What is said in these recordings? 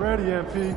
ready, MP.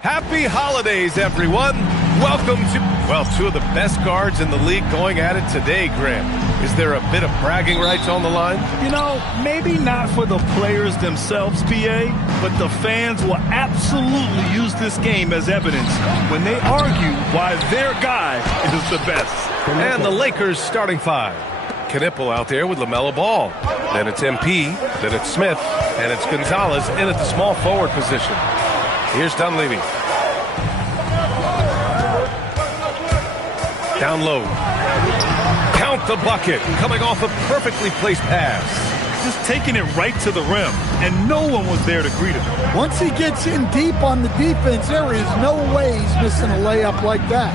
Happy holidays, everyone. Welcome to, well, two of the best guards in the league going at it today, Grant. Is there a bit of bragging rights on the line? You know, maybe not for the players themselves, PA, but the fans will absolutely use this game as evidence when they argue why their guy is the best. And the Lakers starting five. Knipple out there with LaMelo Ball. Then it's MP, then it's Smith, and it's Gonzalez in at the small forward position. Here's Dunleavy. Down low. Count the bucket. Coming off a perfectly placed pass. Just taking it right to the rim, and no one was there to greet him. Once he gets in deep on the defense, there is no way he's missing a layup like that.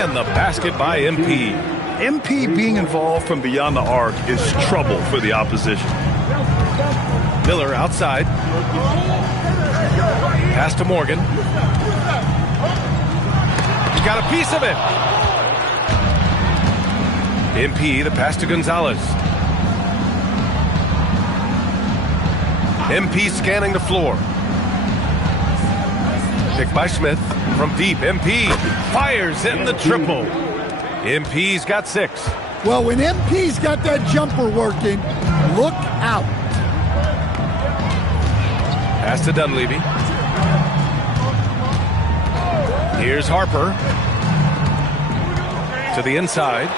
And the basket by MP. MP being involved from beyond the arc is trouble for the opposition. Miller outside. Pass to Morgan. He got a piece of it. MP, the pass to Gonzalez. MP scanning the floor. Picked by Smith. From deep, MP fires in the triple. MP's got 6. Well, when MP's got that jumper working, look out. Pass to Dunleavy. Here's Harper. To the inside.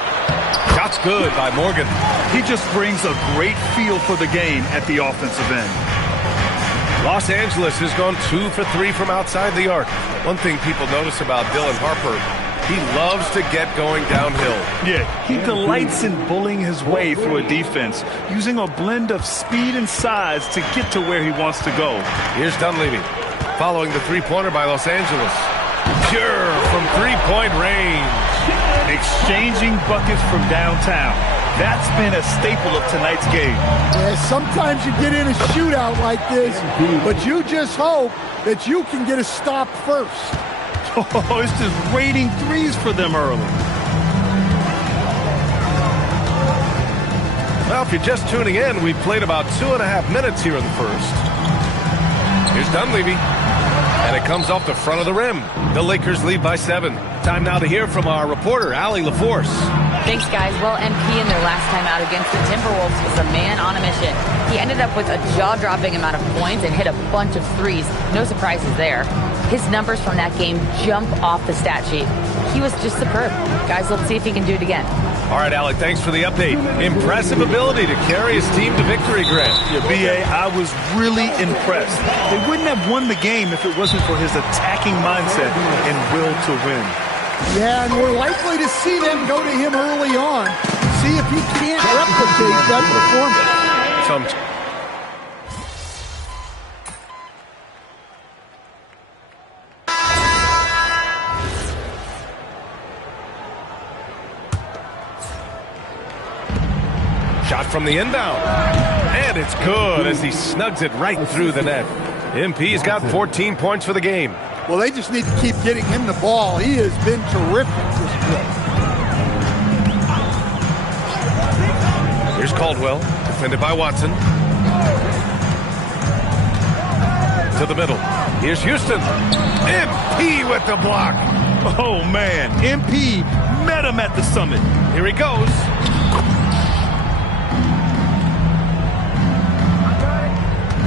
Shot's good by Morgan. He just brings a great feel for the game at the offensive end. Los Angeles has gone 2 for 3 from outside the arc. One thing people notice about Dylan Harper, he loves to get going downhill. Yeah, he delights in bullying his way through a defense, using a blend of speed and size to get to where he wants to go. Here's Dunleavy, following the three-pointer by Los Angeles. Pure from three-point range. Exchanging buckets from downtown. That's been a staple of tonight's game. Yeah, sometimes you get in a shootout like this, but you just hope that you can get a stop first. Oh, it's just raining threes for them early. Well, if you're just tuning in, we've played about 2.5 minutes here in the first. Here's Dunleavy. And it comes off the front of the rim. The Lakers lead by 7. Time now to hear from our reporter, Allie LaForce. Thanks, guys. Well, MP in their last time out against the Timberwolves was a man on a mission. He ended up with a jaw-dropping amount of points and hit a bunch of threes. No surprises there. His numbers from that game jump off the stat sheet. He was just superb. Guys, let's see if he can do it again. All right, Alec, thanks for the update. Impressive ability to carry his team to victory, Grant. Yeah, B.A., I was really impressed. They wouldn't have won the game if it wasn't for his attacking mindset and will to win. Yeah, and we're likely to see them go to him early on. See if he can't replicate that performance. Shot from the inbound. And it's good as he snugs it right through the net. MP's got 14 points for the game. Well, they just need to keep getting him the ball. He has been terrific this play. Here's Caldwell, defended by Watson. To the middle. Here's Houston. MP with the block. Oh, man. MP met him at the summit. Here he goes.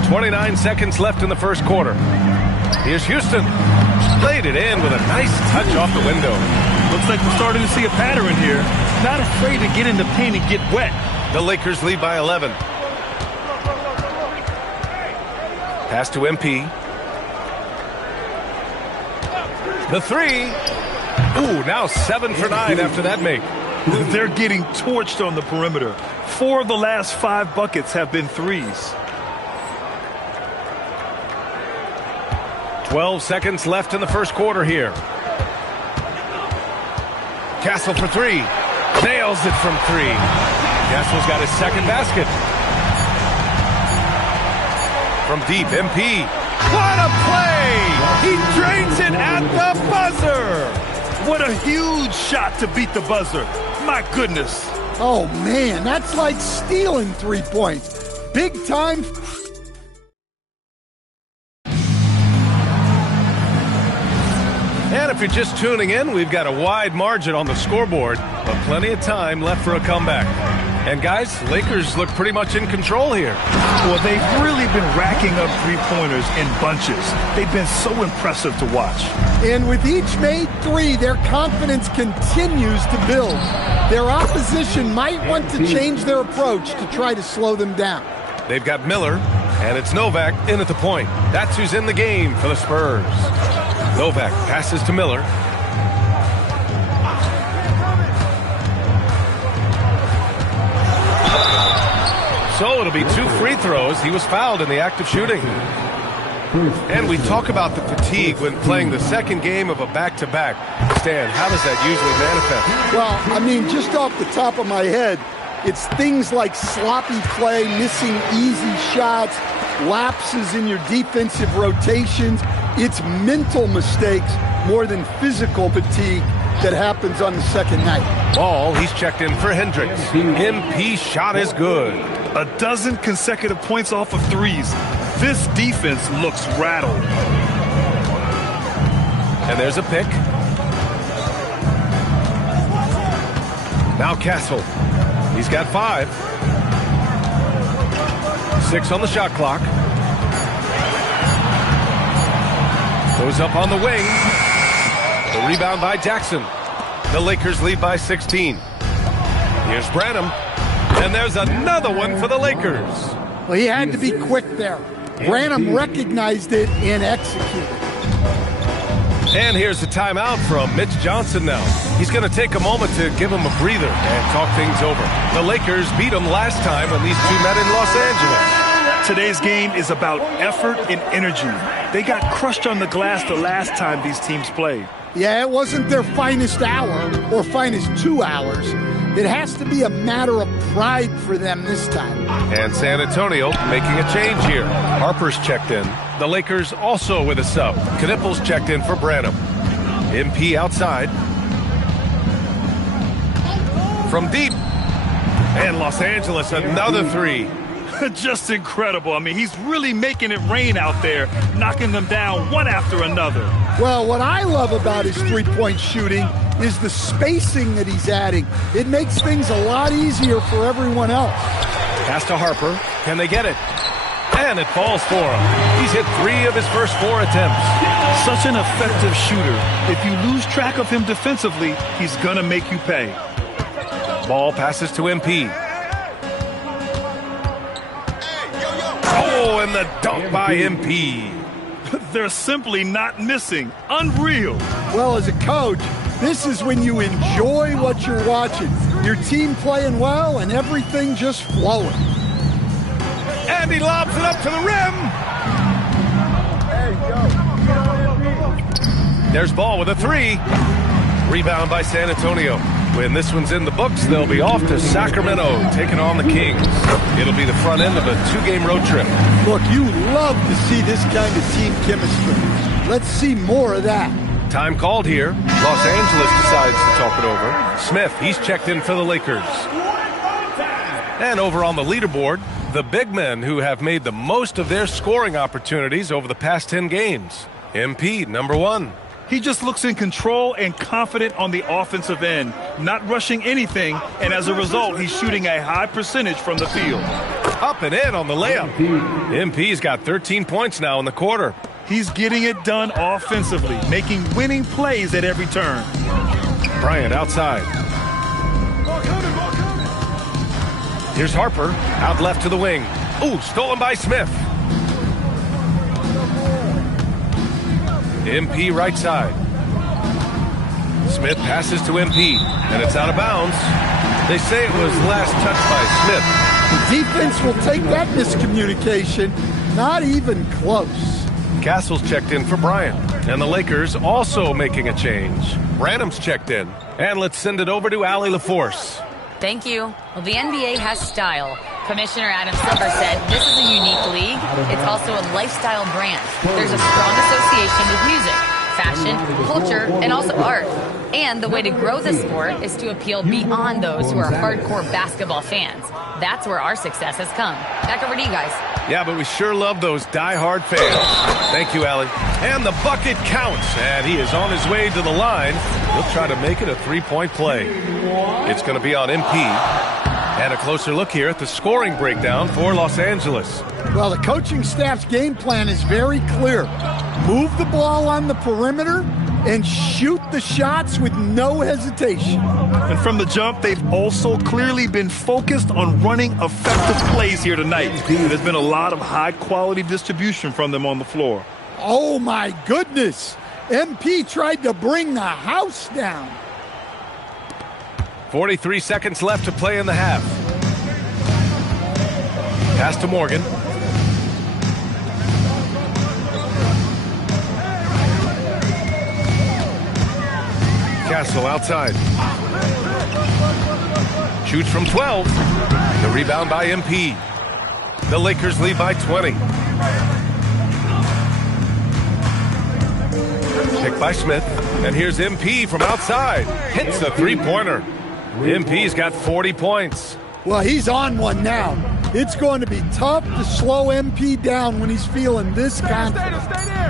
.29 seconds left in the first quarter. Here's Houston. Played it in with a nice touch off the window. Looks like we're starting to see a pattern here. Not afraid to get in the paint and get wet. The Lakers lead by 11. Pass to MP. The three. Ooh, now 7 for 9 after that make. They're getting torched on the perimeter. 4 of the last 5 buckets have been threes. 12 seconds left in the first quarter here. Castle for 3. Nails it from 3. Castle's got his second basket. From deep, MP. What a play! He drains it at the buzzer! What a huge shot to beat the buzzer. My goodness. Oh, man, that's like stealing 3 points. Big time. And if you're just tuning in, we've got a wide margin on the scoreboard, but plenty of time left for a comeback. And guys, Lakers look pretty much in control here. Well, they've really been racking up three-pointers in bunches. They've been so impressive to watch. And with each made 3, their confidence continues to build. Their opposition might want to change their approach to try to slow them down. They've got Miller, and it's Novak in at the point. That's who's in the game for the Spurs. Novak passes to Miller. So it'll be 2 free throws. He was fouled in the act of shooting. And we talk about the fatigue when playing the second game of a back-to-back. Stan, how does that usually manifest? Well, I mean, just off the top of my head, it's things like sloppy play, missing easy shots, lapses in your defensive rotations. It's mental mistakes more than physical fatigue that happens on the second night. Ball, he's checked in for Hendricks. MP shot is good. 12 consecutive points off of threes. This defense looks rattled. And there's a pick. Now Castle. He's got 5. 6 on the shot clock. Goes up on the wing. The rebound by Jackson. The Lakers lead by 16. Here's Branham. And there's another one for the Lakers. Well, he had to be quick there. Branham recognized it and executed. And here's the timeout from Mitch Johnson now. He's going to take a moment to give him a breather and talk things over. The Lakers beat them last time when these two met in Los Angeles. Today's game is about effort and energy. They got crushed on the glass the last time these teams played. Yeah, it wasn't their finest hour or finest 2 hours. It has to be a matter of pride for them this time. And San Antonio making a change here. Harper's checked in. The Lakers also with a sub. Knippel's checked in for Branham. MP outside. From deep. And Los Angeles, another 3. Just incredible. I mean, he's really making it rain out there, knocking them down one after another. Well, what I love about his three-point shooting is the spacing that he's adding. It makes things a lot easier for everyone else. Pass to Harper. Can they get it? And it falls for him. He's hit 3 of his first 4 attempts. Such an effective shooter. If you lose track of him defensively, he's going to make you pay. Ball passes to MP. Oh, and the dunk by MP. They're simply not missing. Unreal. Well, as a coach, this is when you enjoy what you're watching. Your team playing well and everything just flowing. And he lobs it up to the rim. There's Ball with a 3. Rebound by San Antonio. When this one's in the books, they'll be off to Sacramento, taking on the Kings. It'll be the front end of a 2-game road trip. Look, you love to see this kind of team chemistry. Let's see more of that. Time called here. Los Angeles decides to talk it over. Smith, he's checked in for the Lakers. And over on the leaderboard, the big men who have made the most of their scoring opportunities over the past 10 games. MP, number 1. He just looks in control and confident on the offensive end, not rushing anything, and as a result, he's shooting a high percentage from the field. Up and in on the layup. MP's got 13 points now in the quarter. He's getting it done offensively, making winning plays at every turn. Bryant outside. Here's Harper, out left to the wing. Ooh, stolen by Smith. MP right side. Smith passes to MP, and it's out of bounds. They say it was last touched by Smith. The defense will take that miscommunication. Not even close. Castle's checked in for Bryant, and the Lakers also making a change. Branham's checked in, and let's send it over to Allie LaForce. Thank you. Well, the NBA has style. Commissioner Adam Silver said this is a unique league. It's also a lifestyle brand. There's a strong association with music, fashion, culture, and also art. And the way to grow the sport is to appeal beyond those who are hardcore basketball fans. That's where our success has come. Back over to you guys. Yeah, but we sure love those die-hard fans. Thank you, Allie. And the bucket counts, and he is on his way to the line. He'll try to make it a three-point play. It's going to be on MP. And a closer look here at the scoring breakdown for Los Angeles. Well, the coaching staff's game plan is very clear. Move the ball on the perimeter and shoot the shots with no hesitation. And from the jump, they've also clearly been focused on running effective plays here tonight. There's been a lot of high-quality distribution from them on the floor. Oh, my goodness. MP tried to bring the house down. 43 seconds left to play in the half. Pass to Morgan. Castle outside. Shoots from 12. The rebound by MP. The Lakers lead by 20. Pick by Smith. And here's MP from outside. Hits the three-pointer. MP's got 40 points. Well, he's on one now. It's going to be tough to slow MP down when he's feeling this confident.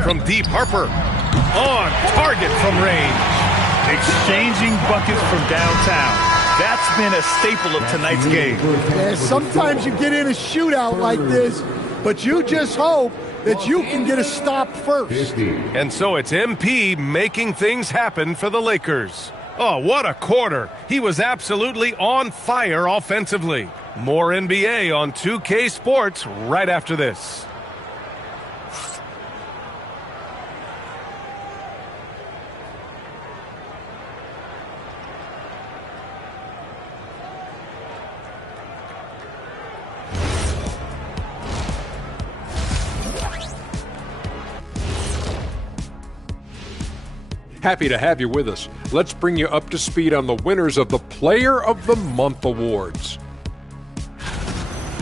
From deep, Harper. On target from range. Exchanging buckets from downtown. That's been a staple of tonight's game. Yeah, sometimes you get in a shootout like this, but you just hope that you can get a stop first. And so it's MP making things happen for the Lakers. Oh, what a quarter. He was absolutely on fire offensively. More NBA on 2K Sports right after this. Happy to have you with us. Let's bring you up to speed on the winners of the Player of the Month awards.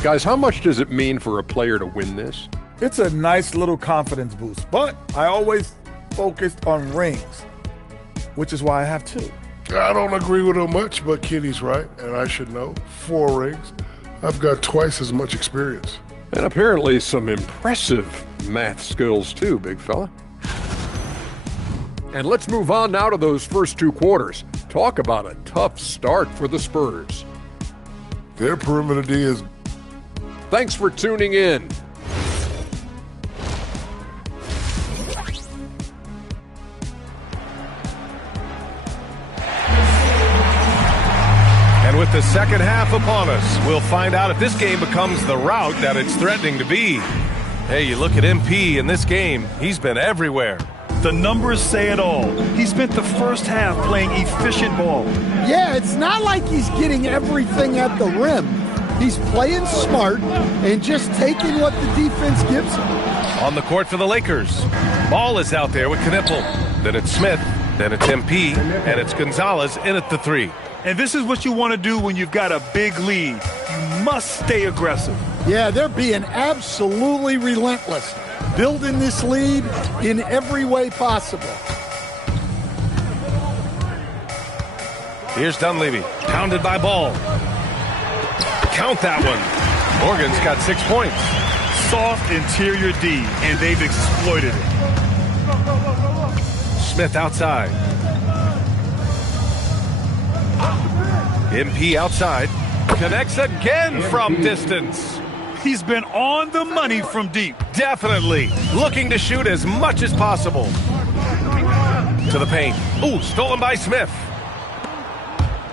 Guys, how much does it mean for a player to win this? It's a nice little confidence boost, but I always focused on rings, which is why I have two. I don't agree with him much, but Kenny's right, and I should know. 4 rings. I've got twice as much experience. And apparently some impressive math skills too, big fella. And let's move on now to those first 2 quarters. Talk about a tough start for the Spurs. Their perimeter D is... Thanks for tuning in. And with the second half upon us, we'll find out if this game becomes the rout that it's threatening to be. Hey, you look at MP in this game, he's been everywhere. The numbers say it all. He spent the first half playing efficient ball. Yeah, it's not like he's getting everything at the rim. He's playing smart and just taking what the defense gives him. On the court for the Lakers. Ball is out there with Knipple. Then it's Smith. Then it's MP. And it's Gonzalez in at the 3. And this is what you want to do when you've got a big lead. You must stay aggressive. Yeah, they're being absolutely relentless, building this lead in every way possible. Here's Dunleavy, pounded by Ball. Count that one. Morgan's got 6 points. Soft interior D, and they've exploited it. Smith outside. MP outside. Connects again from distance. He's been on the money from deep. Definitely. Looking to shoot as much as possible. To the paint. Ooh, stolen by Smith.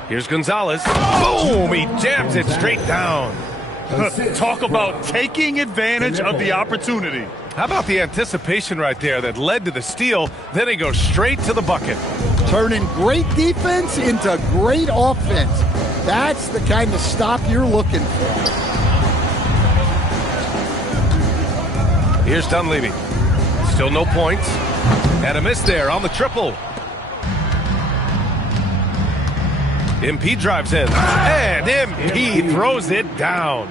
Here's Gonzalez. Boom! He jams it straight down. Talk about taking advantage of the opportunity. How about the anticipation right there that led to the steal? Then he goes straight to the bucket. turning great defense into great offense. That's the kind of stop you're looking for. Here's Dunleavy. Still no points. And a miss there on the triple. MP drives in. And MP throws it down.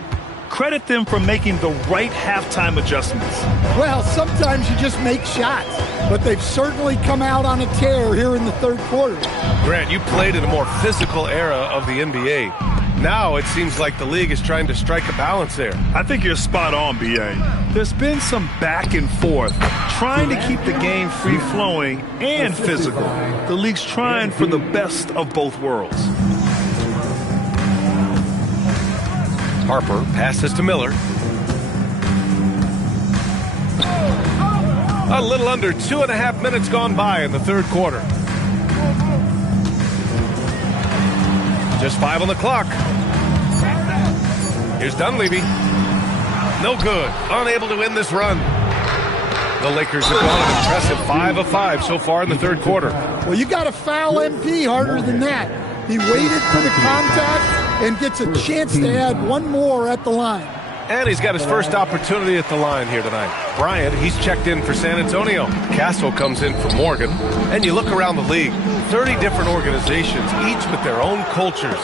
Credit them for making the right halftime adjustments. Well, sometimes you just make shots, but they've certainly come out on a tear here in the third quarter. Grant, you played in a more physical era of the NBA. Now it seems like the league is trying to strike a balance there. I think you're spot on, B.A. There's been some back and forth, trying to keep the game free-flowing and physical. The league's trying for the best of both worlds. Harper passes to Miller. A little under 2.5 minutes gone by in the third quarter. Just 5 on the clock. Here's Dunleavy. No good. Unable to win this run. The Lakers have gone an impressive 5 of 5 so far in the third quarter. Well, you got to foul MP harder than that. He waited for the contact and gets a chance to add one more at the line. And he's got his first opportunity at the line here tonight. Bryant, he's checked in for San Antonio. Castle comes in for Morgan. And you look around the league, 30 different organizations, each with their own cultures.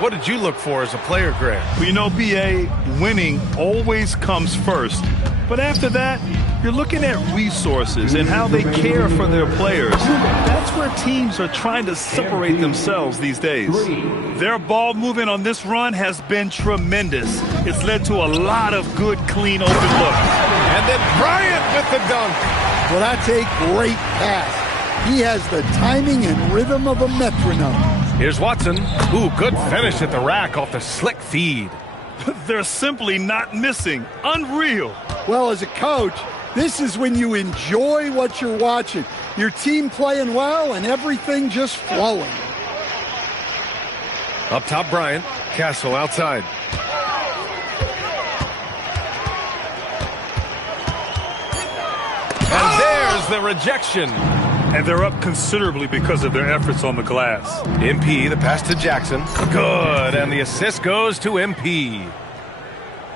What did you look for as a player, Grant? Well, you know, B.A., winning always comes first. But after that, you're looking at resources and how they care for their players. That's where teams are trying to separate themselves these days. Their ball movement on this run has been tremendous. It's led to a lot of good, clean, open looks. And then Bryant with the dunk. Well, that's a great pass. He has the timing and rhythm of a metronome. Here's Watson. Ooh, good finish at the rack off the slick feed. They're simply not missing. Unreal. Well, as a coach, this is when you enjoy what you're watching. Your team playing well and everything just flowing. Up top, Bryant. Castle outside. And there's the rejection. And they're up considerably because of their efforts on the glass. MP, the pass to Jackson. Good, and the assist goes to MP.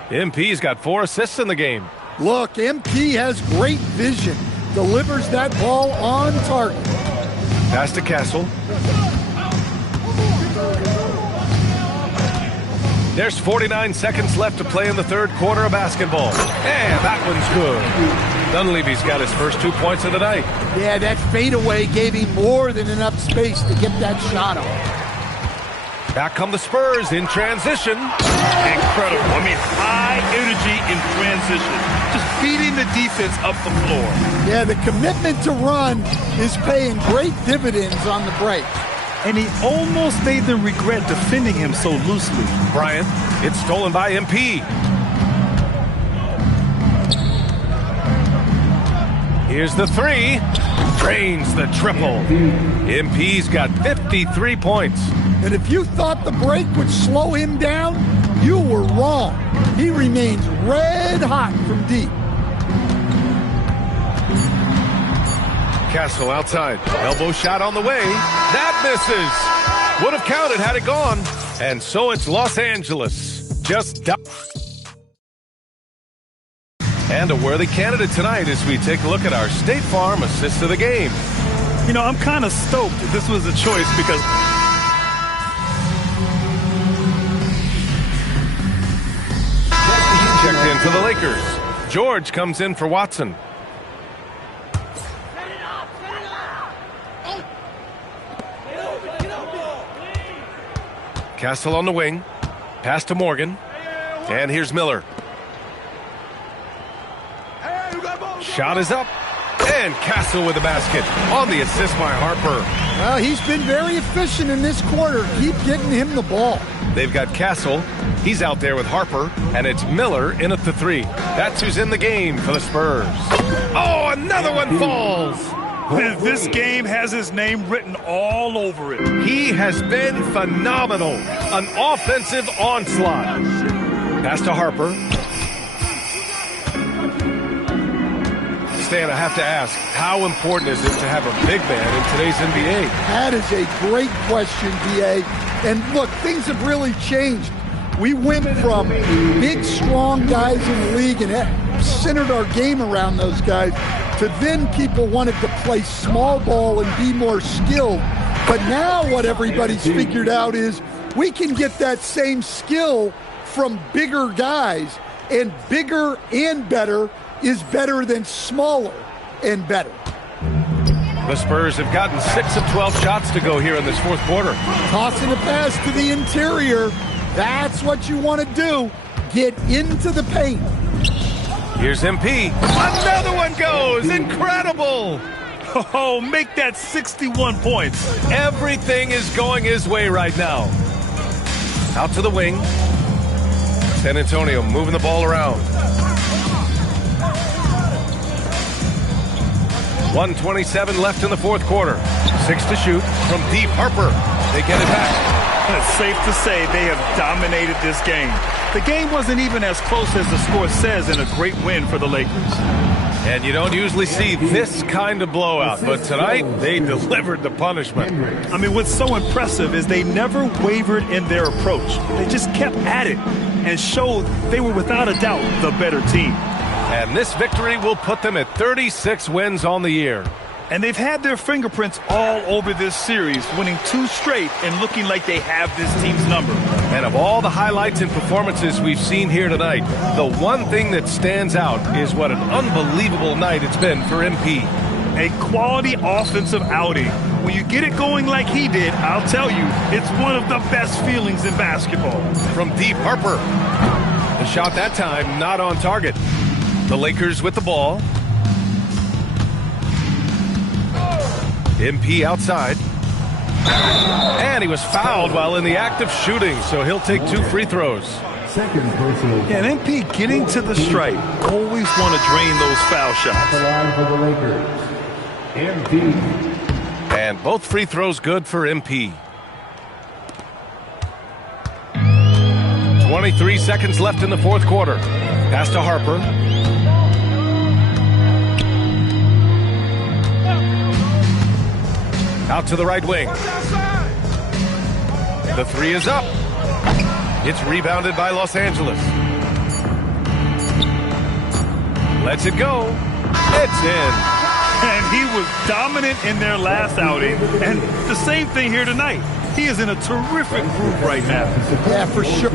MP's got 4 assists in the game. Look, MP has great vision. Delivers that ball on target. Pass to Castle. There's 49 seconds left to play in the third quarter of basketball. And that one's good. Dunleavy's got his first 2 points of the night. Yeah, that fadeaway gave him more than enough space to get that shot off. Back come the Spurs in transition. Incredible. I mean, high energy in transition. Just feeding the defense up the floor. Yeah, the commitment to run is paying great dividends on the break. And he almost made them regret defending him so loosely. Bryant, it's stolen by MP. Here's the 3. Drains the triple. MP's got 53 points. And if you thought the break would slow him down, you were wrong. He remains red hot from deep. Castle outside. Elbow shot on the way. That misses. Would have counted had it gone. And so it's Los Angeles. Just down. And a worthy candidate tonight as we take a look at our State Farm assist of the game. You know, I'm kind of stoked that this was a choice because checked in for the Lakers. George comes in for Watson. Castle on the wing. Pass to Morgan. And here's Miller. Shot is up. And Castle with the basket. On the assist by Harper. Well, he's been very efficient in this quarter. Keep getting him the ball. They've got Castle. He's out there with Harper. And it's Miller in at the 3. That's who's in the game for the Spurs. Oh, another one falls. this game has his name written all over it. He has been phenomenal. An offensive onslaught. Pass to Harper. Stan, I have to ask, how important is it to have a big man in today's NBA? That is a great question, D.A. And look, things have really changed. We went from big, strong guys in the league and centered our game around those guys to then people wanted to play small ball and be more skilled. But now what everybody's figured out is we can get that same skill from bigger guys, and bigger and better is better than smaller and better. The Spurs have gotten 6 of 12 shots to go here in this fourth quarter. Tossing a pass to the interior. That's what you want to do. Get into the paint. Here's MP. Another one goes. Incredible. Oh, make that 61 points. Everything is going his way right now. Out to the wing. San Antonio moving the ball around. 1:27 left in the fourth quarter. 6 to shoot from deep. Harper. They get it back. It's safe to say they have dominated this game. The game wasn't even as close as the score says in a great win for the Lakers. And you don't usually see this kind of blowout, but tonight they delivered the punishment. I mean, what's so impressive is they never wavered in their approach. They just kept at it and showed they were without a doubt the better team. And this victory will put them at 36 wins on the year. And they've had their fingerprints all over this series, winning 2 straight and looking like they have this team's number. And of all the highlights and performances we've seen here tonight, the one thing that stands out is what an unbelievable night it's been for MP. A quality offensive outing. When you get it going like he did, I'll tell you, it's one of the best feelings in basketball. From deep, Harper. The shot that time not on target. The Lakers with the ball. MP outside. And he was fouled while in the act of shooting, so he'll take 2 free throws. Yeah, and MP getting to the stripe. Always want to drain those foul shots. And both free throws good for MP. 23 seconds left in the fourth quarter. Pass to Harper. Out to the right wing. The 3 is up. It's rebounded by Los Angeles. Lets it go. It's in. And he was dominant in their last outing. And the same thing here tonight. He is in a terrific groove right now. Yeah, for sure.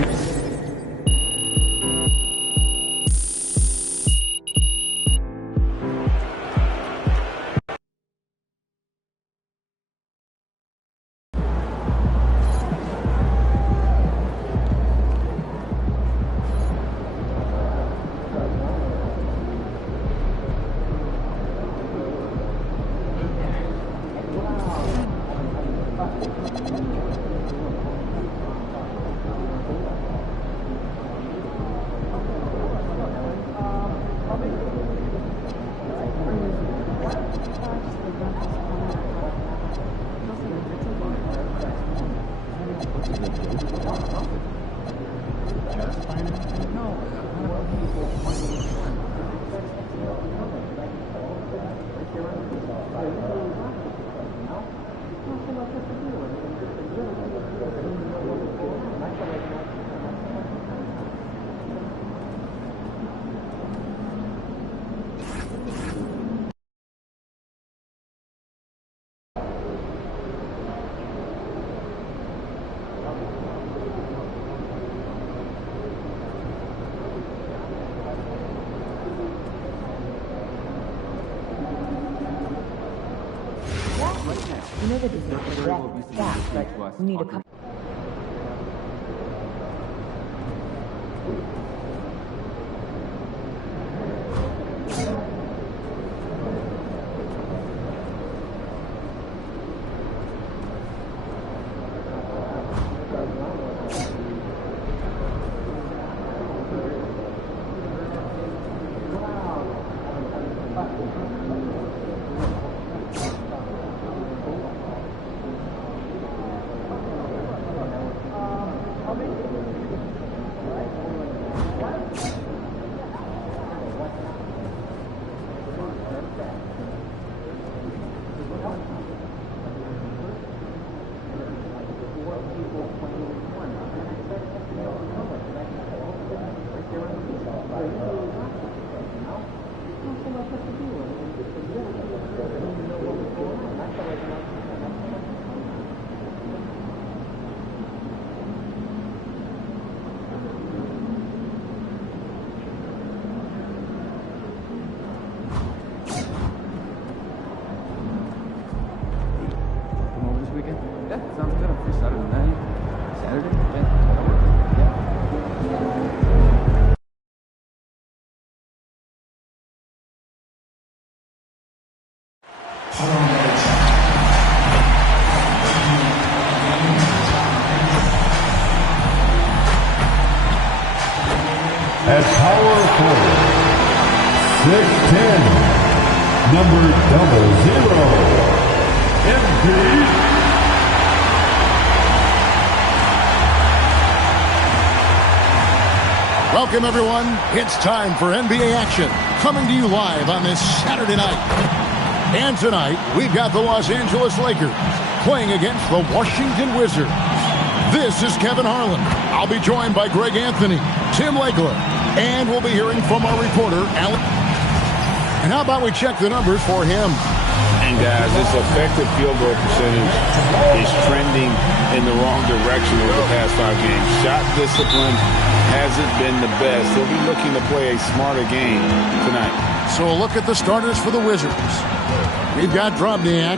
You know that this is correct fact, but we need a couple. At power forward, 6'10", number 00, MP. Welcome, everyone. It's time for NBA action, coming to you live on this Saturday night. And tonight, we've got the Los Angeles Lakers playing against the Washington Wizards. This is Kevin Harlan. I'll be joined by Greg Anthony, Tim Lakeler, and we'll be hearing from our reporter, Alan. And how about we check the numbers for him? And guys, this effective field goal percentage is trending in the wrong direction over the past 5 games. Shot discipline hasn't been the best. He'll be looking to play a smarter game tonight. So a look at the starters for the Wizards. We've got Drobniak,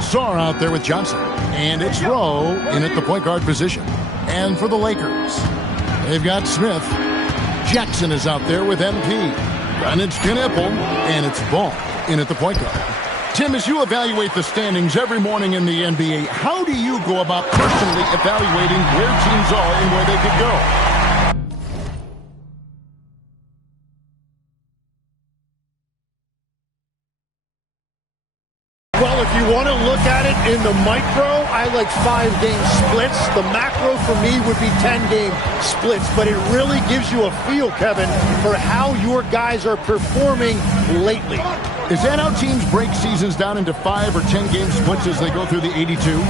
Sarr out there with Johnson, and it's Rowe in at the point guard position. And for the Lakers, they've got Smith. Jackson is out there with MP. And it's Knipple, and it's Ball in at the point guard. Tim, as you evaluate the standings every morning in the NBA, how do you go about personally evaluating where teams are and where they could go? Well, if you want to look at it in the micro, I like 5-game splits. The macro for me would be 10-game splits, but it really gives you a feel, Kevin, for how your guys are performing lately. Is that how teams break seasons down into 5 or 10-game splits as they go through the 82?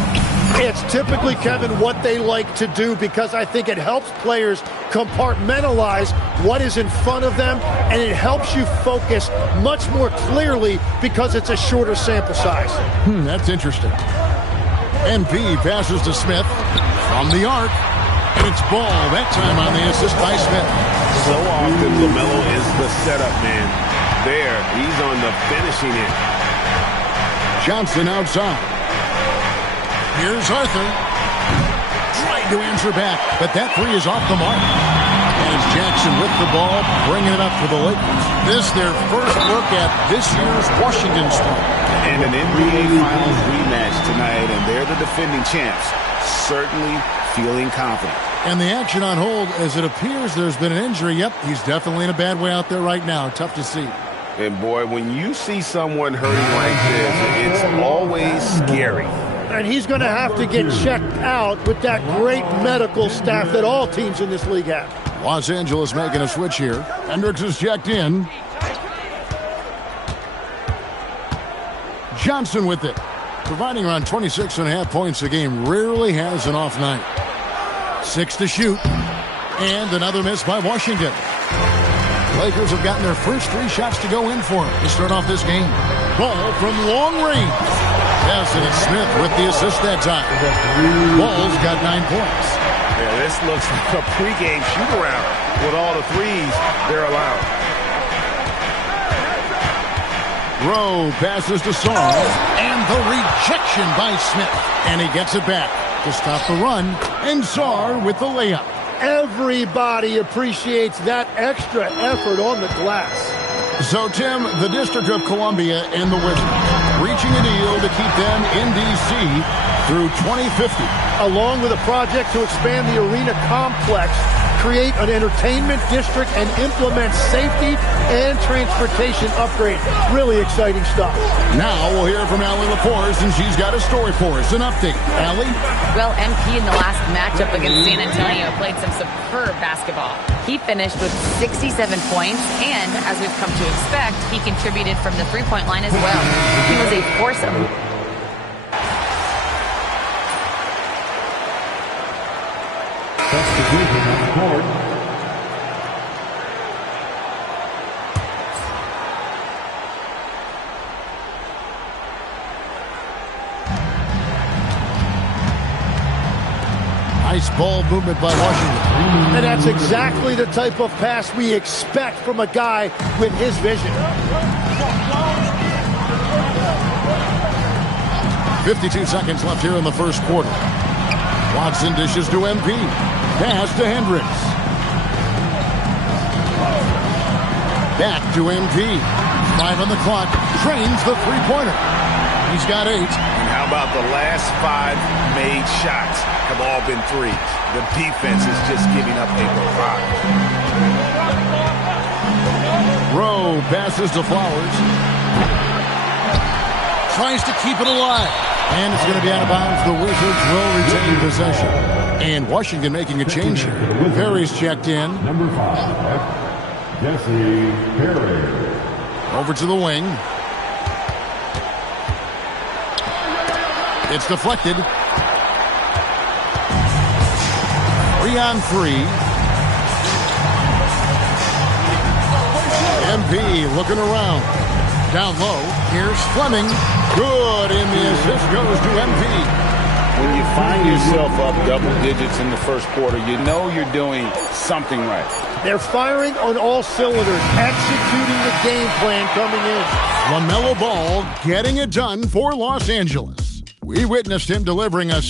It's typically, Kevin, what they like to do because I think it helps players compartmentalize what is in front of them, and it helps you focus much more clearly because it's a shorter sample size. That's interesting. MP passes to Smith from the arc, and it's Ball that time on the assist by Smith. So often LaMelo is the setup man. There, he's on the finishing end. Johnson outside. Here's Arthur. Trying to answer back, but that three is off the mark. As Jackson with the ball, bringing it up for the Lakers. This their first look at this year's Washington squad. And an NBA Finals rematch tonight, and they're the defending champs. Certainly feeling confident. And the action on hold, as it appears there's been an injury. Yep, he's definitely in a bad way out there right now. Tough to see. And boy, when you see someone hurting like this, it's always scary. And he's going to have to get checked out with that great medical staff that all teams in this league have. Los Angeles making a switch here. Hendricks is checked in. Johnson with it. Providing around 26.5 points a game. Rarely has an off night. 6 to shoot. And another miss by Washington. Lakers have gotten their first 3 shots to go in for them to start off this game. Ball from long range. Yes, and it's Smith with the assist that time. Ball's got 9 points. Yeah, this looks like a pregame shoot-around with all the threes they're allowed. Rowe passes to Sarr, and the rejection by Smith. And he gets it back to stop the run, and Sarr with the layup. Everybody appreciates that extra effort on the glass. So, Tim, the District of Columbia and the Wizards reaching a deal to keep them in D.C. through 2050. Along with a project to expand the arena complex, create an entertainment district, and implement safety and transportation upgrades. Really exciting stuff. Now we'll hear from Allie Laporte, and she's got a story for us. An update. Allie? Well, MP in the last matchup against San Antonio played some superb basketball. He finished with 67 points, and as we've come to expect, he contributed from the three-point line as well. He was a force of... Substitution on the court. ball movement by Washington. And that's exactly the type of pass we expect from a guy with his vision. 52 seconds left here in the first quarter. Watson dishes to MP. Pass to Hendricks. Back to MP. 5 on the clock. Trains the three-pointer. He's got 8. And how about the last 5 made shots have all been threes? The defense is just giving up 8 or 5. Rowe passes to Flowers. Tries to keep it alive. And it's going to be out of bounds. The Wizards will retain possession. And Washington making a change here. Perry's checked in. Number 5, Jesse Perry. Over to the wing. It's deflected. 3-on-3. MP looking around. Down low. Here's Fleming. Good, and the assist goes to MP. When you find yourself up double digits in the first quarter, you know you're doing something right. They're firing on all cylinders, executing the game plan coming in. LaMelo Ball getting it done for Los Angeles. We witnessed him delivering a...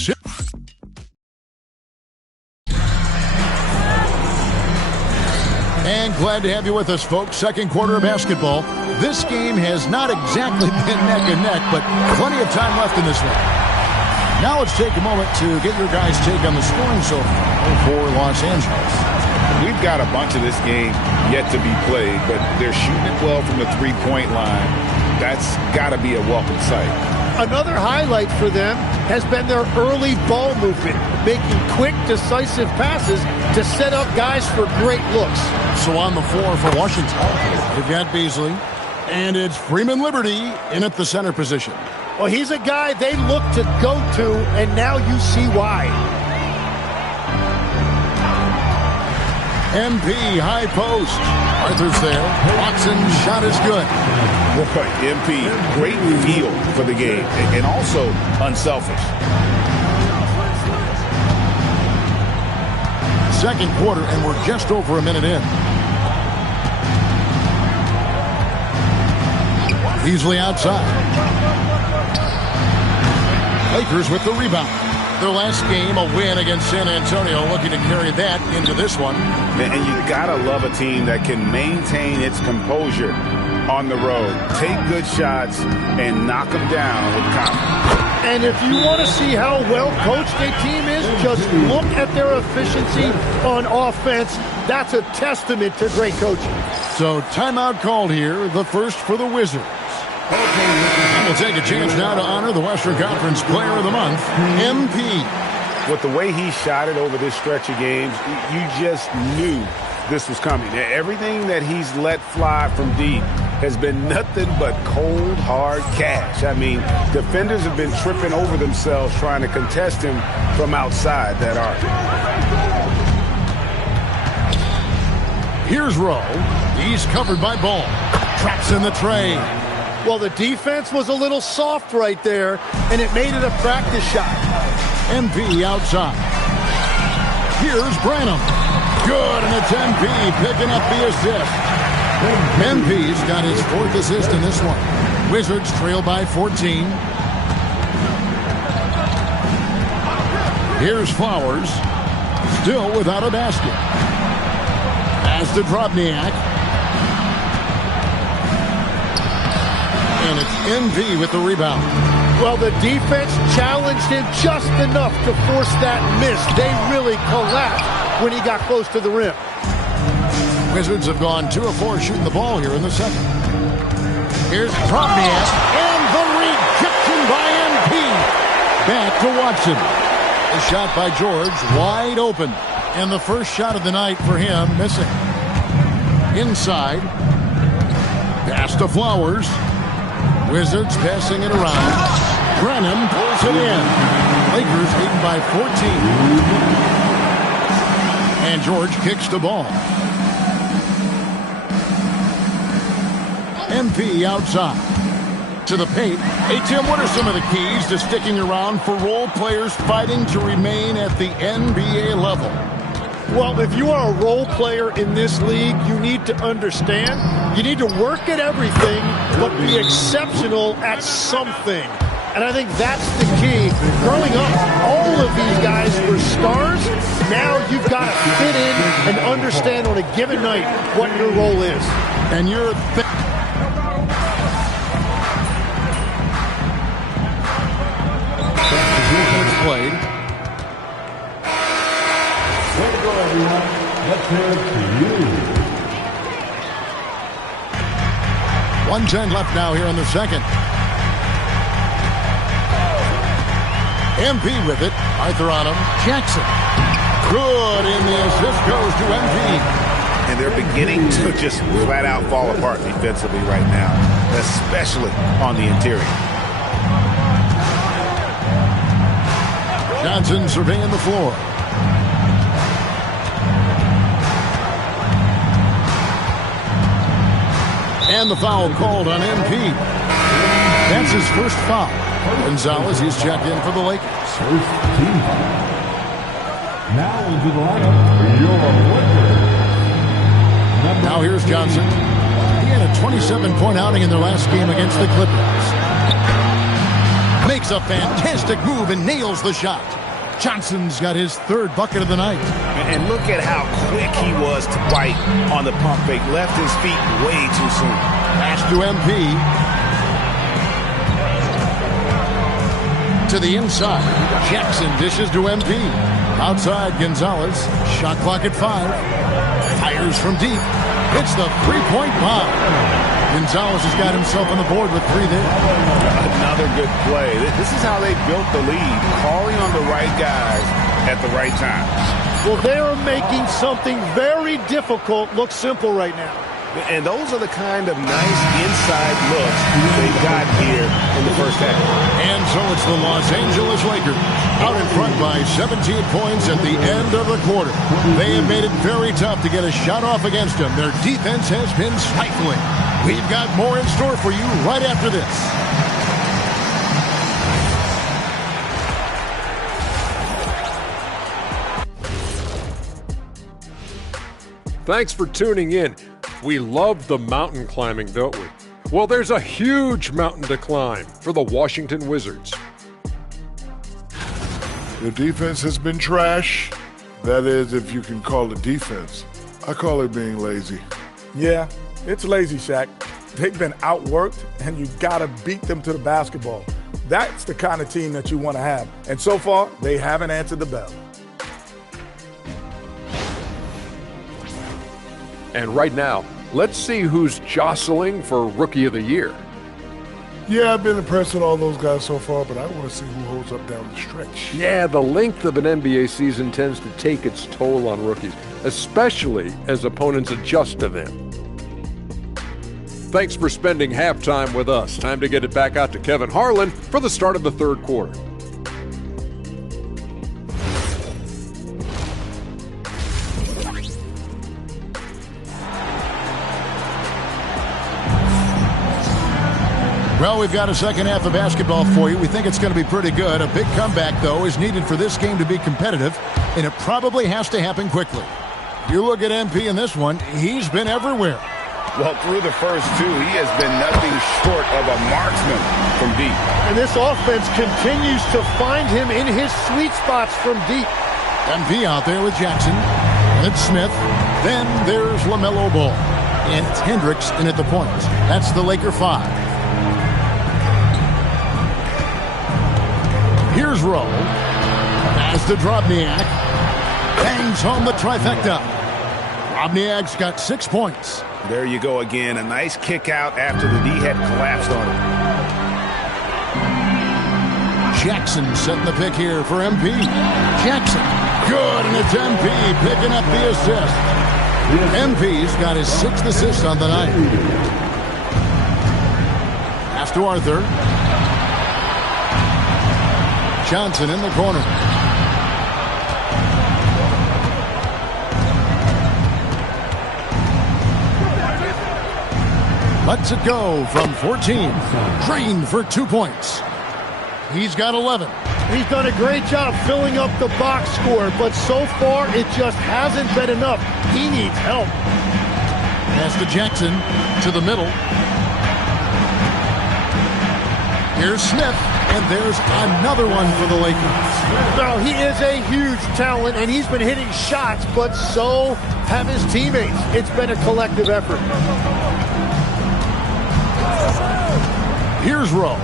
And glad to have you with us, folks. Second quarter of basketball. This game has not exactly been neck and neck, but plenty of time left in this one. Now let's take a moment to get your guys' take on the scoring so far for Los Angeles. We've got a bunch of this game yet to be played, but they're shooting it well from the three-point line. That's got to be a welcome sight. Another highlight for them has been their early ball movement, making quick, decisive passes to set up guys for great looks. So on the floor for Washington, they've got Beasley, and it's Freeman Liberty in at the center position. Well, he's a guy they look to go to, and now you see why. MP, high post. Arthur's there. Watson's shot is good. Boy, MP, great feel for the game, and also unselfish. Second quarter, and we're just over a minute in. Beasley outside. Lakers with the rebound. Their last game, a win against San Antonio, looking to carry that into this one. And you gotta love a team that can maintain its composure on the road, take good shots, and knock them down with confidence. And if you want to see how well coached a team is, just look at their efficiency on offense. That's a testament to great coaching. So timeout called here, the first for the Wizards. And we'll take a chance now to honor the Western Conference Player of the Month, MP. With the way he shot it over this stretch of games, you just knew this was coming. Everything that he's let fly from deep has been nothing but cold, hard cash. I mean, defenders have been tripping over themselves trying to contest him from outside that arc. Here's Rowe. He's covered by Ball. Traps in the tray. Well, the defense was a little soft right there, and it made it a practice shot. MP outside. Here's Branham. Good, and it's MP picking up the assist. MP's got his 4th assist in this one. Wizards trail by 14. Here's Flowers. Still without a basket. Pass to Drobniak. And it's MP with the rebound. Well, the defense challenged him just enough to force that miss. They really collapsed when he got close to the rim. Wizards have gone 2 of 4 shooting the ball here in the second. Here's Drobniak, and the rejection by MP. Back to Watson. The shot by George, wide open. And the first shot of the night for him, missing. Inside. Pass to Flowers. Wizards passing it around. Branham pulls it in. Lakers leading by 14. And George kicks the ball. MP outside. to the paint. Hey, Tim, what are some of the keys to sticking around for role players fighting to remain at the NBA level? Well, if you are a role player in this league, you need to understand, you need to work at everything, but be exceptional at something. And I think that's the key. Growing up, all of these guys were stars. Now you've got to fit in and understand on a given night what your role is. And you're... played. Way to go, everyone. Let's hear it to you. 1:10 left now here in the second. MP with it. Arthur on him. Jackson. Good, and the assist goes to MP. And they're beginning to just flat out fall apart defensively right now, especially on the interior. Johnson surveying the floor. And the foul called on MP. That's his first foul. Gonzalez, he's checked in for the Lakers. First team foul. Now into the lineup for your Lakers. Now here's Johnson. He had a 27-point outing in their last game against the Clippers. Makes a fantastic move and nails the shot. Johnson's got his third bucket of the night. And look at how quick he was to bite on the pump fake. Left his feet way too soon. Pass to MP. To the inside. Jackson dishes to MP. Outside, Gonzalez. Shot clock at 5. Fires from deep. Hits the three-point bomb. Gonzalez has got himself on the board with 3 there. Another good play. This is how they built the lead, calling on the right guys at the right time. Well, they are making something very difficult look simple right now. And those are the kind of nice inside looks they got here in the first half. And so it's the Los Angeles Lakers out in front by 17 points at the end of the quarter. They have made it very tough to get a shot off against them. Their defense has been stifling. We've got more in store for you right after this. Thanks for tuning in. We love the mountain climbing, don't we? Well, there's a huge mountain to climb for the Washington Wizards. The defense has been trash. That is, if you can call it defense. I call it being lazy. Yeah, it's lazy, Shaq. They've been outworked, and you got to beat them to the basketball. That's the kind of team that you want to have. And so far, they haven't answered the bell. And right now, let's see who's jostling for Rookie of the Year. Yeah, I've been impressed with all those guys so far, but I want to see who holds up down the stretch. Yeah, the length of an NBA season tends to take its toll on rookies, especially as opponents adjust to them. Thanks for spending halftime with us. Time to get it back out to Kevin Harlan for the start of the third quarter. Well, we've got a second half of basketball for you. We think it's going to be pretty good. A big comeback, though, is needed for this game to be competitive, and it probably has to happen quickly. You look at MP in this one, he's been everywhere. Well, through the first 2, he has been nothing short of a marksman from deep. And this offense continues to find him in his sweet spots from deep. MP out there with Jackson, and it's Smith. Then there's LaMelo Ball, and it's Hendricks in at the point. That's the Laker 5. Here's Rowe. Pass to Drobniak. Bangs home the trifecta. Drobniak's got 6 points. There you go again. A nice kick out after the D had collapsed on him. Jackson setting the pick here for MP. Jackson. Good, and it's MP picking up the assist. MP's got his 6th assist on the night. Pass to Arthur. Johnson in the corner. Lets it go from 14. Green for 2 points. He's got 11. He's done a great job filling up the box score, but so far it just hasn't been enough. He needs help. Pass to Jackson to the middle. Here's Smith, and there's another one for the Lakers. Now, he is a huge talent, and he's been hitting shots, but so have his teammates. It's been a collective effort. Here's Rowe.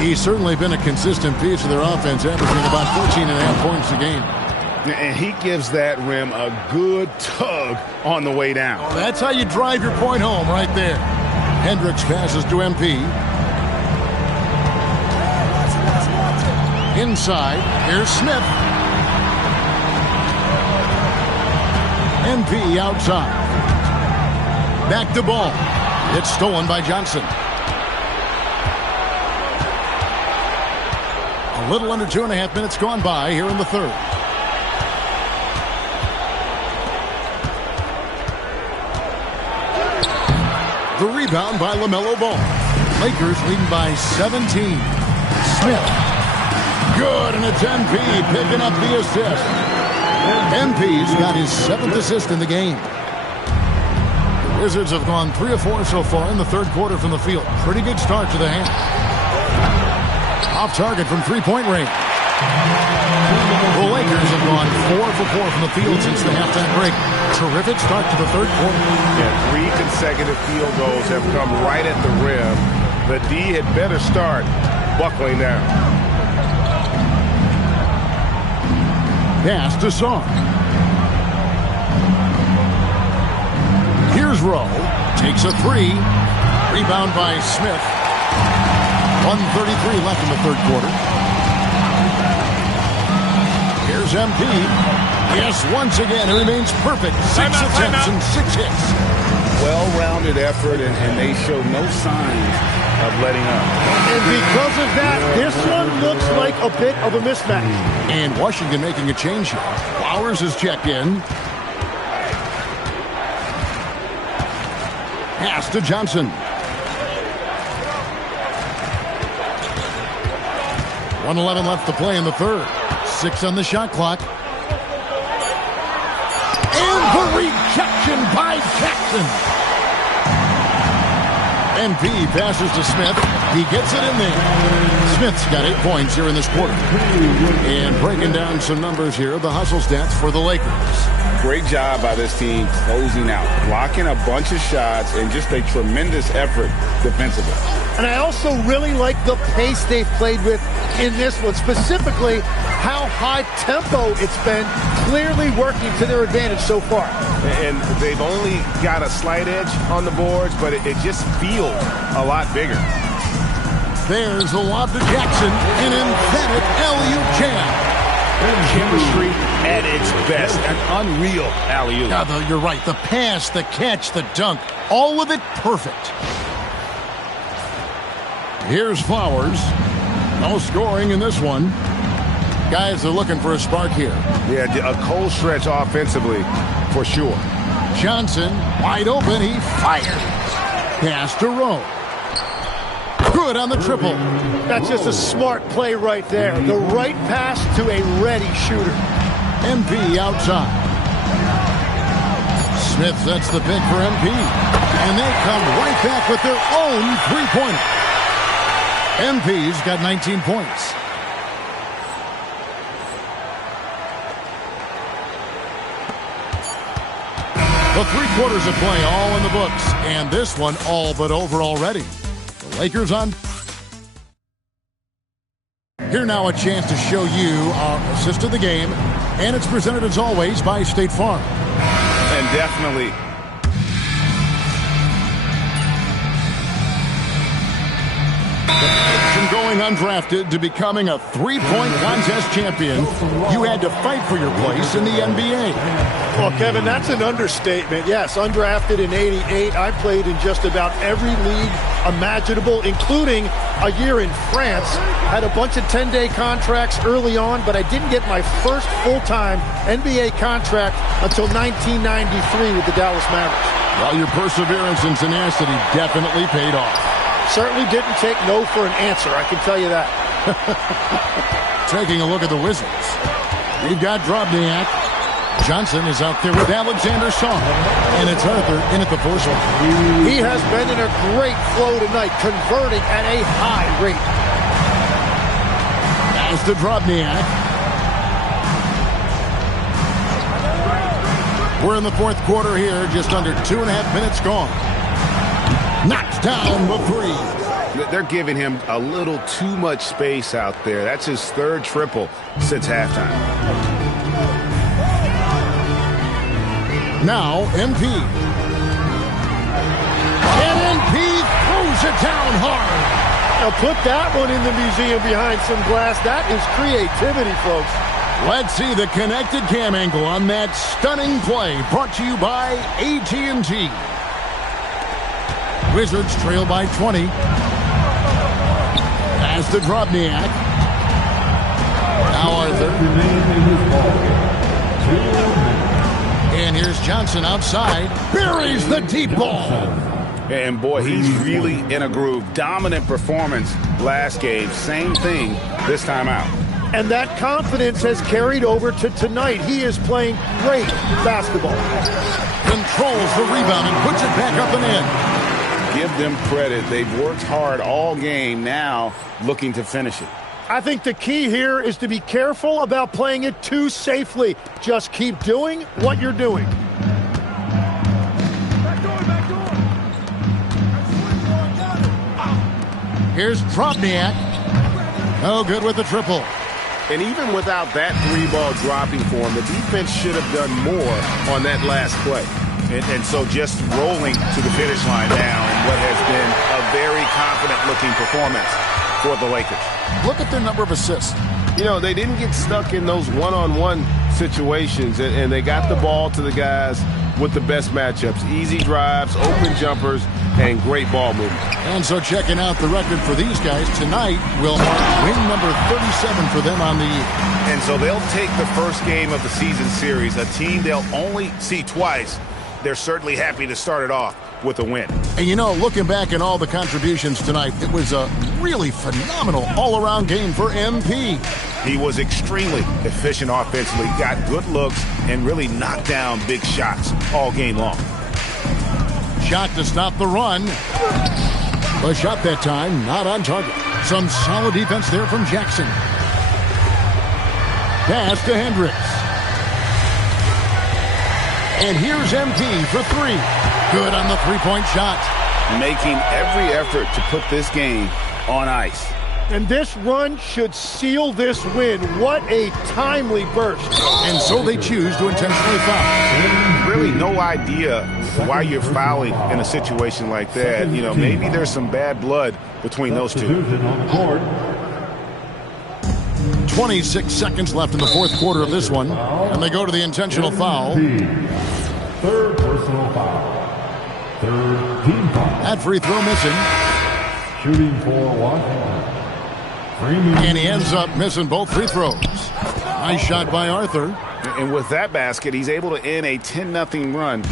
He's certainly been a consistent piece of their offense, averaging about 14.5 points a game. And he gives that rim a good tug on the way down. Oh, that's how you drive your point home right there. Hendricks passes to MP. Inside, here's Smith. MP outside. Back to ball. It's stolen by Johnson. A little under 2.5 minutes gone by here in the third. The rebound by LaMelo Ball. Lakers leading by 17. Smith. Good, and it's MP picking up the assist. MP's got his 7th assist in the game. The Wizards have gone 3 of 4 so far in the third quarter from the field. Pretty good start to the half. Off target from three-point range. The Lakers have gone 4 for 4 from the field since the halftime break. Terrific start to the third quarter. Yeah, 3 consecutive field goals have come right at the rim. The D had better start buckling down. Pass to Song. Here's Rowe. Takes a 3. Rebound by Smith. 1:33 left in the third quarter. Here's MP. Yes, once again, it remains perfect. 6 attempts and 6 hits. Well-rounded effort, and they show no signs of letting up. And because of that, this one looks like a bit of a mismatch. And Washington making a change here. Flowers is checked in. Pass to Johnson. 1:11 left to play in the third. 6 on the shot clock. And the rejection by Jackson. MP passes to Smith. He gets it in there. Smith's got 8 points here in this quarter. And breaking down some numbers here, the hustle stats for the Lakers. Great job by this team closing out, blocking a bunch of shots, and just a tremendous effort defensively. And I also really like the pace they've played with in this one, specifically how high tempo it's been, clearly working to their advantage so far. And they've only got a slight edge on the boards, but it just feels a lot bigger. There's the lob to Jackson, an emphatic alley-oop jam. Chemistry at its best, an unreal alley-oop. Yeah, you're right. The pass, the catch, the dunk, all of it perfect. Here's Flowers. No scoring in this one. Guys are looking for a spark here. Yeah, a cold stretch offensively, for sure. Johnson, wide open, he fires. Pass to Rowe. Good on the triple. That's just a smart play right there. The right pass to a ready shooter. MP outside. Smith sets the pick for MP. And they come right back with their own three-pointer. MP's got 19 points. The 3 quarters of play all in the books. And this one all but over already. The Lakers on. Here now a chance to show you our assist of the game. And it's presented as always by State Farm. And definitely. The action going going undrafted to becoming a three-point contest champion, you had to fight for your place in the NBA. Well, Kevin, that's an understatement. Yes, undrafted in '88. I played in just about every league imaginable, including a year in France. Had a bunch of 10-day contracts early on, but I didn't get my first full-time NBA contract until 1993 with the Dallas Mavericks. Well, your perseverance and tenacity definitely paid off. Certainly didn't take no for an answer, I can tell you that. Taking a look at the Wizards. We've got Drobniak. Johnson is out there with Alexander Shaw. And it's Arthur in at the first one. He has been in a great flow tonight, converting at a high rate. As to Drobniak. We're in the fourth quarter here, just under 2.5 minutes gone. Knocked down the three. They're giving him a little too much space out there. That's his third triple since halftime. Now, MP. And MP throws it down hard. Now put that one in the museum behind some glass. That is creativity, folks. Let's see the connected cam angle on that stunning play, brought to you by AT&T. Wizards trail by 20. Pass to Drobniak. Now Arthur. And here's Johnson outside. Buries the deep ball. And boy, he's really in a groove. Dominant performance last game. Same thing this time out. And that confidence has carried over to tonight. He is playing great basketball. Controls the rebound and puts it back up and in. Give them credit. They've worked hard all game, now looking to finish it. I think the key here is to be careful about playing it too safely. Just keep doing what you're doing. Here's Drobniak. No good with the triple. And even without that three-ball dropping for him, the defense should have done more on that last play. And so just rolling to the finish line now in what has been a very confident-looking performance for the Lakers. Look at their number of assists. You know, they didn't get stuck in those one-on-one situations, and they got the ball to the guys with the best matchups. Easy drives, open jumpers, and great ball movement. And so checking out the record for these guys tonight will mark win number 37 for them on the year. And so they'll take the first game of the season series, a team they'll only see twice. They're certainly happy to start it off with a win. And you know, looking back at all the contributions tonight, it was a really phenomenal all-around game for MP. He was extremely efficient offensively, got good looks, and really knocked down big shots all game long. Shot to stop the run. The shot that time, not on target. Some solid defense there from Jackson. Pass to Hendricks. And here's MP for three. Good on the three-point shot. Making every effort to put this game on ice. And this run should seal this win. What a timely burst. And so they choose to intentionally foul. Really no idea why you're fouling in a situation like that. You know, maybe there's some bad blood between those two. 26 seconds left in the fourth quarter of this one. And they go to the intentional foul. Third personal foul. Third team foul. That free throw missing. Shooting for Washington. And he ends up missing both free throws. Nice shot by Arthur. And with that basket, he's able to end a 10-0 run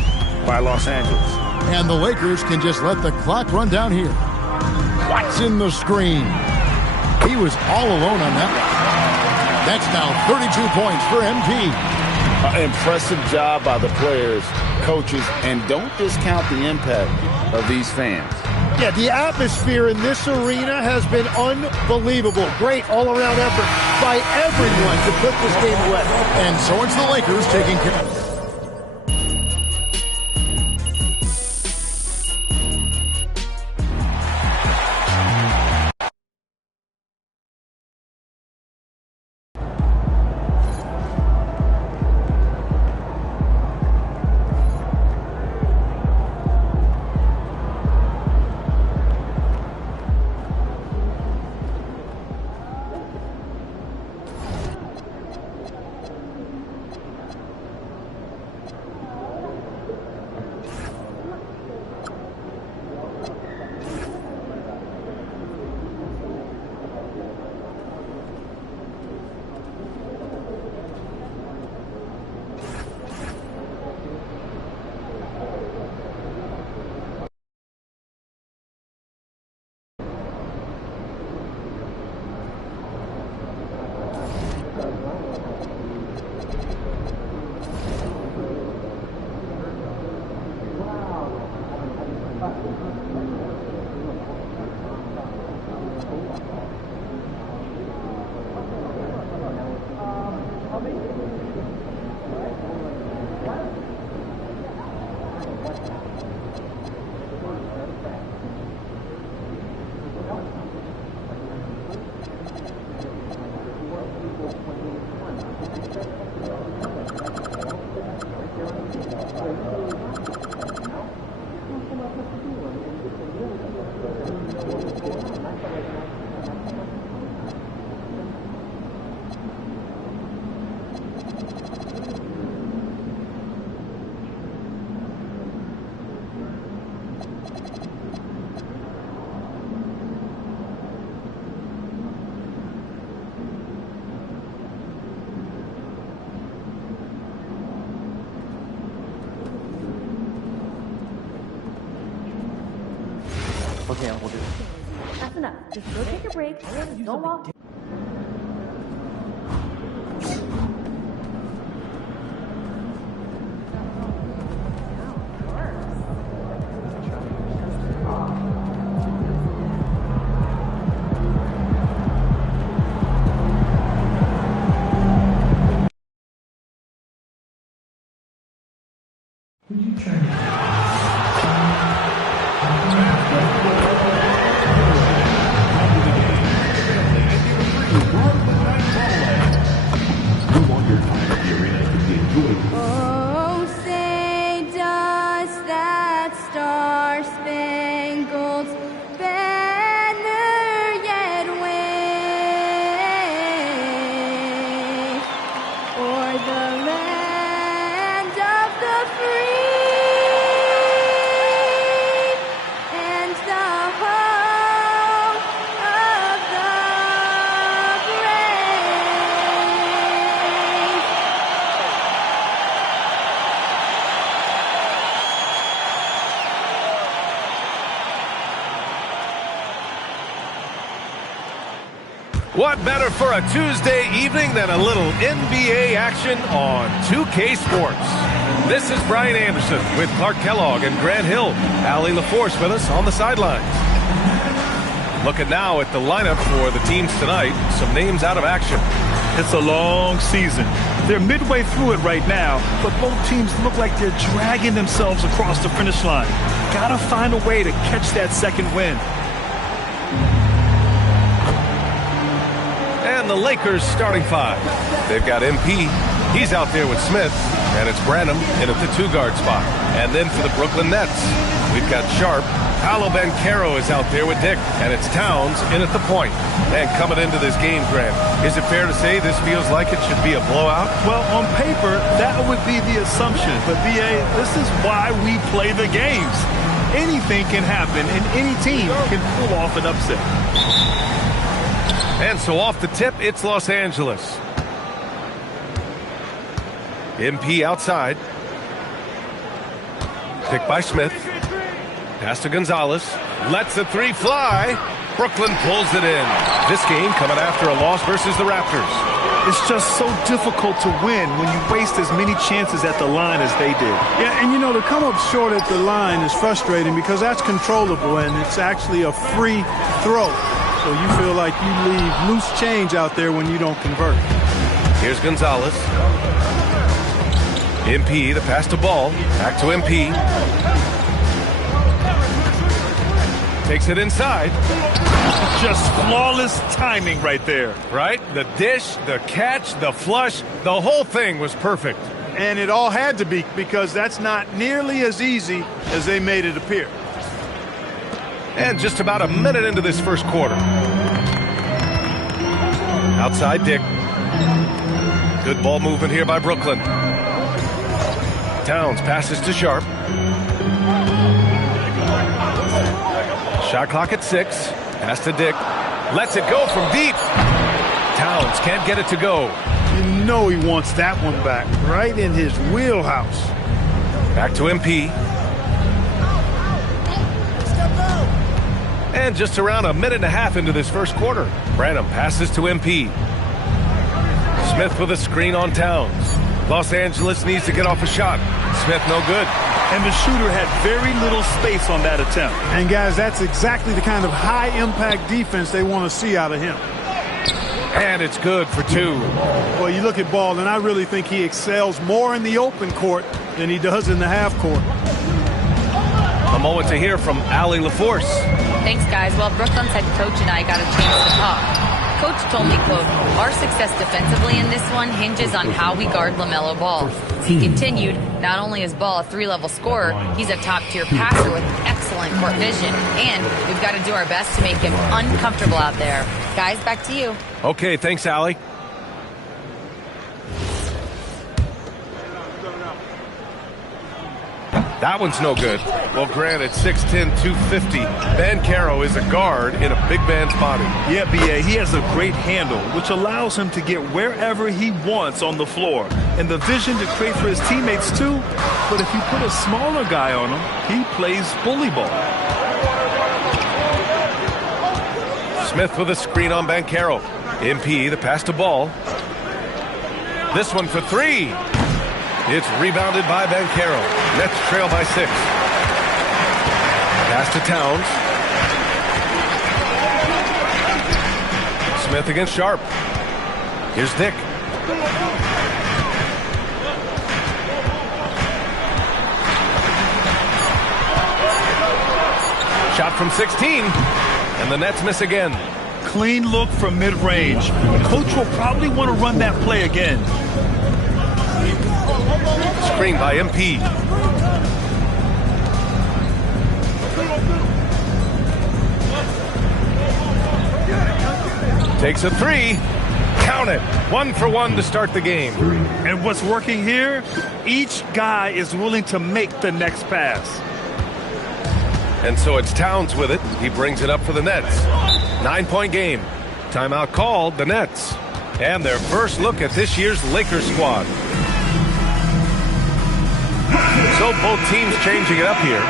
by Los Angeles. And the Lakers can just let the clock run down here. Watson the screen. He was all alone on that one. That's now 32 points for MP. Impressive job by the players, coaches, and don't discount the impact of these fans. Yeah, the atmosphere in this arena has been unbelievable. Great all-around effort by everyone to put this game away. And so it's the Lakers taking care of it. Okay, we'll do it. That's enough. Just go take a break. Don't walk. Oh, say does that star-spangled banner yet wave o'er the land of the free and the home of the brave? What better for a Tuesday evening than a little NBA action on 2K Sports? This is Brian Anderson with Clark Kellogg and Grant Hill. Allie LaForce with us on the sidelines. Looking now at the lineup for the teams tonight. Some names out of action. It's a long season. They're midway through it right now, but both teams look like they're dragging themselves across the finish line. Gotta find a way to catch that second win. And the Lakers starting five. They've got MP. He's out there with Smith. And it's Branham in at the two-guard spot. And then for the Brooklyn Nets, we've got Sharp. Paolo Banchero is out there with Dick. And it's Towns in at the point. And coming into this game, Grant, is it fair to say this feels like it should be a blowout? Well, on paper, that would be the assumption. But, B.A., this is why we play the games. Anything can happen, and any team can pull off an upset. And so off the tip, it's Los Angeles. MP outside. Picked by Smith. Pass to Gonzalez. Lets the three fly. Brooklyn pulls it in. This game coming after a loss versus the Raptors. It's just so difficult to win when you waste as many chances at the line as they did. Yeah, and you know, to come up short at the line is frustrating because that's controllable and it's actually a free throw. So you feel like you leave loose change out there when you don't convert. Here's Gonzalez. MP, the pass to Ball. Back to MP. Takes it inside. Just flawless timing right there. Right? The dish, the catch, the flush, the whole thing was perfect. And it all had to be because that's not nearly as easy as they made it appear. And just about a minute into this first quarter. Outside Dick. Good ball movement here by Brooklyn. Towns passes to Sharp. Shot clock at 6. Pass to Dick. Lets it go from deep. Towns can't get it to go. You know he wants that one back. Right in his wheelhouse. Back to MP. And just around a minute and a half into this first quarter, Branham passes to MP. Smith with a screen on Towns. Los Angeles needs to get off a shot. Smith no good. And the shooter had very little space on that attempt. And guys, that's exactly the kind of high-impact defense they want to see out of him. And it's good for 2. Well, you look at Ball, and I really think he excels more in the open court than he does in the half court. A moment to hear from Allie LaForce. Thanks, guys. Well, Brooklyn's head coach and I got a chance to talk. Coach told me, quote, our success defensively in this one hinges on how we guard LaMelo Ball. He continued, not only is Ball a 3-level scorer, he's a top-tier passer with excellent court vision. And we've got to do our best to make him uncomfortable out there. Guys, back to you. Okay, thanks, Allie. That one's no good. Well, granted, 6'10", 250. Banchero is a guard in a big man's body. Yeah, B.A., he has a great handle, which allows him to get wherever he wants on the floor. And the vision to create for his teammates, too. But if you put a smaller guy on him, he plays bully ball. Smith with a screen on Banchero. MP, the pass to Ball. This one for three. It's rebounded by Banchero. Nets trail by 6. Pass to Towns. Smith against Sharp. Here's Dick. Shot from 16, and the Nets miss again. Clean look from mid-range. Coach will probably want to run that play again. Screen by MP. Takes a three. Count it. 1 for 1 to start the game. And what's working here? Each guy is willing to make the next pass. And so it's Towns with it. He brings it up for the Nets. 9-point game. Timeout called, the Nets. And their first look at this year's Lakers squad. So both teams changing it up here.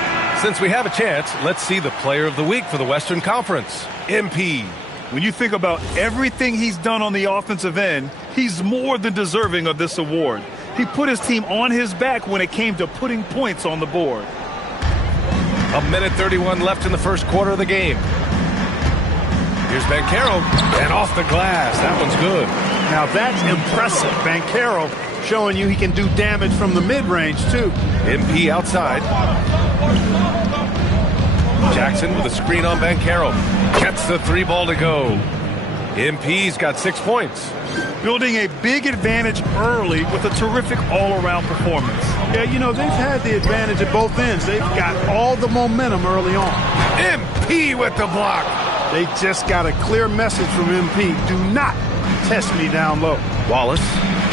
Since we have a chance, let's see the player of the week for the Western Conference. MP. When you think about everything he's done on the offensive end, he's more than deserving of this award. He put his team on his back when it came to putting points on the board. 1:31 left in the first quarter of the game. Here's Banchero, and off the glass. That one's good. Now that's impressive. Banchero showing you he can do damage from the mid-range, too. MP outside. Jackson with a screen on Banchero. Gets the 3 ball to go. MP's got 6 points. Building a big advantage early with a terrific all-around performance. Yeah, you know, they've had the advantage at both ends. They've got all the momentum early on. MP with the block. They just got a clear message from MP. Do not test me down low. Wallace.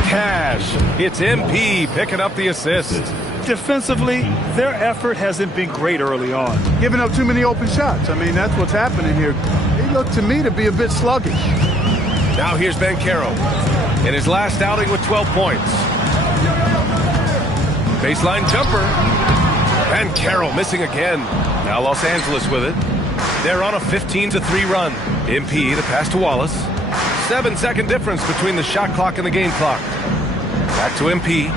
Cash. It's MP picking up the assist. Defensively, their effort hasn't been great early on. Giving up too many open shots. I mean, that's what's happening here. They look to me to be a bit sluggish. Now here's Banchero in his last outing with 12 points. Baseline jumper. Banchero missing again. Now Los Angeles with it. They're on a 15-3 run. MP, the pass to Wallace. 7-second difference between the shot clock and the game clock. Back to MP.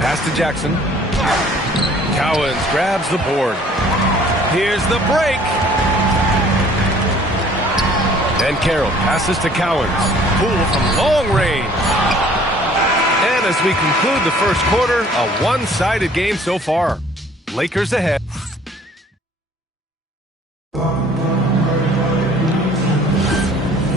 Pass to Jackson. Cowens grabs the board. Here's the break. And Carroll passes to Cowens. Poole from long range. And as we conclude the first quarter, a one-sided game so far. Lakers ahead.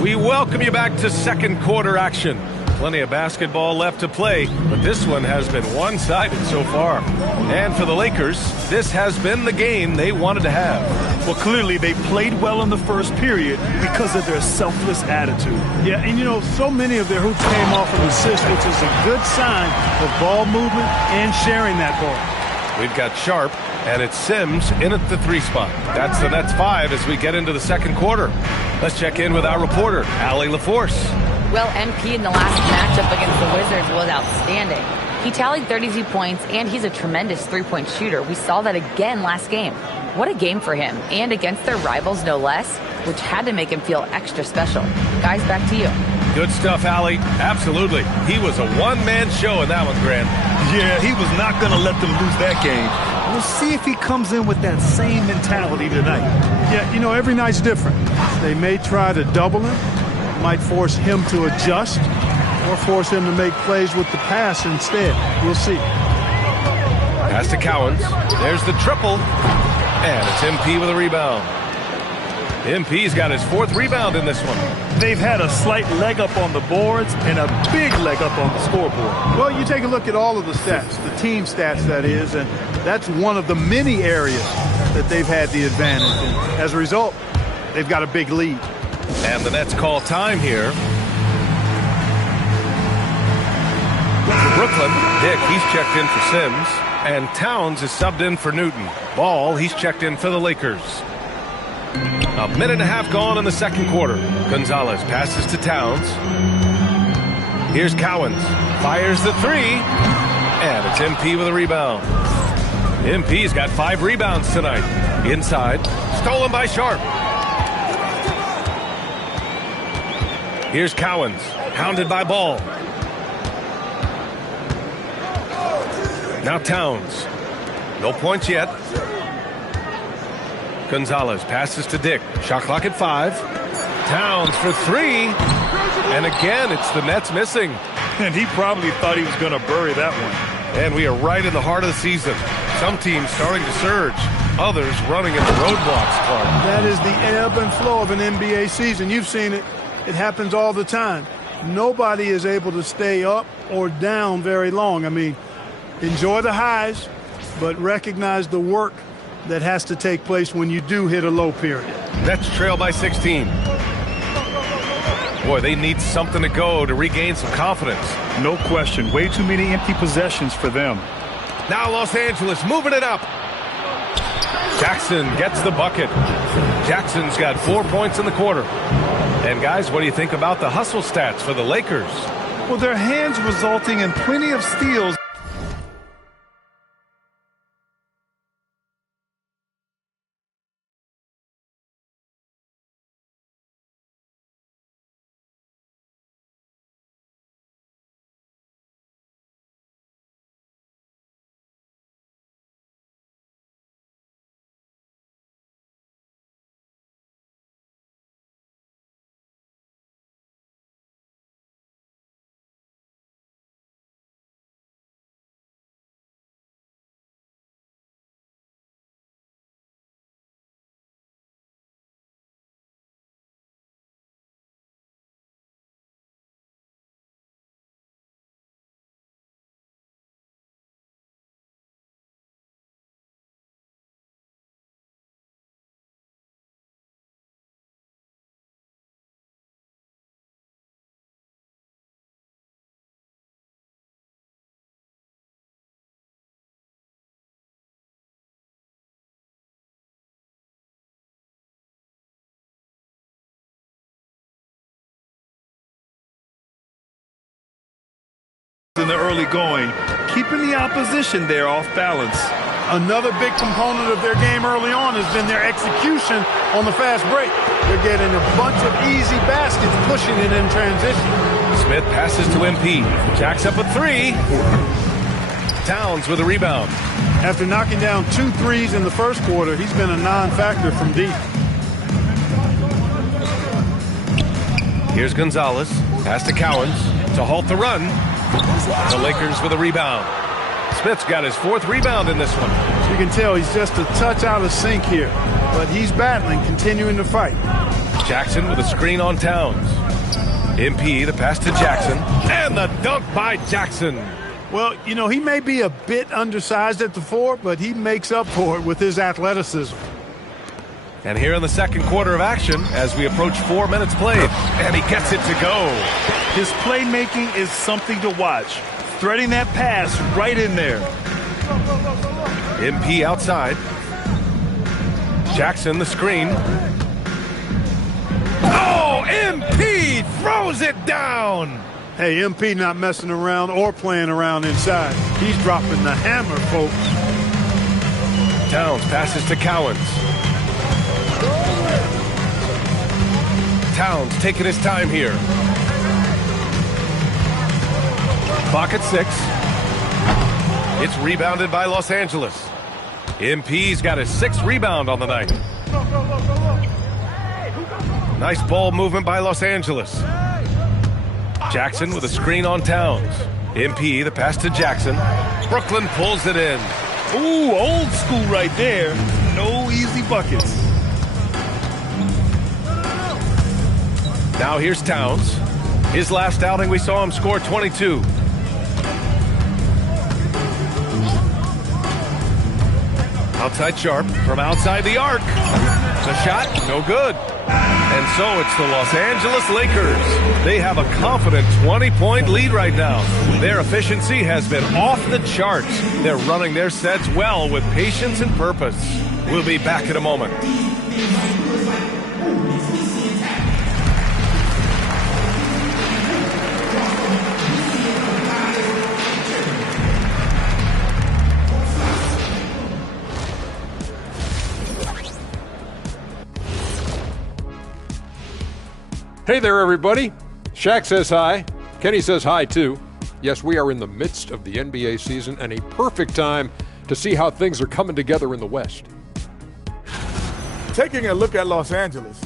We welcome you back to second quarter action. Plenty of basketball left to play, but this one has been one-sided so far. And for the Lakers, this has been the game they wanted to have. Well, clearly they played well in the first period because of their selfless attitude. Yeah, and you know, so many of their hoops came off of assists, which is a good sign of ball movement and sharing that ball. We've got Sharp, and it's Sims in at the 3 spot. That's the Nets 5 as we get into the second quarter. Let's check in with our reporter, Allie LaForce. Well, MP in the last matchup against the Wizards was outstanding. He tallied 32 points, and he's a tremendous three-point shooter. We saw that again last game. What a game for him, and against their rivals, no less, which had to make him feel extra special. Guys, back to you. Good stuff, Allie. Absolutely. He was a one-man show in that one, Grant. Yeah, he was not going to let them lose that game. We'll see if he comes in with that same mentality tonight. Yeah, you know, every night's different. They may try to double him. Might force him to adjust or force him to make plays with the pass instead. We'll see. Pass to Cowens. There's the triple. And it's MP with a rebound. MP's got his 4th rebound in this one. They've had a slight leg up on the boards and a big leg up on the scoreboard. Well, you take a look at all of the stats, the team stats that is, and that's one of the many areas that they've had the advantage. And as a result, they've got a big lead. And the Nets call time here. For Brooklyn, Dick, he's checked in for Sims. And Towns is subbed in for Newton. Ball, he's checked in for the Lakers. A minute and a half gone in the second quarter. Gonzalez passes to Towns. Here's Cowens. Fires the 3. And it's MP with a rebound. MP's got 5 rebounds tonight. Inside. Stolen by Sharp. Here's Cowens. Hounded by Ball. Now Towns. No points yet. Gonzalez passes to Dick. Shot clock at 5. Towns for 3. And again, it's the Nets missing. And he probably thought he was going to bury that one. And we are right in the heart of the season. Some teams starting to surge. Others running into roadblocks, Clark. That is the ebb and flow of an NBA season. You've seen it. It happens all the time. Nobody is able to stay up or down very long. I mean, enjoy the highs, but recognize the work that has to take place when you do hit a low period. Nets trail by 16. Boy, they need something to go to regain some confidence. No question. Way too many empty possessions for them. Now Los Angeles moving it up. Jackson gets the bucket. Jackson's got 4 points in the quarter. And guys, what do you think about the hustle stats for the Lakers? Well, their hands resulting in plenty of steals. In the early going, keeping the opposition there off balance. Another big component of their game early on has been their execution on the fast break. They're getting a bunch of easy baskets, pushing it in transition. Smith passes to MP. Jacks up a 3. Towns with a rebound. After knocking down 2 threes in the first quarter, he's been a non-factor from deep. Here's Gonzalez. Pass to Cowens to halt the run. The Lakers with a rebound. Smith's got his 4th rebound in this one. You can tell he's just a touch out of sync here, but he's battling, continuing to fight. Jackson with a screen on Towns. MP, the pass to Jackson, and the dunk by Jackson. Well, you know, he may be a bit undersized at the 4, but he makes up for it with his athleticism. And here in the second quarter of action, as we approach 4 minutes played, and he gets it to go. His playmaking is something to watch. Threading that pass right in there. MP outside. Jackson the screen. Oh, MP throws it down. Hey, MP not messing around or playing around inside. He's dropping the hammer, folks. Towns passes to Cowens. Towns taking his time here. Clock at 6. It's rebounded by Los Angeles. MP's got his 6th rebound on the night. Nice ball movement by Los Angeles. Jackson with a screen on Towns. MP, the pass to Jackson. Brooklyn pulls it in. Ooh, old school right there. No easy buckets. Now here's Towns. His last outing, we saw him score 22. Outside Sharp from outside the arc. The shot, no good. And so it's the Los Angeles Lakers. They have a confident 20-point lead right now. Their efficiency has been off the charts. They're running their sets well with patience and purpose. We'll be back in a moment. Hey there, everybody. Shaq says hi. Kenny says hi, too. Yes, we are in the midst of the NBA season and a perfect time to see how things are coming together in the West. Taking a look at Los Angeles,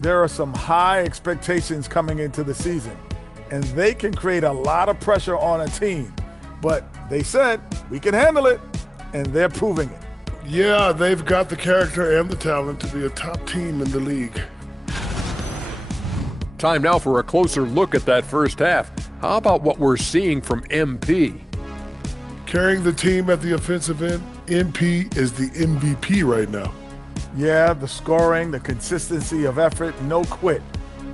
there are some high expectations coming into the season, and they can create a lot of pressure on a team. But they said, we can handle it, and they're proving it. Yeah, they've got the character and the talent to be a top team in the league. Time now for a closer look at that first half. How about what we're seeing from MP? Carrying the team at the offensive end, MP is the MVP right now. Yeah, the scoring, the consistency of effort, no quit.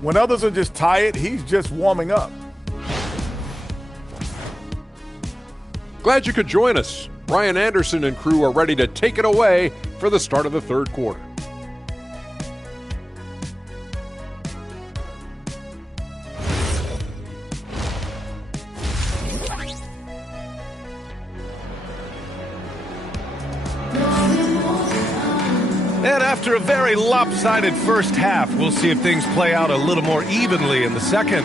When others are just tired, he's just warming up. Glad you could join us. Brian Anderson and crew are ready to take it away for the start of the third quarter. And after a very lopsided first half, we'll see if things play out a little more evenly in the second.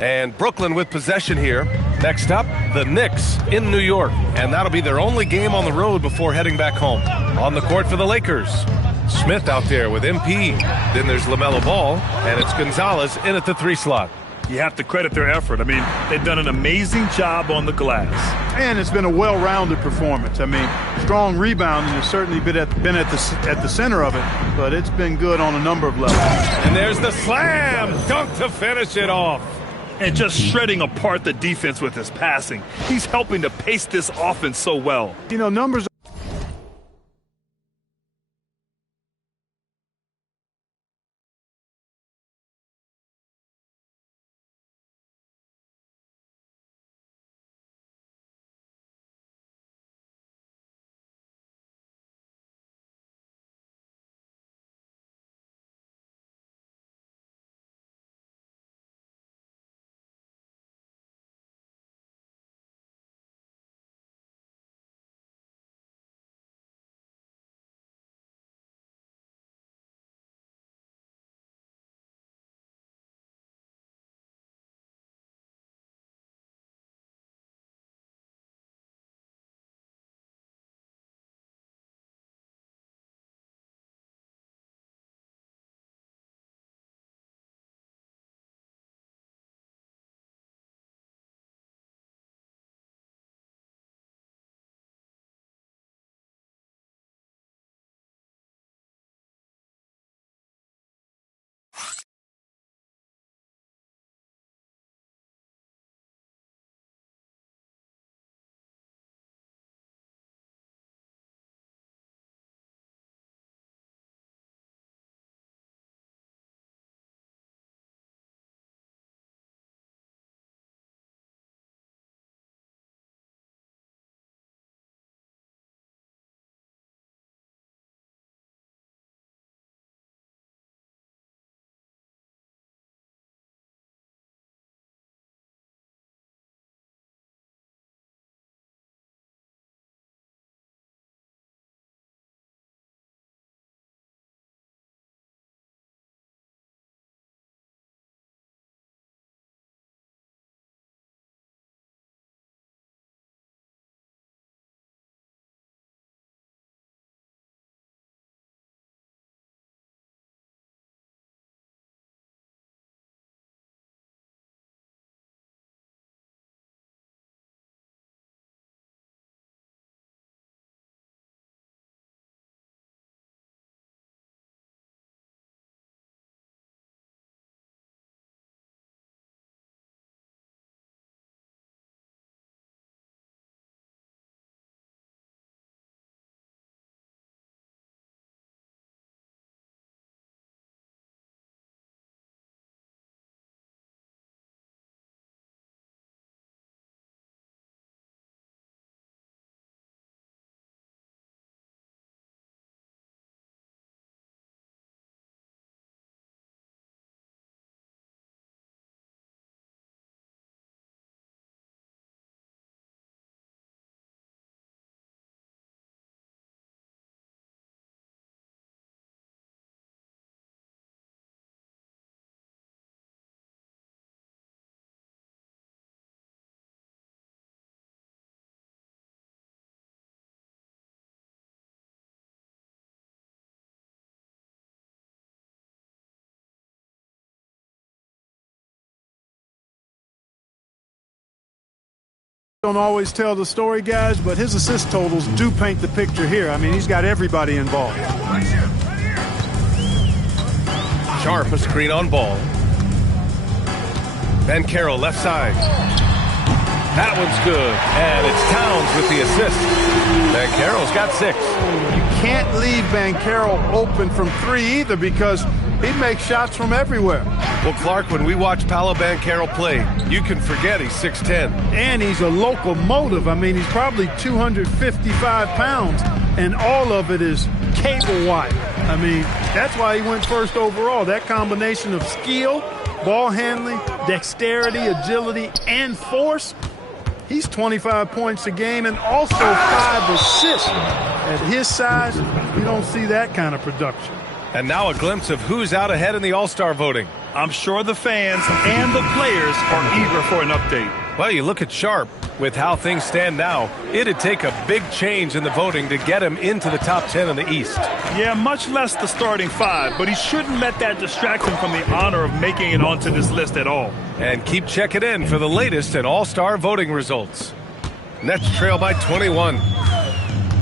And Brooklyn with possession here. Next up, the Knicks in New York. And that'll be their only game on the road before heading back home. On the court for the Lakers, Smith out there with MP. Then there's LaMelo Ball, and it's Gonzalez in at the 3 slot. You have to credit their effort. I mean, they've done an amazing job on the glass. And it's been a well-rounded performance. I mean, strong rebounding has certainly been at the center of it, but it's been good on a number of levels. And there's the slam dunk to finish it off. And just shredding apart the defense with his passing. He's helping to pace this offense so well. You know, numbers don't always tell the story, guys, but his assist totals do paint the picture here. I mean, he's got everybody involved. Sharp, a screen on ball. Banchero left side. That one's good, and it's Towns with the assist. Banchero's got 6. You can't leave Banchero open from 3 either because he makes shots from everywhere. Well, Clark, when we watch Paolo Banchero play, you can forget he's 6'10". And he's a locomotive. I mean, he's probably 255 pounds, and all of it is cable wire. I mean, that's why he went first overall. That combination of skill, ball handling, dexterity, agility, and force. He's 25 points a game and also 5 assists. At his size, you don't see that kind of production. And now a glimpse of who's out ahead in the All-Star voting. I'm sure the fans and the players are eager for an update. Well, you look at Sharp. With how things stand now, it'd take a big change in the voting to get him into the top 10 in the East. Yeah, much less the starting 5, but he shouldn't let that distract him from the honor of making it onto this list at all. And keep checking in for the latest in All-Star voting results. Nets trail by 21.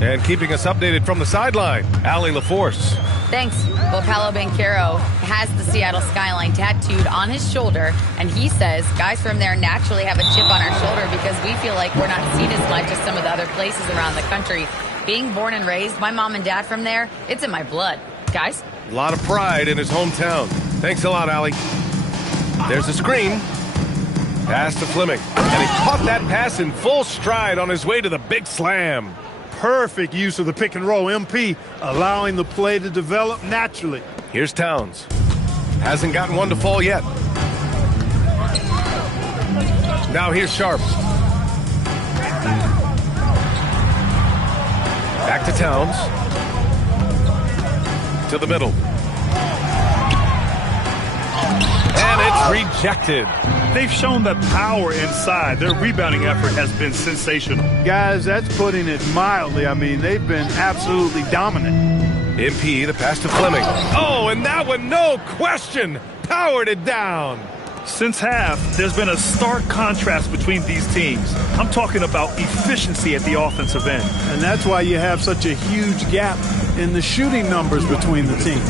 And keeping us updated from the sideline, Allie LaForce. Thanks. Well, Paolo Banchero has the Seattle skyline tattooed on his shoulder, and he says guys from there naturally have a chip on our shoulder because we feel like we're not seen as much as some of the other places around the country. Being born and raised, my mom and dad from there, it's in my blood. Guys? A lot of pride in his hometown. Thanks a lot, Allie. There's a screen. Pass to Fleming. And he caught that pass in full stride on his way to the big slam. Perfect use of the pick and roll. MP allowing the play to develop naturally. Here's Towns. Hasn't gotten one to fall yet. Now here's Sharp. Back to Towns. To the middle. And it's rejected. They've shown that power inside. Their rebounding effort has been sensational. Guys, that's putting it mildly. I mean, they've been absolutely dominant. MP, the pass to Fleming. Oh, and that one, no question, powered it down. Since half, there's been a stark contrast between these teams. I'm talking about efficiency at the offensive end. And that's why you have such a huge gap in the shooting numbers between the teams.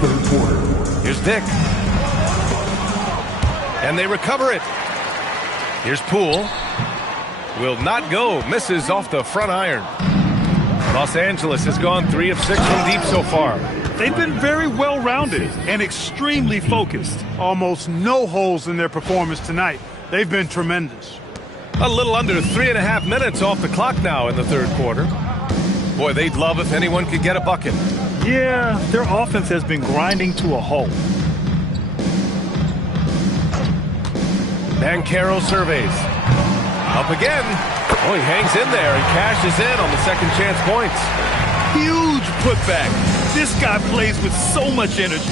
Third quarter. Here's Dick. And they recover it. Here's Poole. Will not go. Misses off the front iron. Los Angeles has gone 3 of 6 from deep so far. They've been very well-rounded and extremely focused. Almost no holes in their performance tonight. They've been tremendous. A little under 3.5 minutes off the clock now in the third quarter. Boy, they'd love if anyone could get a bucket. Yeah, their offense has been grinding to a halt. Banchero surveys. Up again. Oh, he hangs in there and cashes in on the second chance points. Huge putback. This guy plays with so much energy.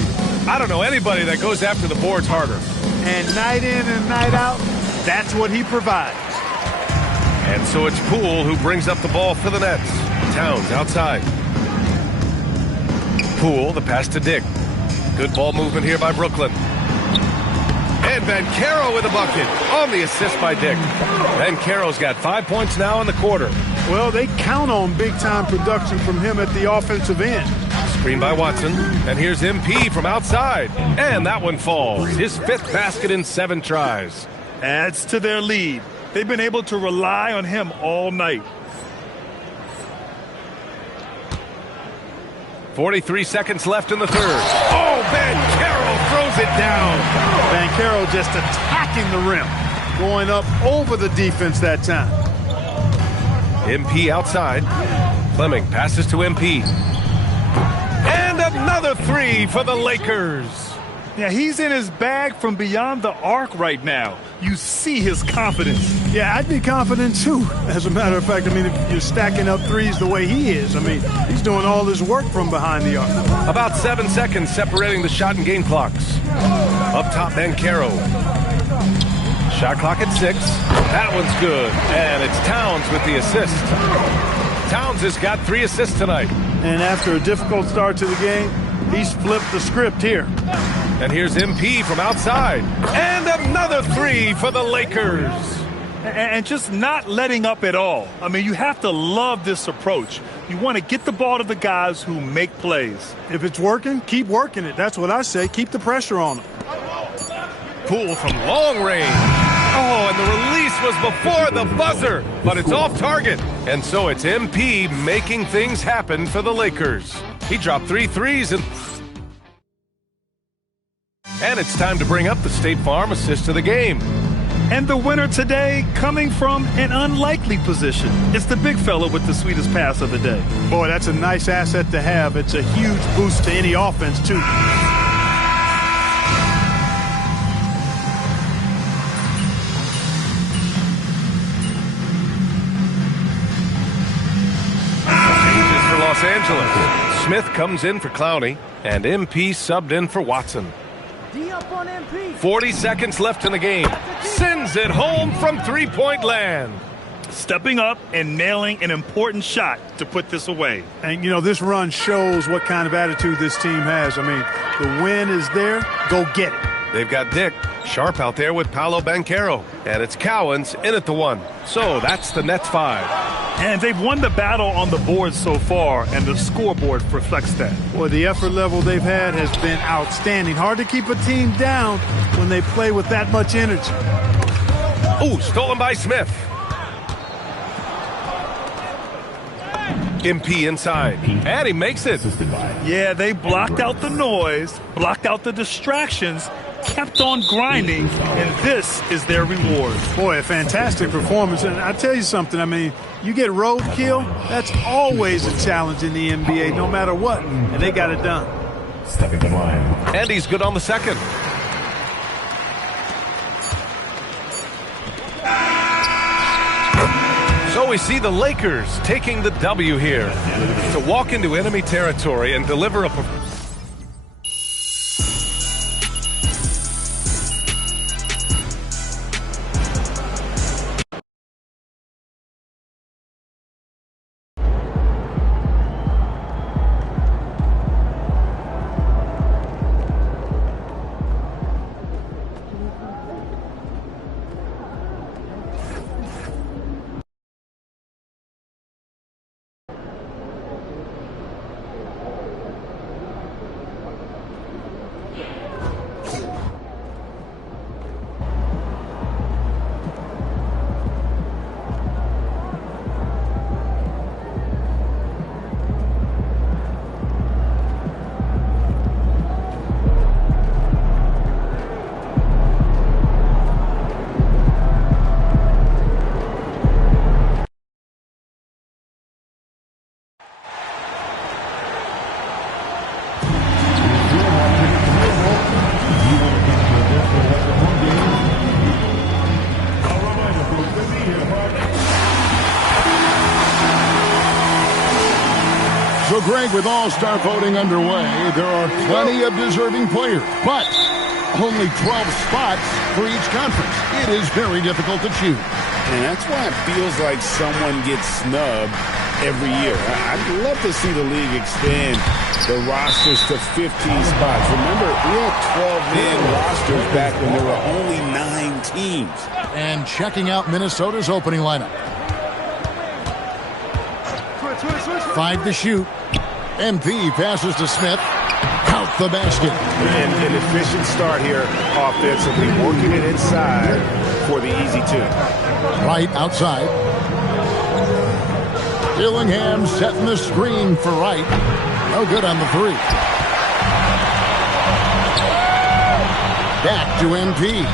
I don't know anybody that goes after the boards harder. And night in and night out, that's what he provides. And so it's Poole who brings up the ball for the Nets. Towns outside. Poole, the pass to Dick. Good ball movement here by Brooklyn. And Banchero with a bucket on the assist by Dick. Banchero's got 5 points now in the quarter. Well, they count on big-time production from him at the offensive end. Screen by Watson. And here's MP from outside. And that one falls. His 5th basket in 7 tries. Adds to their lead. They've been able to rely on him all night. 43 seconds left in the third. Oh, Banchero throws it down. Banchero just attacking the rim. Going up over the defense that time. MP outside. Fleming passes to MP. And another 3 for the Lakers. Yeah, he's in his bag from beyond the arc right now. You see his confidence. Yeah, I'd be confident too. As a matter of fact, I mean, if you're stacking up threes the way he is, I mean, he's doing all this work from behind the arc. About 7 seconds separating the shot and game clocks. Up top, Banchero. Shot clock at 6. That one's good. And it's Towns with the assist. Towns has got 3 assists tonight. And after a difficult start to the game, he's flipped the script here. And here's MP from outside. And another 3 for the Lakers. and just not letting up at all. I mean, you have to love this approach. You want to get the ball to the guys who make plays. If it's working, keep working it. That's what I say. Keep the pressure on them. Poole from long range. Oh, and the release was before the buzzer, but it's off target. And so it's MP making things happen for the Lakers. He dropped 3 threes and it's time to bring up the State Farm assist of the game. And the winner today coming from an unlikely position. It's the big fella with the sweetest pass of the day. Boy, that's a nice asset to have. It's a huge boost to any offense, too. Changes for Los Angeles. Smith comes in for Clowney, and MP subbed in for Watson. 40 seconds left in the game. Sends it home from three-point land. Stepping up and nailing an important shot to put this away. And, you know, this run shows what kind of attitude this team has. I mean, the win is there. Go get it. They've got Dick Sharp out there with Paolo Banchero. And it's Cowens in at the 1. So that's the Nets 5. And they've won the battle on the board so far, and the scoreboard reflects that. Boy, the effort level they've had has been outstanding. Hard to keep a team down when they play with that much energy. Ooh, stolen by Smith. MP inside, and he makes it. Yeah, they blocked out the noise, blocked out the distractions, kept on grinding, and this is their reward. Boy, a fantastic performance. And I tell you something, I mean, you get roadkill, that's always a challenge in the NBA, no matter what, and they got it done. Stepping in line. And he's good on the second. So we see the Lakers taking the W here to walk into enemy territory and deliver a performance. So, Greg, with all-star voting underway, there are plenty of deserving players, but only 12 spots for each conference. It is very difficult to choose. And that's why it feels like someone gets snubbed every year. I'd love to see the league expand the rosters to 15 spots. Remember, we had 12-man rosters back when there were only 9 teams. And checking out Minnesota's opening lineup. 5 to shoot. MP passes to Smith. Out the basket. And an efficient start here offensively, working it inside for the easy 2. Right outside. Dillingham setting the screen for Wright. No good on the 3. Back to MP.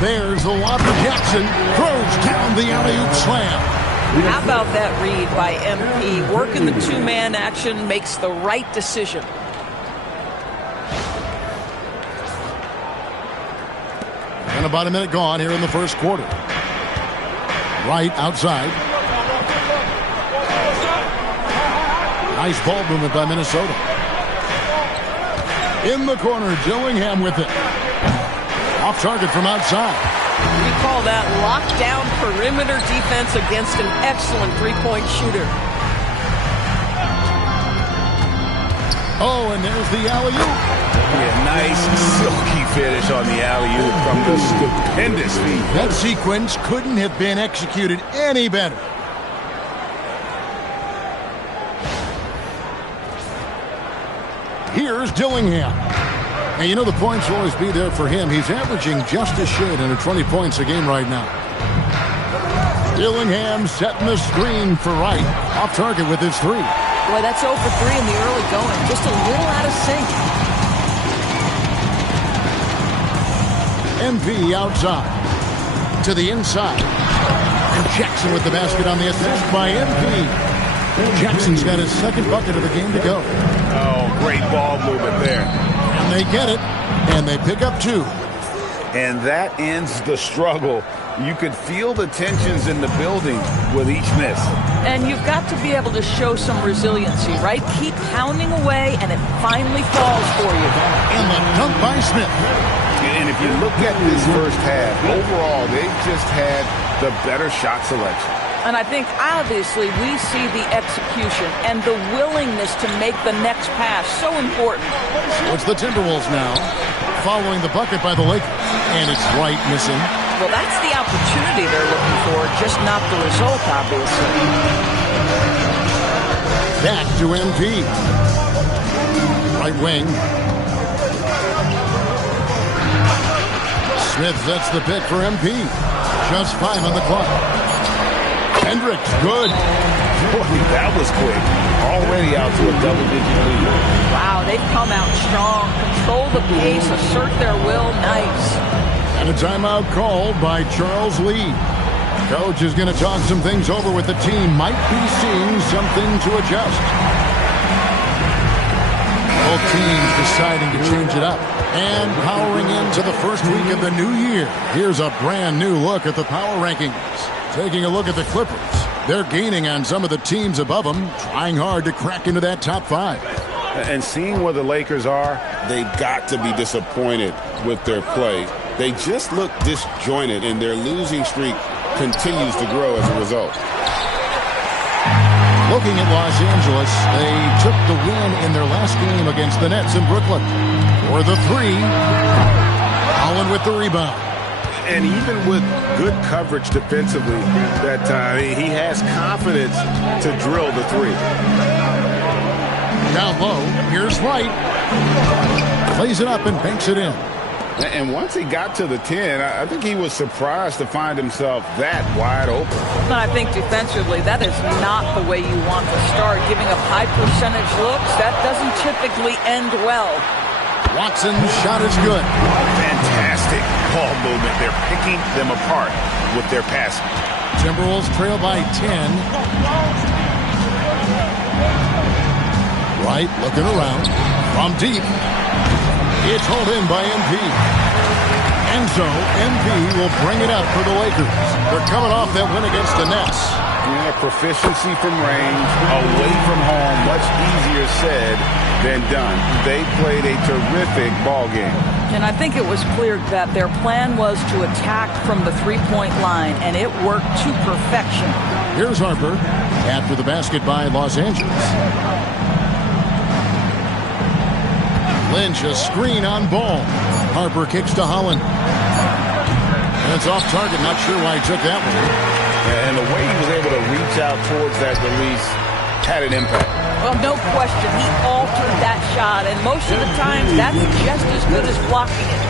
There's the lob to Jackson. Throws down the alley-oop slam. How about that read by MP? Working the two-man action, makes the right decision. And about a minute gone here in the first quarter. Right outside. Nice ball movement by Minnesota. In the corner, Dillingham with it. Off target from outside. We call that lockdown perimeter defense against an excellent three-point shooter. Oh, and there's the alley-oop. Yeah, nice silky finish on the alley-oop from the stupendous feed. That sequence couldn't have been executed any better. Here's Dillingham. And you know the points will always be there for him. He's averaging just a shade under 20 points a game right now. Dillingham setting the screen for Wright. Off target with his three. Boy, that's 0 for 3 in the early going. Just a little out of sync. MP outside. To the inside. And Jackson with the basket on the assist by MP. Jackson's got his second bucket of the game to go. Oh, great ball movement there. And they get it. And they pick up 2. And that ends the struggle. You could feel the tensions in the building with each miss. And you've got to be able to show some resiliency, right? Keep pounding away, and it finally falls for you. And the dunk by Smith. And if you look at this first half, overall, they've just had the better shot selection. And I think, obviously, we see the execution and the willingness to make the next pass so important. So it's the Timberwolves now, following the bucket by the Lakers. And it's Wright missing. Well, that's the opportunity they're looking for, just not the result, obviously. Back to MP. Right wing. Smith sets the pick for MP. Just 5 on the clock. Hendricks, good. Boy, that was quick. Already out to a double-digit lead. Wow, they've come out strong. Control the pace, assert their will. Nice. And a timeout called by Charles Lee. Coach is going to talk some things over with the team. Might be seeing something to adjust. Both teams deciding to change it up. And powering into the first week of the new year. Here's a brand new look at the power rankings. Taking a look at the Clippers. They're gaining on some of the teams above them, trying hard to crack into that top 5. And seeing where the Lakers are, they've got to be disappointed with their play. They just look disjointed, and their losing streak continues to grow as a result. Looking at Los Angeles, they took the win in their last game against the Nets in Brooklyn. For the 3, Holland with the rebound. And even with good coverage defensively that time, he has confidence to drill the 3. Down low, here's Wright. Plays it up and banks it in. And once he got to the 10, I think he was surprised to find himself that wide open. But I think defensively, that is not the way you want to start. Giving up high percentage looks, that doesn't typically end well. Watson's shot is good. Fantastic ball movement. They're picking them apart with their passing. Timberwolves trail by 10. Wright looking around. From deep. It's hauled in by MP. And so MP will bring it up for the Lakers. They're coming off that win against the Nets. Yeah, proficiency from range, away from home, much easier said than done. They played a terrific ball game. And I think it was clear that their plan was to attack from the three-point line, and it worked to perfection. Here's Harper after the basket by Los Angeles. Lynch, a screen on ball. Harper kicks to Holland. And it's off target. Not sure why he took that one. And the way he was able to reach out towards that release had an impact. Well, no question. He altered that shot, and most of the time, that's just as good as blocking it.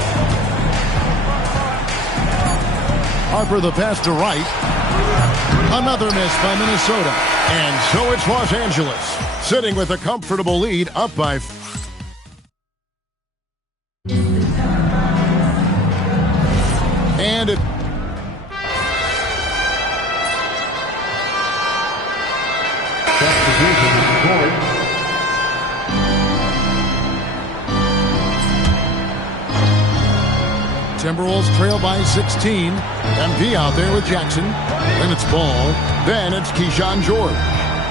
Harper the pass to Wright. Another miss by Minnesota. And so it's Los Angeles, sitting with a comfortable lead, up by 4. And it Timberwolves trail by 16. MP out there with Jackson. Then it's Ball. Then it's Keyshawn George.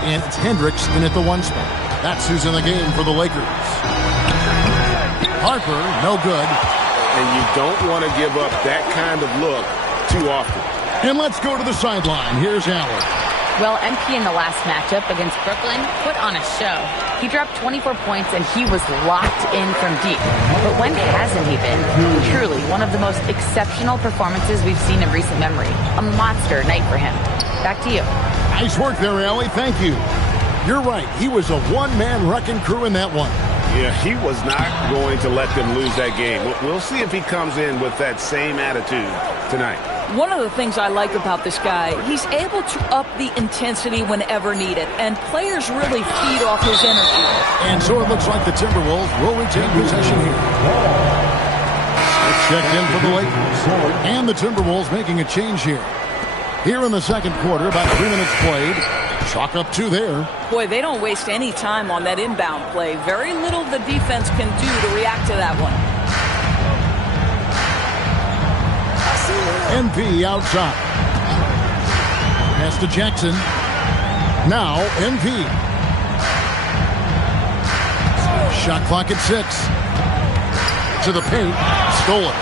And it's Hendricks in at the 1 spot. That's who's in the game for the Lakers. Harper, no good. And you don't want to give up that kind of look too often. And let's go to the sideline. Here's Allen. Well, MP in the last matchup against Brooklyn put on a show. He dropped 24 points and he was locked in from deep. But when hasn't he been? Truly, one of the most exceptional performances we've seen in recent memory. A monster night for him. Back to you. Nice work there, Allie. Thank you. You're right. He was a one-man wrecking crew in that one. Yeah, he was not going to let them lose that game. We'll see if he comes in with that same attitude tonight. One of the things I like about this guy, he's able to up the intensity whenever needed, and players really feed off his energy. And so it looks like the Timberwolves will retain possession here. It's checked in for the Lakers. And the Timberwolves making a change here. Here in the second quarter, about 3 minutes played. Chalk up 2 there. Boy, they don't waste any time on that inbound play. Very little the defense can do to react to that one. MP outside. Pass to Jackson. Now MP. Shot clock at 6. To the paint. Stolen.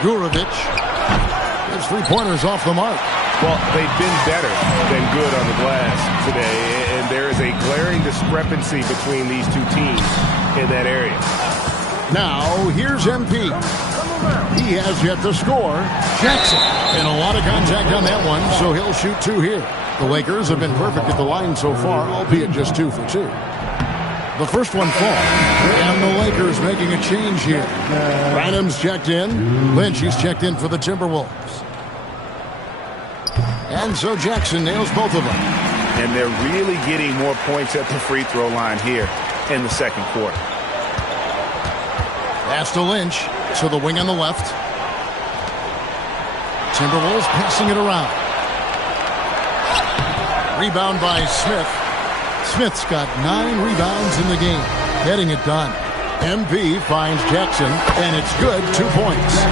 Gurovic. His 3-pointers off the mark. Well, they've been better than good on the glass today, and there is a glaring discrepancy between these two teams in that area. Now, here's MP. He has yet to score. Jackson. And a lot of contact on that one, so he'll shoot 2 here. The Lakers have been perfect at the line so far, albeit just 2 for 2. The first one falls. And the Lakers making a change here. Branham's checked in. Lynch, he's checked in for the Timberwolves. And so Jackson nails both of them. And they're really getting more points at the free throw line here in the second quarter. Pass to Lynch. To the wing on the left. Timberwolves passing it around. Rebound by Smith. Smith's got 9 rebounds in the game. Getting it done. MP finds Jackson, and it's good. 2 points.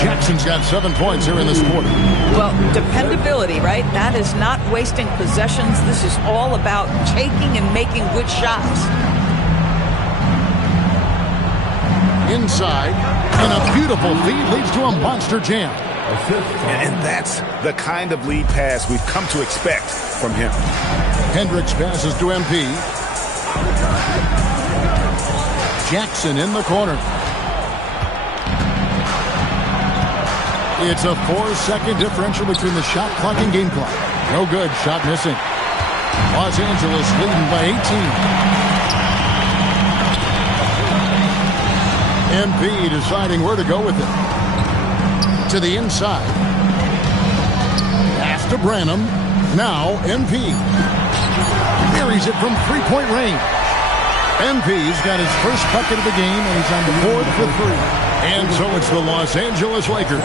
Jackson's got 7 points here in this quarter. Well, dependability, right? That is not wasting possessions. This is all about taking and making good shots. Inside, and a beautiful feed leads to a monster jam. And that's the kind of lead pass we've come to expect from him. Hendricks passes to MP. Jackson in the corner. It's a 4-second differential between the shot clock and game clock. No good. Shot missing. Los Angeles leading by 18. MP deciding where to go with it. To the inside. Pass to Branham. Now MP. Buries it from 3-point range. MP's got his first bucket of the game, and he's on the board for 3. And so it's the Los Angeles Lakers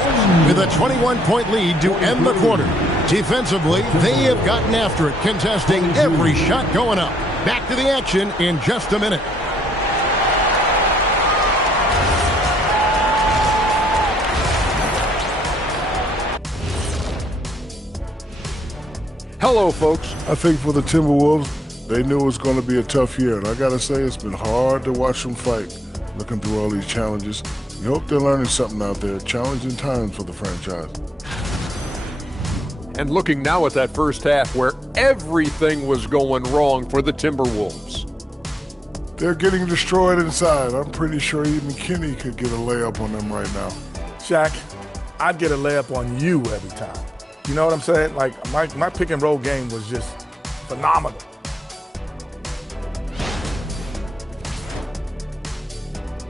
with a 21-point lead to end the quarter. Defensively, they have gotten after it, contesting every shot going up. Back to the action in just a minute. Hello, folks. I think for the Timberwolves, they knew it was going to be a tough year. And I got to say, it's been hard to watch them fight, looking through all these challenges. We hope they're learning something out there. Challenging times for the franchise. And looking now at that first half where everything was going wrong for the Timberwolves. They're getting destroyed inside. I'm pretty sure even Kenny could get a layup on them right now. Shaq, I'd get a layup on you every time. You know what I'm saying? Like, my pick and roll game was just phenomenal.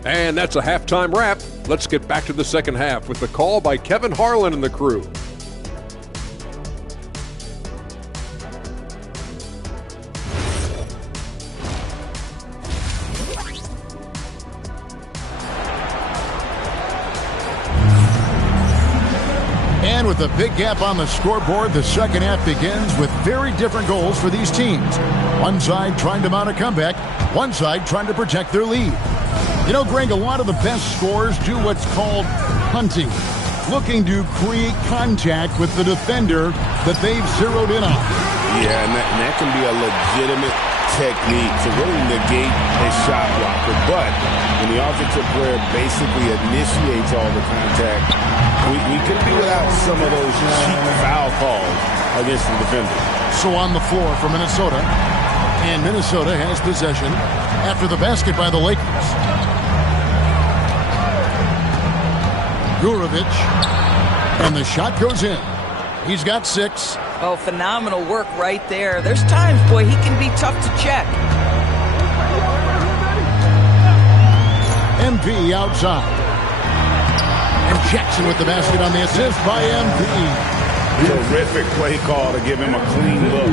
And that's a halftime wrap. Let's get back to the second half with the call by Kevin Harlan and the crew. And with a big gap on the scoreboard, the second half begins with very different goals for these teams. One side trying to mount a comeback, one side trying to protect their lead. You know, Greg, a lot of the best scorers do what's called hunting, looking to create contact with the defender that they've zeroed in on. Yeah, and that can be a legitimate technique to really negate a shot blocker. But when the offensive player basically initiates all the contact, We could be without some of those cheap foul calls against the defender. So on the floor for Minnesota. And Minnesota has possession after the basket by the Lakers. Gurovic. And the shot goes in. He's got 6. Oh, phenomenal work right there. There's times, boy, he can be tough to check. MP outside. And Jackson with the basket on the assist by MP. Terrific play call to give him a clean look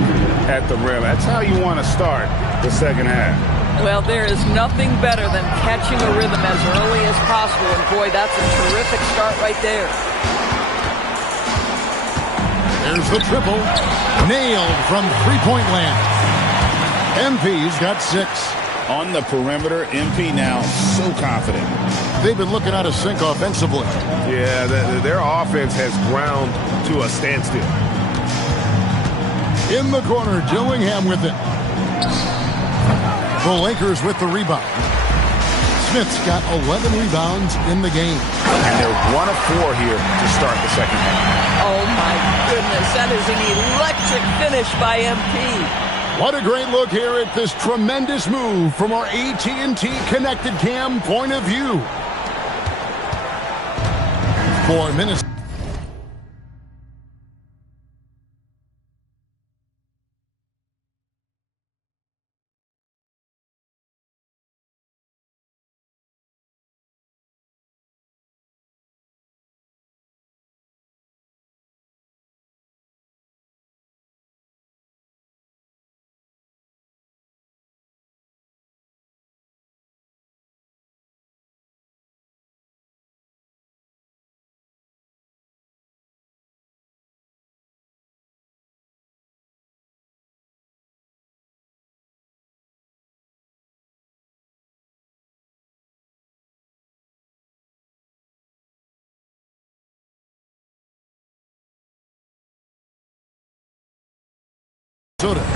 at the rim. That's how you want to start the second half. Well, there is nothing better than catching a rhythm as early as possible. And, boy, that's a terrific start right there. There's the triple. Nailed from three-point land. MP's got 6. On the perimeter, MP now so confident. They've been looking out of sync offensively. Yeah, their offense has ground to a standstill. In the corner, Dillingham with it. The Lakers with the rebound. Smith's got 11 rebounds in the game. And they're 1 of 4 here to start the second half. Oh, my goodness. That is an electric finish by MP. What a great look here at this tremendous move from our AT&T Connected Cam point of view. 4 minutes.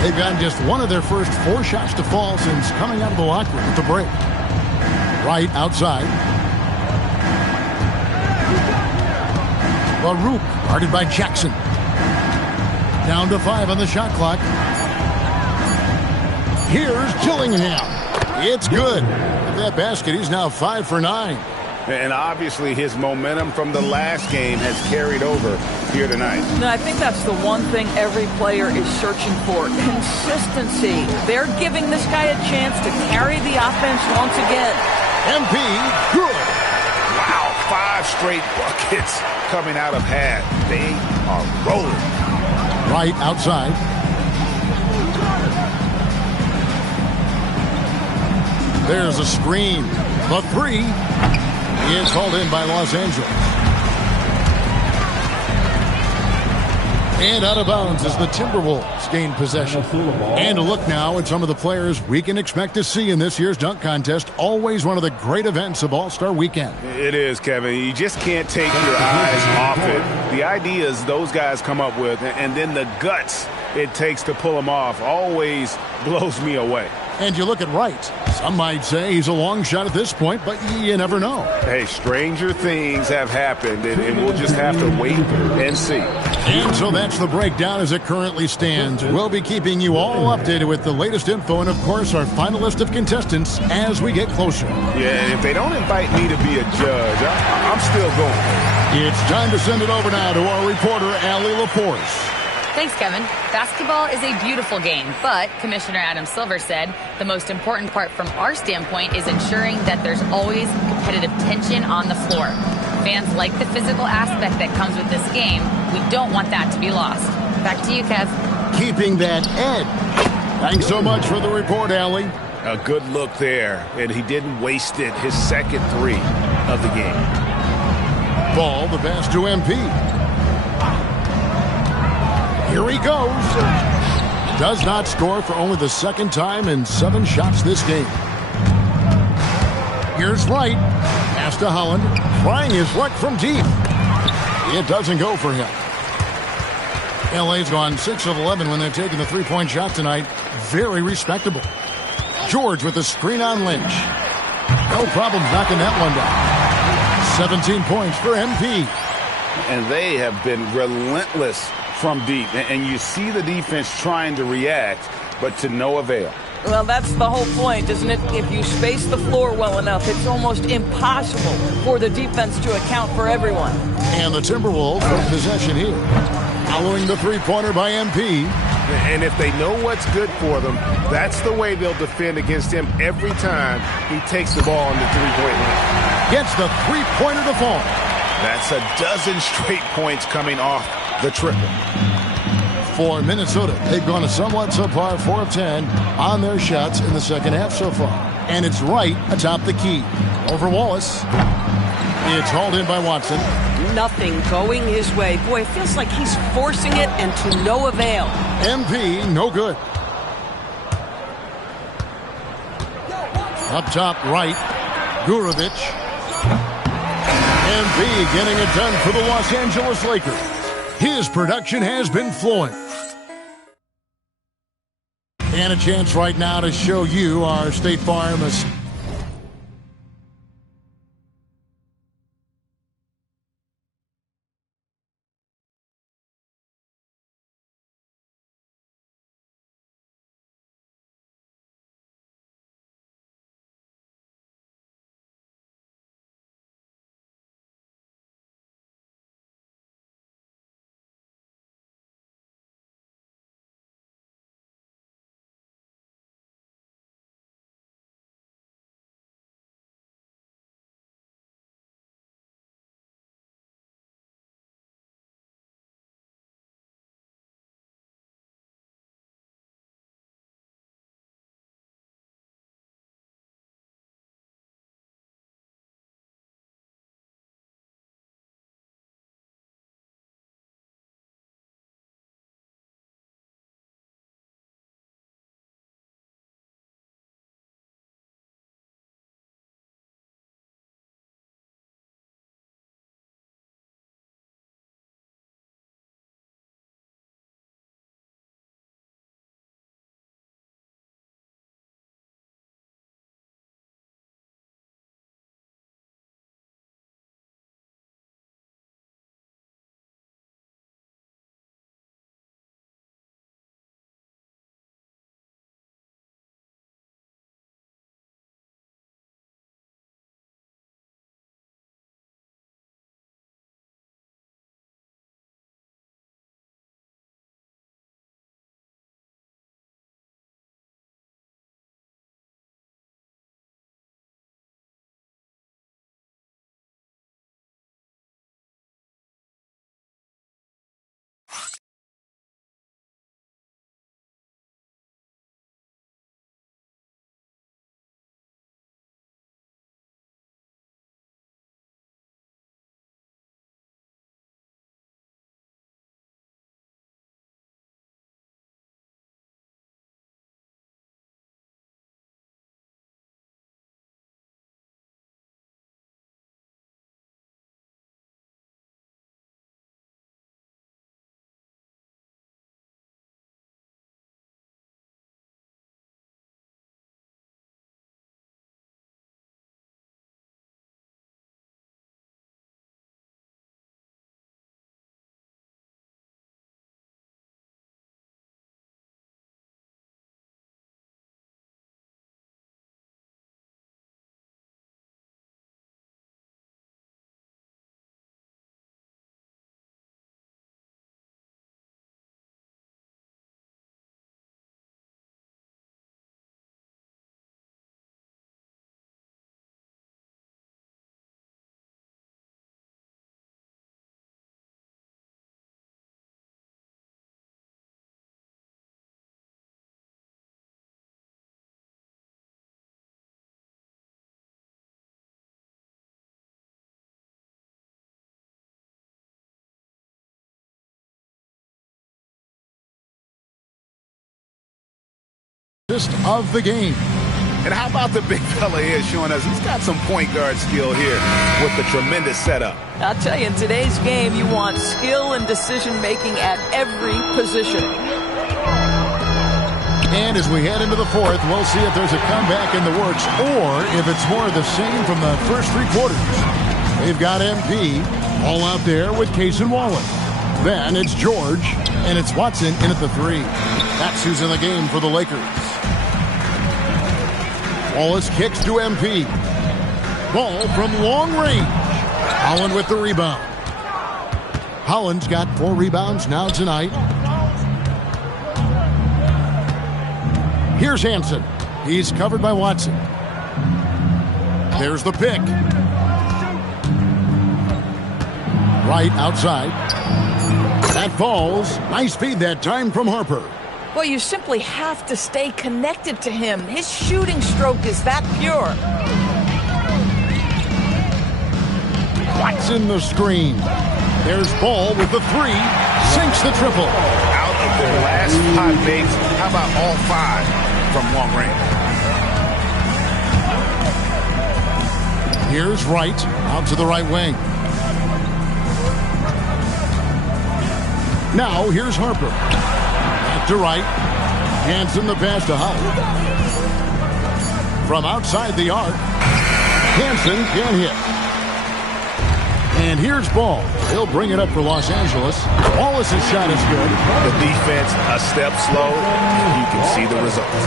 They've gotten just one of their first 4 shots to fall since coming out of the locker room at the break. Right outside. Baruch guarded by Jackson. Down to 5 on the shot clock. Here's Dillingham. It's good. With that basket, he's now 5 for 9. And obviously his momentum from the last game has carried over here tonight. No, I think that's the one thing every player is searching for. Consistency. They're giving this guy a chance to carry the offense once again. MP, good. Wow, 5 straight buckets coming out of half. They are rolling. Right outside. There's a screen. The 3 is called in by Los Angeles. And out of bounds as the Timberwolves gain possession. And a look now at some of the players we can expect to see in this year's dunk contest. Always one of the great events of All-Star Weekend. It is, Kevin. You just can't take your eyes off it. The ideas those guys come up with and then the guts it takes to pull them off always blows me away. And you look at Wright. Some might say he's a long shot at this point, but you never know. Hey, stranger things have happened, and we'll just have to wait and see. And so that's the breakdown as it currently stands. We'll be keeping you all updated with the latest info and, of course, our final list of contestants as we get closer. Yeah, and if they don't invite me to be a judge, I'm still going. It's time to send it over now to our reporter, Allie Laporte. Thanks, Kevin. Basketball is a beautiful game, but Commissioner Adam Silver said the most important part from our standpoint is ensuring that there's always competitive tension on the floor. Fans like the physical aspect that comes with this game. We don't want that to be lost. Back to you, Kev. Keeping that edge. Thanks so much for the report, Allie. A good look there, and he didn't waste it. His second 3 of the game. Ball, the pass to MP. Here he goes. Does not score for only the second time in 7 shots this game. Here's Wright. Pass to Holland. Trying his luck from deep. It doesn't go for him. LA's gone 6 of 11 when they've taken the 3-point shot tonight. Very respectable. George with a screen on Lynch. No problem knocking that one down. 17 points for MP. and they have been relentless from deep. And you see the defense trying to react, but to no avail. Well, that's the whole point, isn't it? If you space the floor well enough, it's almost impossible for the defense to account for everyone. And the Timberwolves with possession here. Following the three-pointer by MP. And if they know what's good for them, that's the way they'll defend against him every time he takes the ball on the three-point line. Gets the three-pointer to fall. That's a dozen straight points coming off the triple. For Minnesota, they've gone a somewhat subpar 4 of 10 on their shots in the second half so far. And it's right atop the key. Over Wallace. It's hauled in by Watson. Nothing going his way. Boy, it feels like he's forcing it and to no avail. MP, no good. Up top right, Gurovic. MP getting it done for the Los Angeles Lakers. His production has been flowing. And a chance right now to show you our State Farm. Of the game. And how about the big fella here showing us he's got some point guard skill here with the tremendous setup. I'll tell you, in today's game, you want skill and decision-making at every position. And as we head into the fourth, we'll see if there's a comeback in the works or if it's more of the same from the first three quarters. They've got MP all out there with Case and Wallace. Then it's George, and it's Watson in at the 3. That's who's in the game for the Lakers. Wallace kicks to MP. Ball from long range. Holland with the rebound. Holland's got 4 rebounds now tonight. Here's Hansen. He's covered by Watson. There's the pick. Right outside. That falls. Nice feed that time from Harper. Well, you simply have to stay connected to him. His shooting stroke is that pure. Watson the screen. There's Ball with the 3. Sinks the triple. Out of their last 5 makes, how about all 5 from long range? Here's Wright out to the right wing. Now here's Harper. Back to Wright. Hansen the pass to Howard. From outside the arc. Hansen can hit. And here's Ball. He'll bring it up for Los Angeles. Wallace's shot is good. The defense a step slow. You can see the results.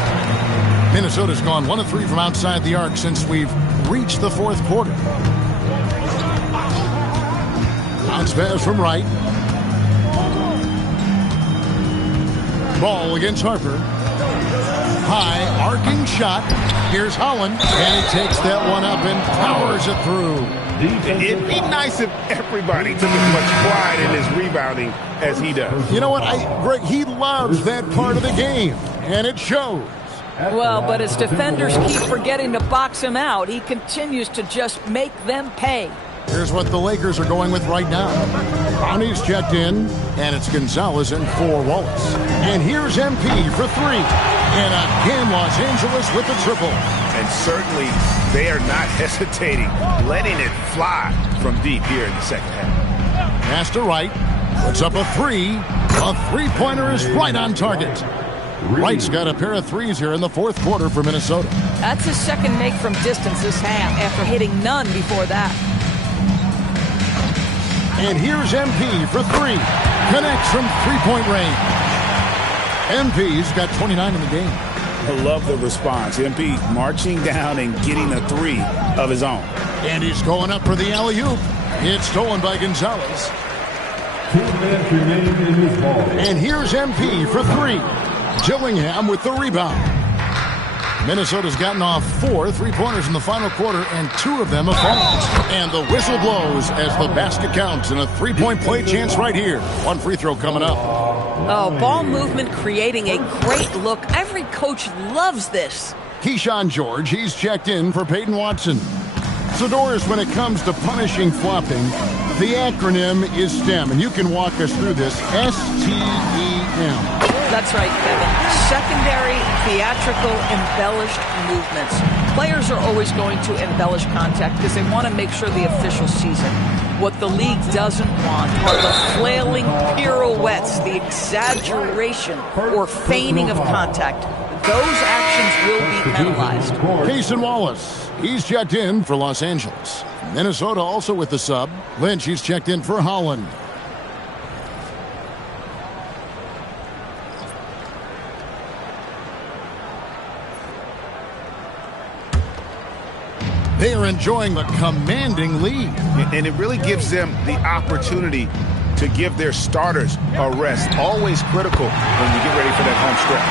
Minnesota's gone 1 of 3 from outside the arc since we've reached the 4th quarter. Bounce pass from Wright. Ball against Harper. High arcing shot. Here's Holland. And he takes that one up and powers it through. It'd be nice if everybody took as much pride in his rebounding as he does. You know what, Greg, he loves that part of the game, and it shows. Well, but as defenders keep forgetting to box him out, he continues to just make them pay. Here's what the Lakers are going with right now. Brownie's checked in, and it's Gonzalez in for Wallace. And here's MP for 3. And again, Los Angeles with the triple. And certainly, they are not hesitating, letting it fly from deep here in the second half. Pass to Wright. Puts up a 3. A three-pointer is right on target. Wright's got a pair of 3s here in the 4th quarter for Minnesota. That's his second make from distance this half after hitting none before that. And here's MP for 3. Connects from 3-point range. MP's got 29 in the game. I love the response. MP marching down and getting a 3 of his own. And he's going up for the alley-oop. It's stolen by Gonzalez. 2 minutes remaining in this ball. And here's MP for 3. Gillingham with the rebound. Minnesota's gotten off 4 3-pointers in the final quarter, and 2 of them have fallen. And the whistle blows as the basket counts, and a 3-point play chance right here. 1 free throw coming up. Oh, ball movement creating a great look. Every coach loves this. Keyshawn George, he's checked in for Peyton Watson. So, Doris, when it comes to punishing flopping, the acronym is STEM, and you can walk us through this. STEM. That's right, Kevin. Secondary, theatrical, embellished movements. Players are always going to embellish contact because they want to make sure the official sees it. What the league doesn't want are the flailing pirouettes, the exaggeration or feigning of contact. Those actions will be penalized. Case and Wallace, he's checked in for Los Angeles. Minnesota also with the sub. Lynch, he's checked in for Holland. They are enjoying the commanding lead. And it really gives them the opportunity to give their starters a rest. Always critical when you get ready for that home stretch.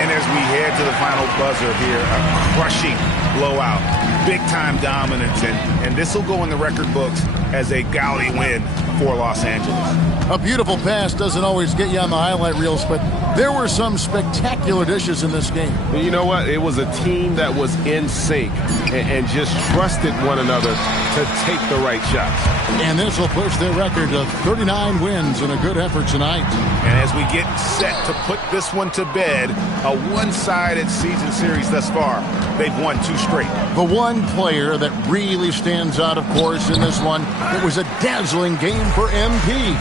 And as we head to the final buzzer here, a crushing blowout, big-time dominance, and this will go in the record books as a gaudy win for Los Angeles. A beautiful pass doesn't always get you on the highlight reels, but there were some spectacular dishes in this game. You know what? It was a team that was in sync and just trusted one another to take the right shots. And this will push their record to 39 wins in a good effort tonight. And as we get set to put this one to bed, a one-sided season series thus far, they've won 2 straight. The one player that really stands out, of course, in this one, it was a dazzling game for MP.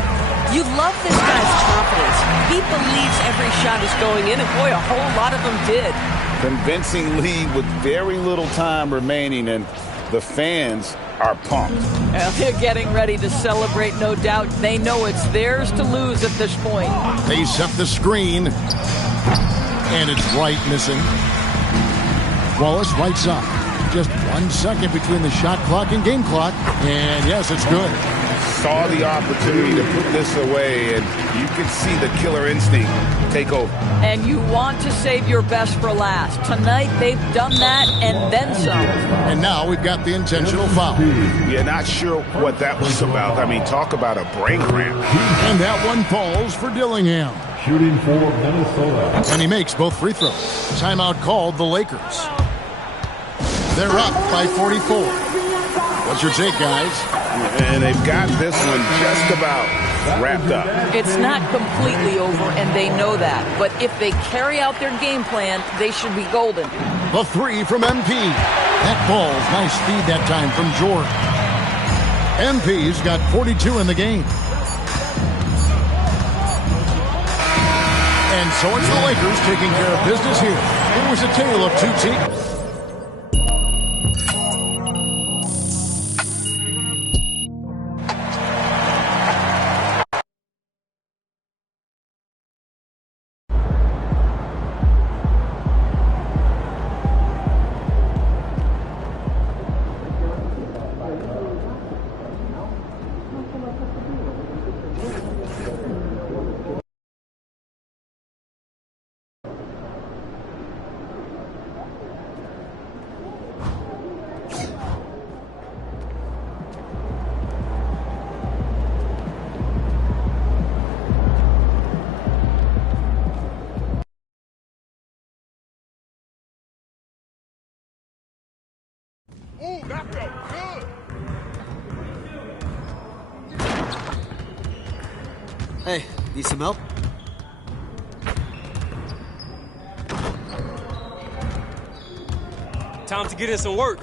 You love this guy's confidence. He believes every shot is going in, and boy, a whole lot of them did. Convincing lead with very little time remaining, and the fans are pumped. Well, they're getting ready to celebrate, no doubt. They know it's theirs to lose at this point. They set the screen, and it's right missing. Wallace right side. Just 1 second between the shot clock and game clock, and yes, it's good. Saw the opportunity to put this away, and you could see the killer instinct take over. And you want to save your best for last. Tonight, they've done that and then some. And now we've got the intentional foul. Yeah, not sure what that was about. I mean, talk about a brain cramp. And that one falls for Dillingham. Shooting for Minnesota. And he makes both free throws. Timeout called the Lakers. They're up by 44. What's your take, guys? And they've got this one just about wrapped up. It's not completely over, and they know that. But if they carry out their game plan, they should be golden. The three from MP. That ball's nice speed that time from Jordan. MP's got 42 in the game. And so it's the Lakers taking care of business here. It was a tale of two teams. Ooh, that felt good. Hey, need some help? Time to get in some work.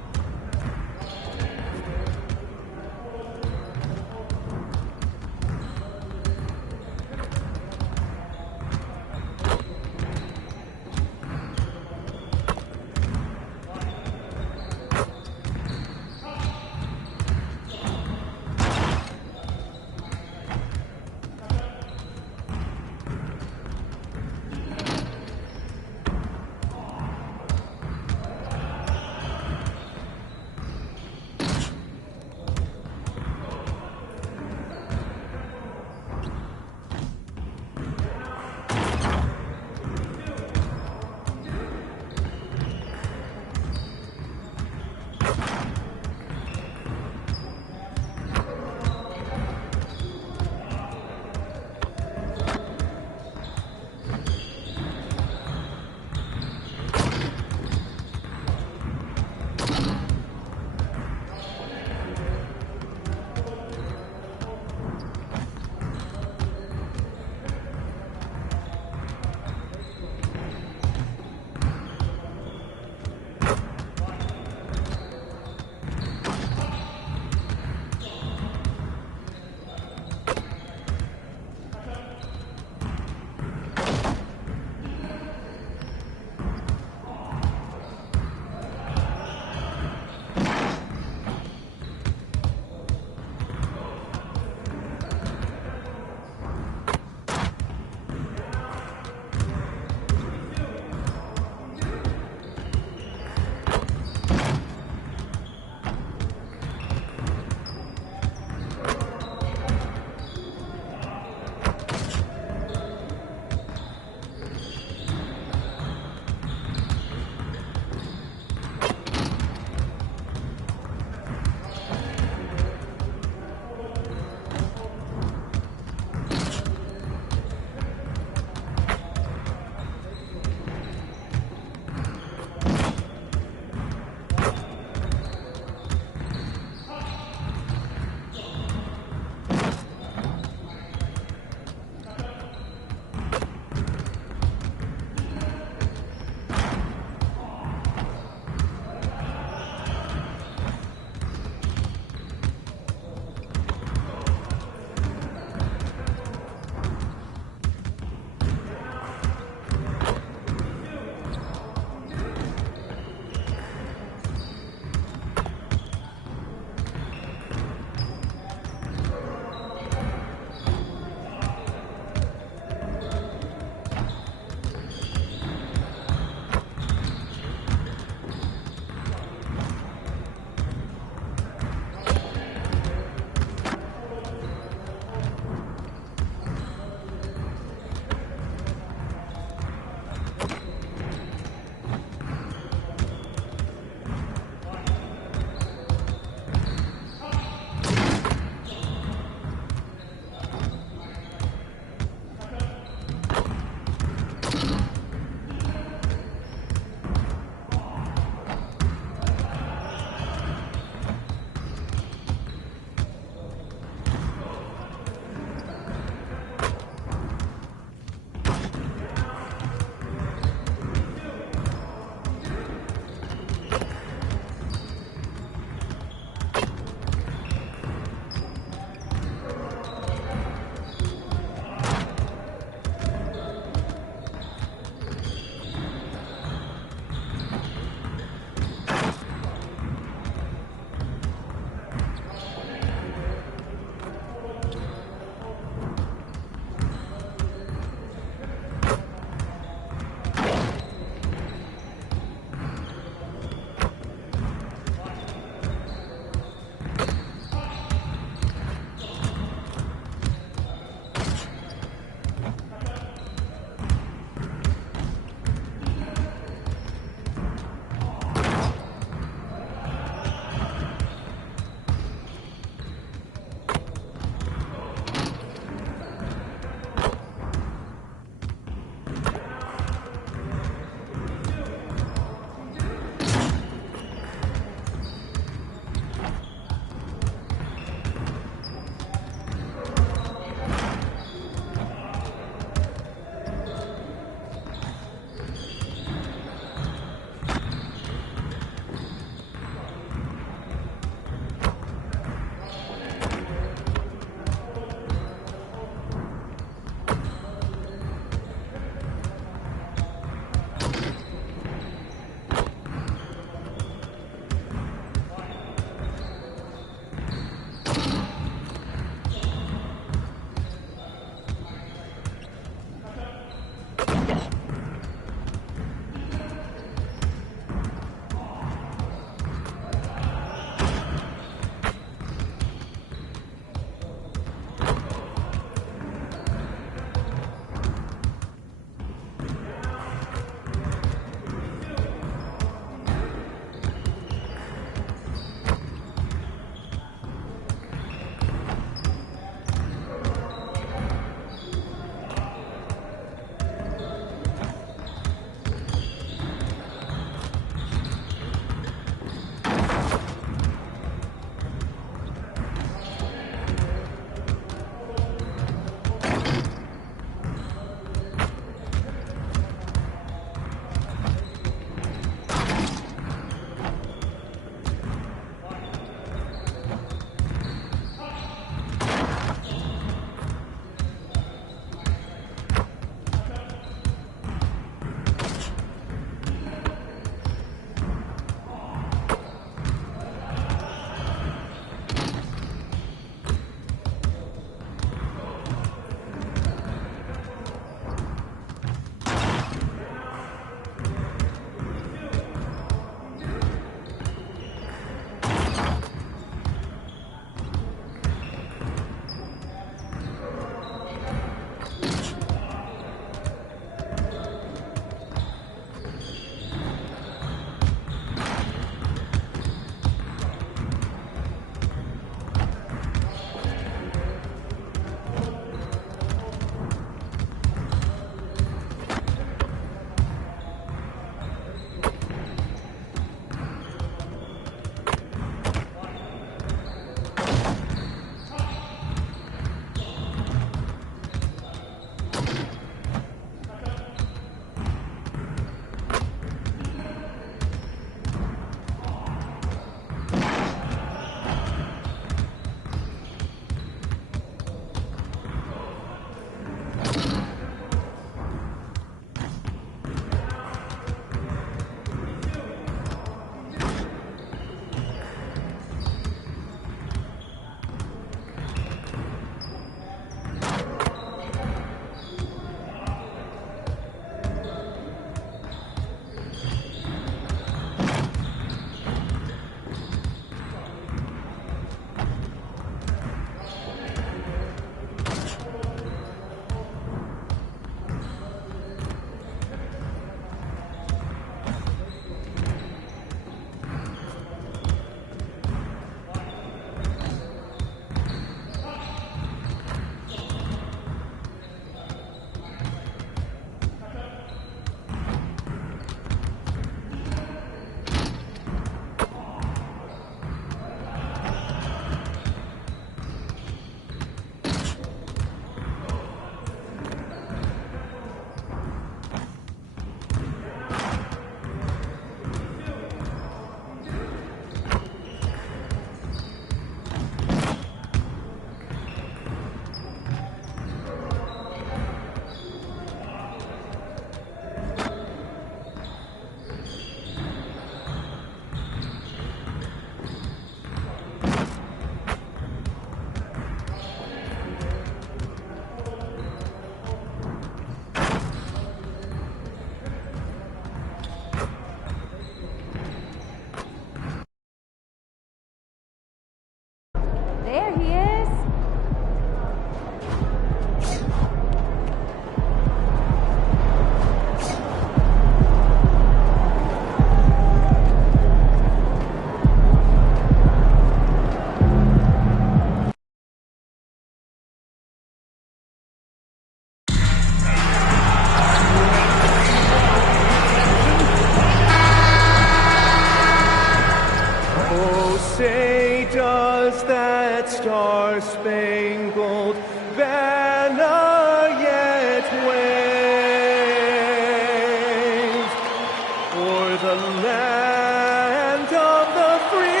for the land of the free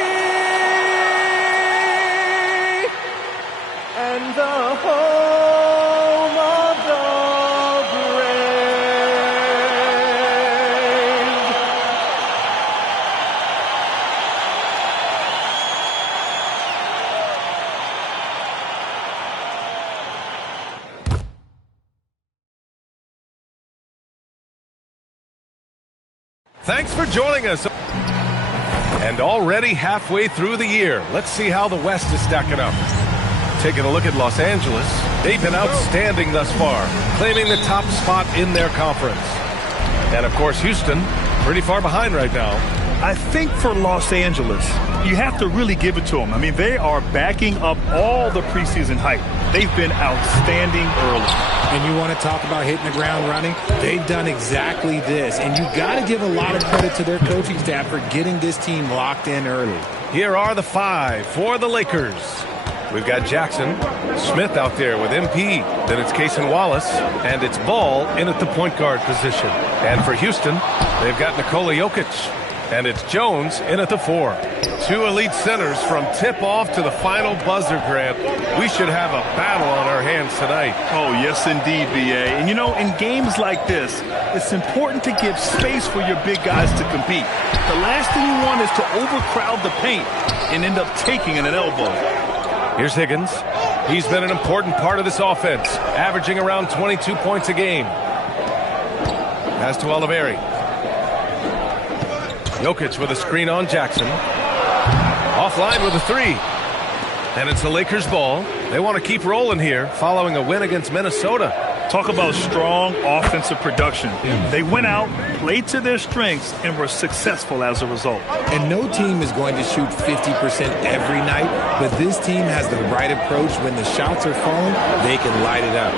and the home of the brave. Thanks for joining us. And already halfway through the year, let's see how the West is stacking up. Taking a look at Los Angeles, they've been outstanding thus far, claiming the top spot in their conference. And of course, Houston, pretty far behind right now. I think for Los Angeles, you have to really give it to them. I mean, they are backing up all the preseason hype. They've been outstanding early. And you want to talk about hitting the ground running? They've done exactly this. And you got to give a lot of credit to their coaching staff for getting this team locked in early. Here are the 5 for the Lakers. We've got Jackson, Smith out there with MP. Then it's Cason Wallace, and it's Ball in at the point guard position. And for Houston, they've got Nikola Jokic, and it's Jones in at the 4. 2 elite centers from tip-off to the final buzzer, Grant. We should have a battle on our hands tonight. Oh, yes, indeed, B.A. And, you know, in games like this, it's important to give space for your big guys to compete. The last thing you want is to overcrowd the paint and end up taking an elbow. Here's Higgins. He's been an important part of this offense, averaging around 22 points a game. Pass to Oliveri. Jokic with a screen on Jackson. Offline with a 3. And it's the Lakers ball. They want to keep rolling here following a win against Minnesota. Talk about strong offensive production. They went out, played to their strengths, and were successful as a result. And no team is going to shoot 50% every night, but this team has the right approach. When the shots are falling, they can light it up.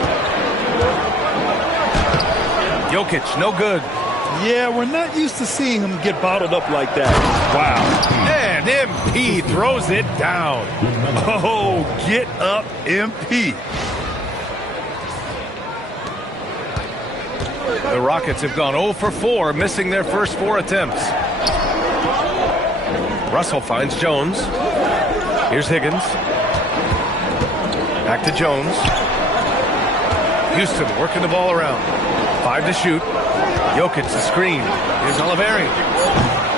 Jokic, no good. Yeah, we're not used to seeing him get bottled up like that. Wow. And MP throws it down. Oh, get up, MP. The Rockets have gone 0 for 4, missing their first 4 attempts. Russell finds Jones. Here's Higgins. Back to Jones. Houston working the ball around. 5 to shoot. Jokic the screen. Here's Oliveri.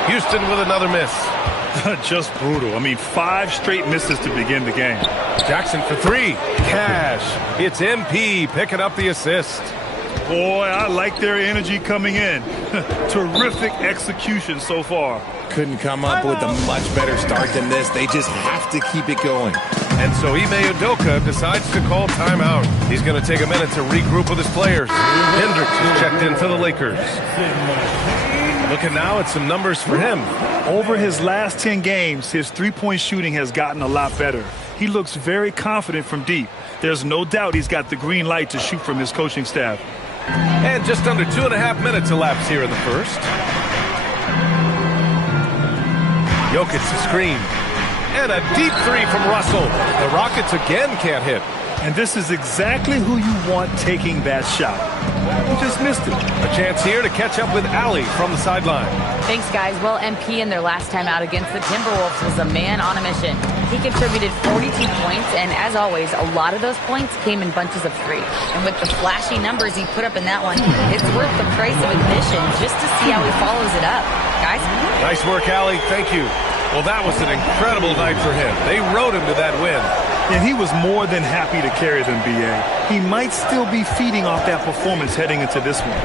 Houston with another miss. Just brutal. I mean, 5 straight misses to begin the game. Jackson for 3. Cash. It's MP picking up the assist. Boy, I like their energy coming in. Terrific execution so far. Couldn't come up with a much better start than this. They just have to keep it going. And so Ime Udoka decides to call timeout. He's going to take a minute to regroup with his players. Hendricks is checked in for the Lakers. Looking now at some numbers for him. Over his last 10 games, his three-point shooting has gotten a lot better. He looks very confident from deep. There's no doubt he's got the green light to shoot from his coaching staff. And just under 2.5 minutes elapsed here in the first. Jokic the screen. And a deep 3 from Russell. The Rockets again can't hit. And this is exactly who you want taking that shot. He just missed it. A chance here to catch up with Allie from the sideline. Thanks, guys. Well, MP in their last time out against the Timberwolves was a man on a mission. He contributed 42 points, and as always, a lot of those points came in bunches of 3. And with the flashy numbers he put up in that one, it's worth the price of admission just to see how he follows it up. Guys? Nice work, Allie. Thank you. Well, that was an incredible night for him. They rode him to that win. And he was more than happy to carry them, B.A. He might still be feeding off that performance heading into this one.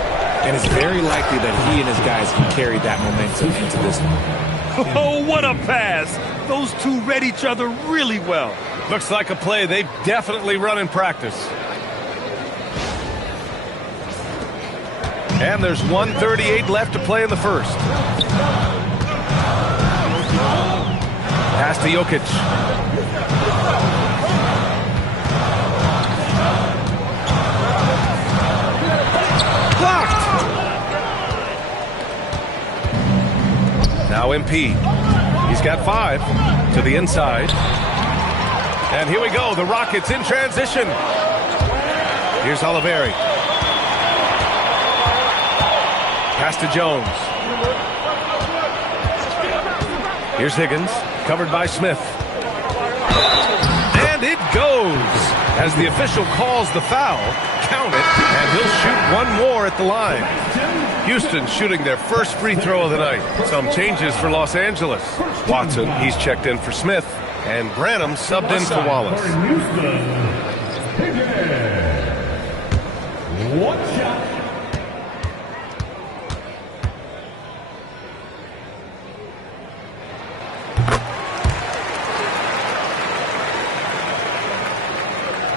And it's very likely that he and his guys can carry that momentum into this one. Oh, what a pass. Those two read each other really well. Looks like a play they've definitely run in practice. And there's 1:38 left to play in the first. Pass to Jokic. Blocked! Now MP. He's got 5 to the inside. And here we go. The Rockets in transition. Here's Oliveri. Pass to Jones. Here's Higgins, covered by Smith. And it goes. As the official calls the foul, count it, and he'll shoot one more at the line. Houston shooting their first free throw of the night. Some changes for Los Angeles. Watson, he's checked in for Smith, and Branham subbed in for Wallace. One shot.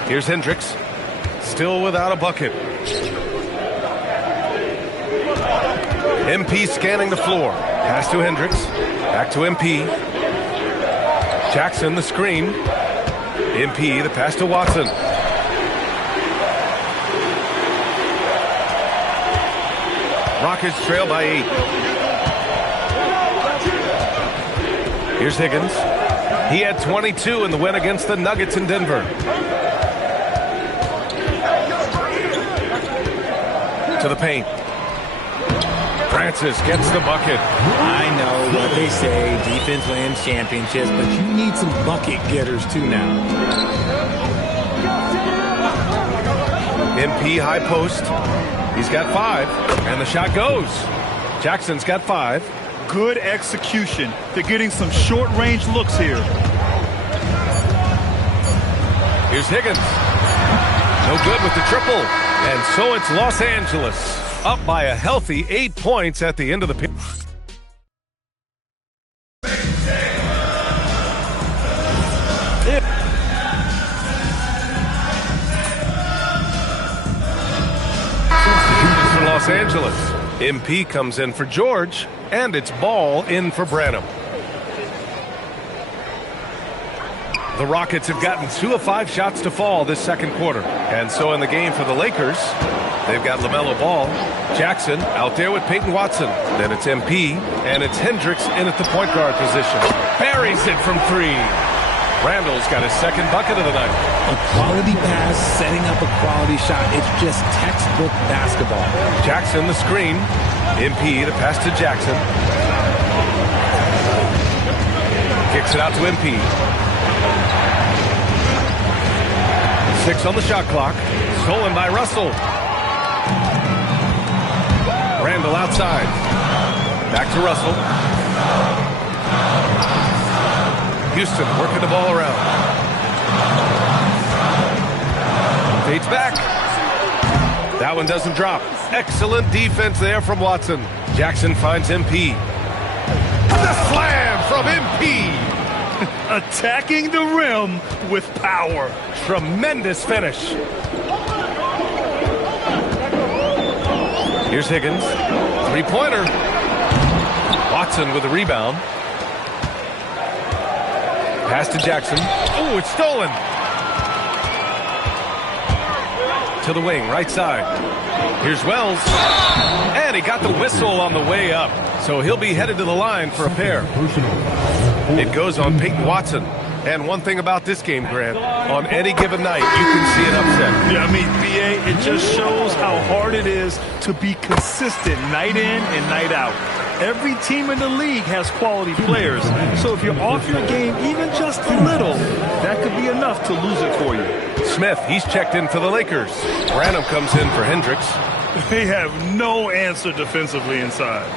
Here's Hendricks, still without a bucket. MP scanning the floor. Pass to Hendricks. Back to MP. Jackson the screen. MP the pass to Watson. Rockets trail by 8. Here's Higgins. He had 22 in the win against the Nuggets in Denver. To the paint. Francis gets the bucket. I know what they say, defense wins championships, but you need some bucket getters too now. MP high post. He's got 5, and the shot goes. Jackson's got 5. Good execution. They're getting some short-range looks here. Here's Higgins. No good with the triple. And so it's Los Angeles, up by a healthy 8 points at the end of the period. For Los Angeles, MP comes in for George, and it's ball in for Branham. The Rockets have gotten 2 of 5 shots to fall this second quarter. And so in the game for the Lakers, they've got LaMelo Ball, Jackson out there with Peyton Watson. Then it's MP, and it's Hendricks in at the point guard position. Buries it from 3. Randall's got his second bucket of the night. A quality pass, setting up a quality shot. It's just textbook basketball. Jackson the screen. MP the pass to Jackson. Kicks it out to MP. 6 on the shot clock. Stolen by Russell. Randall outside. Back to Russell. Houston working the ball around. Fades back. That one doesn't drop. Excellent defense there from Watson. Jackson finds MP. The slam from MP. Attacking the rim with power. Tremendous finish. Here's Higgins. 3-pointer. Watson with a rebound. Pass to Jackson. Oh, it's stolen. To the wing, right side. Here's Wells. And he got the whistle on the way up. So he'll be headed to the line for a pair. It goes on Peyton Watson. And one thing about this game, Grant, on any given night, you can see an upset. Yeah, I mean, BA, it just shows how hard it is to be consistent night in and night out. Every team in the league has quality players. So if you're off your game even just a little, that could be enough to lose it for you. Smith, he's checked in for the Lakers. Branham comes in for Hendricks. They have no answer defensively inside.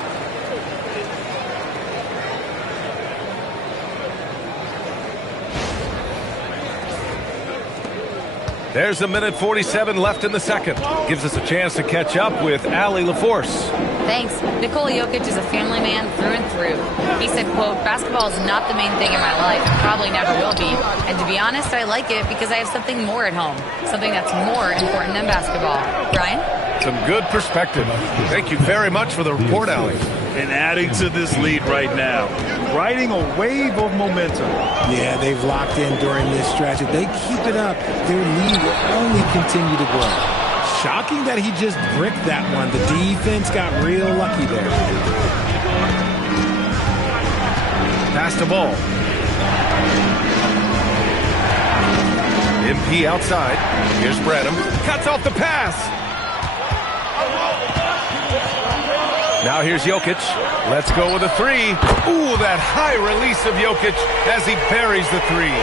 There's a minute 47 left in the second. Gives us a chance to catch up with Allie LaForce. Thanks. Nikola Jokic is a family man through and through. He said, quote, basketball is not the main thing in my life. Probably never will be. And to be honest, I like it because I have something more at home. Something that's more important than basketball. Brian? Some good perspective. Thank you very much for the report, Allie. And adding to this lead right now, riding a wave of momentum. Yeah, they've locked in during this stretch. If they keep it up, their lead will only continue to grow. Shocking that he just bricked that one. The defense got real lucky there. Pass the ball. MP outside. Here's Branham. Cuts off the pass. Now here's Jokic. Let's go with a three. Ooh, that high release of Jokic as he buries the three.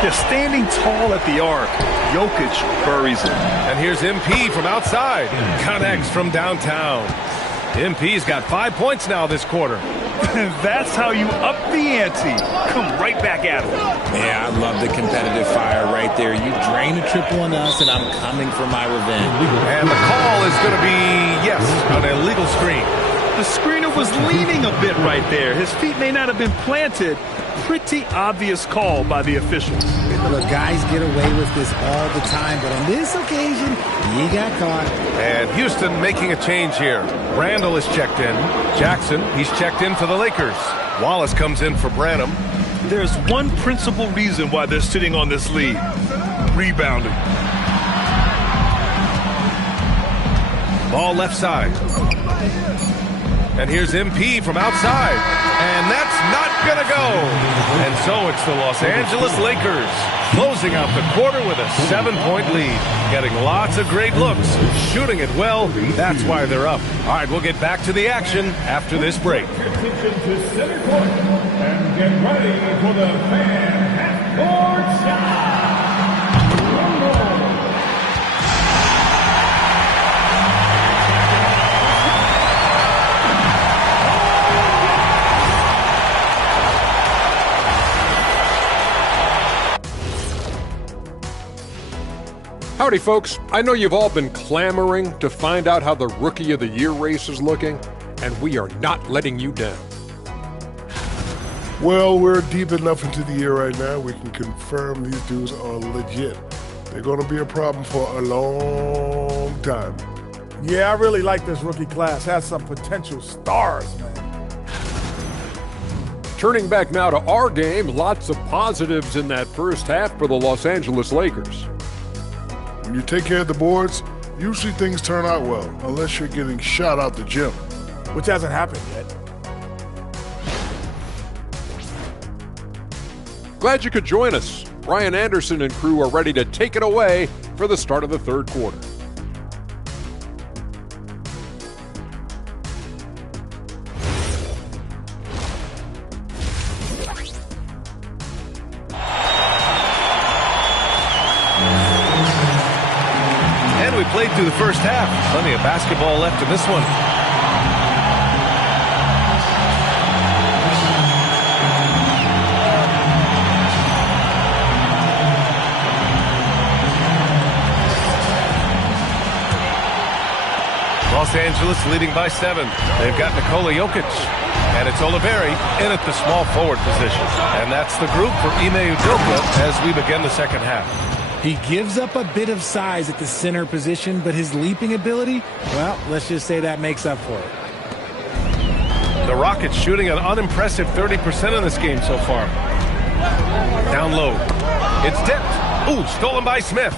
They're standing tall at the arc. Jokic buries it. And here's MP from outside. Connects from downtown. MP's got 5 points now this quarter. That's how you up the ante. Come right back at him. Yeah, I love the competitive fire right there. You drain a triple on us, and I'm coming for my revenge. And the call is going to be, yes, an illegal screen. The screener was leaning a bit right there. His feet may not have been planted. Pretty obvious call by the officials. Look, guys get away with this all the time, but on this occasion, he got caught. And Houston making a change here. Randall is checked in. Jackson, he's checked in for the Lakers. Wallace comes in for Branham. There's one principal reason why they're sitting on this lead. Rebounding. Ball left side. And here's MP from outside. And that's not going to go. And so it's the Los Angeles Lakers closing out the quarter with a 7-point lead. Getting lots of great looks. Shooting it well. That's why they're up. All right, we'll get back to the action after this break. Attention to center court. And get ready for the fan half-court shot. Howdy, folks. I know you've all been clamoring to find out how the Rookie of the Year race is looking, and we are not letting you down. Well, we're deep enough into the year right now, we can confirm these dudes are legit. They're going to be a problem for a long time. Yeah, I really like this rookie class. Has some potential stars, man. Turning back now to our game, lots of positives in that first half for the Los Angeles Lakers. When you take care of the boards, usually things turn out well, unless you're getting shot out the gym. Which hasn't happened yet. Glad you could join us. Brian Anderson and crew are ready to take it away for the start of the third quarter. We played through the first half. Plenty of basketball left in this one. Los Angeles leading by 7. They've got Nikola Jokic. And it's Oliveri in at the small forward position. And that's the group for Ime Udoka as we begin the second half. He gives up a bit of size at the center position, but his leaping ability, well, let's just say that makes up for it. The Rockets shooting an unimpressive 30% in this game so far. Down low. It's tipped. Ooh, stolen by Smith.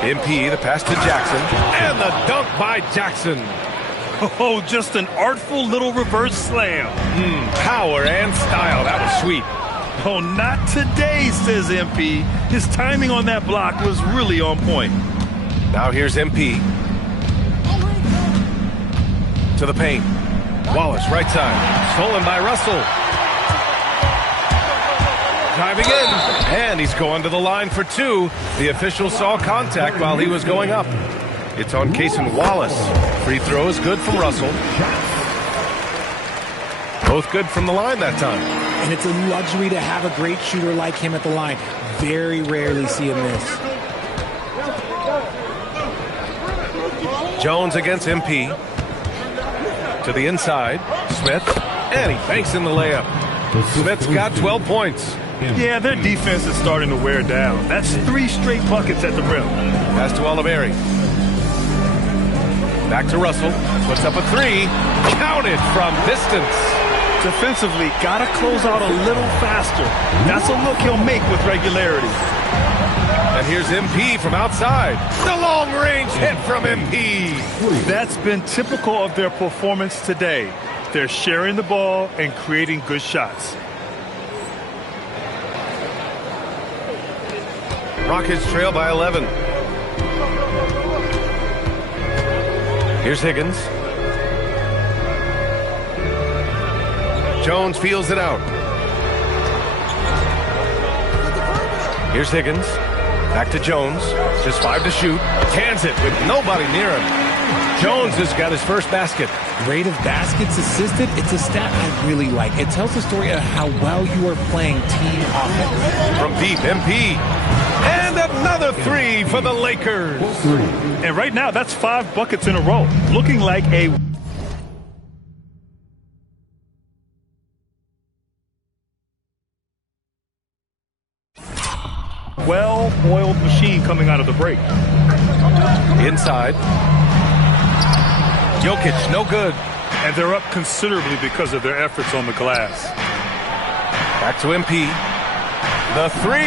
MP, the pass to Jackson. And the dunk by Jackson. Oh, just an artful little reverse slam. Power and style. That was sweet. Oh, not today, says MP. His timing on that block was really on point. Now here's MP. To the paint. Wallace, right side. Stolen by Russell. Driving in. And he's going to the line for 2. The official saw contact while he was going up. It's on Cason Wallace. Free throw is good from Russell. Both good from the line that time. And it's a luxury to have a great shooter like him at the line. Very rarely see him miss. Jones against MP. To the inside. Smith. And he banks in the layup. Smith's got 12 points. Yeah, their defense is starting to wear down. That's 3 straight buckets at the rim. Pass to Oliveri. Back to Russell. Puts up a 3. Counted from distance. Defensively, got to close out a little faster. That's a look he'll make with regularity. And here's MP from outside. The long-range hit from MP. That's been typical of their performance today. They're sharing the ball and creating good shots. Rockets trail by 11. Here's Higgins. Jones feels it out. Here's Higgins. Back to Jones. Just 5 to shoot. Cans it with nobody near him. Jones has got his first basket. Rate of baskets assisted, it's a stat I really like. It tells the story of how well you are playing team offense. From deep, MP. And another 3 for the Lakers. And right now, that's 5 buckets in a row. Looking like a well-oiled machine coming out of the break. Inside. Jokic, no good. And they're up considerably because of their efforts on the glass. Back to MP. The 3.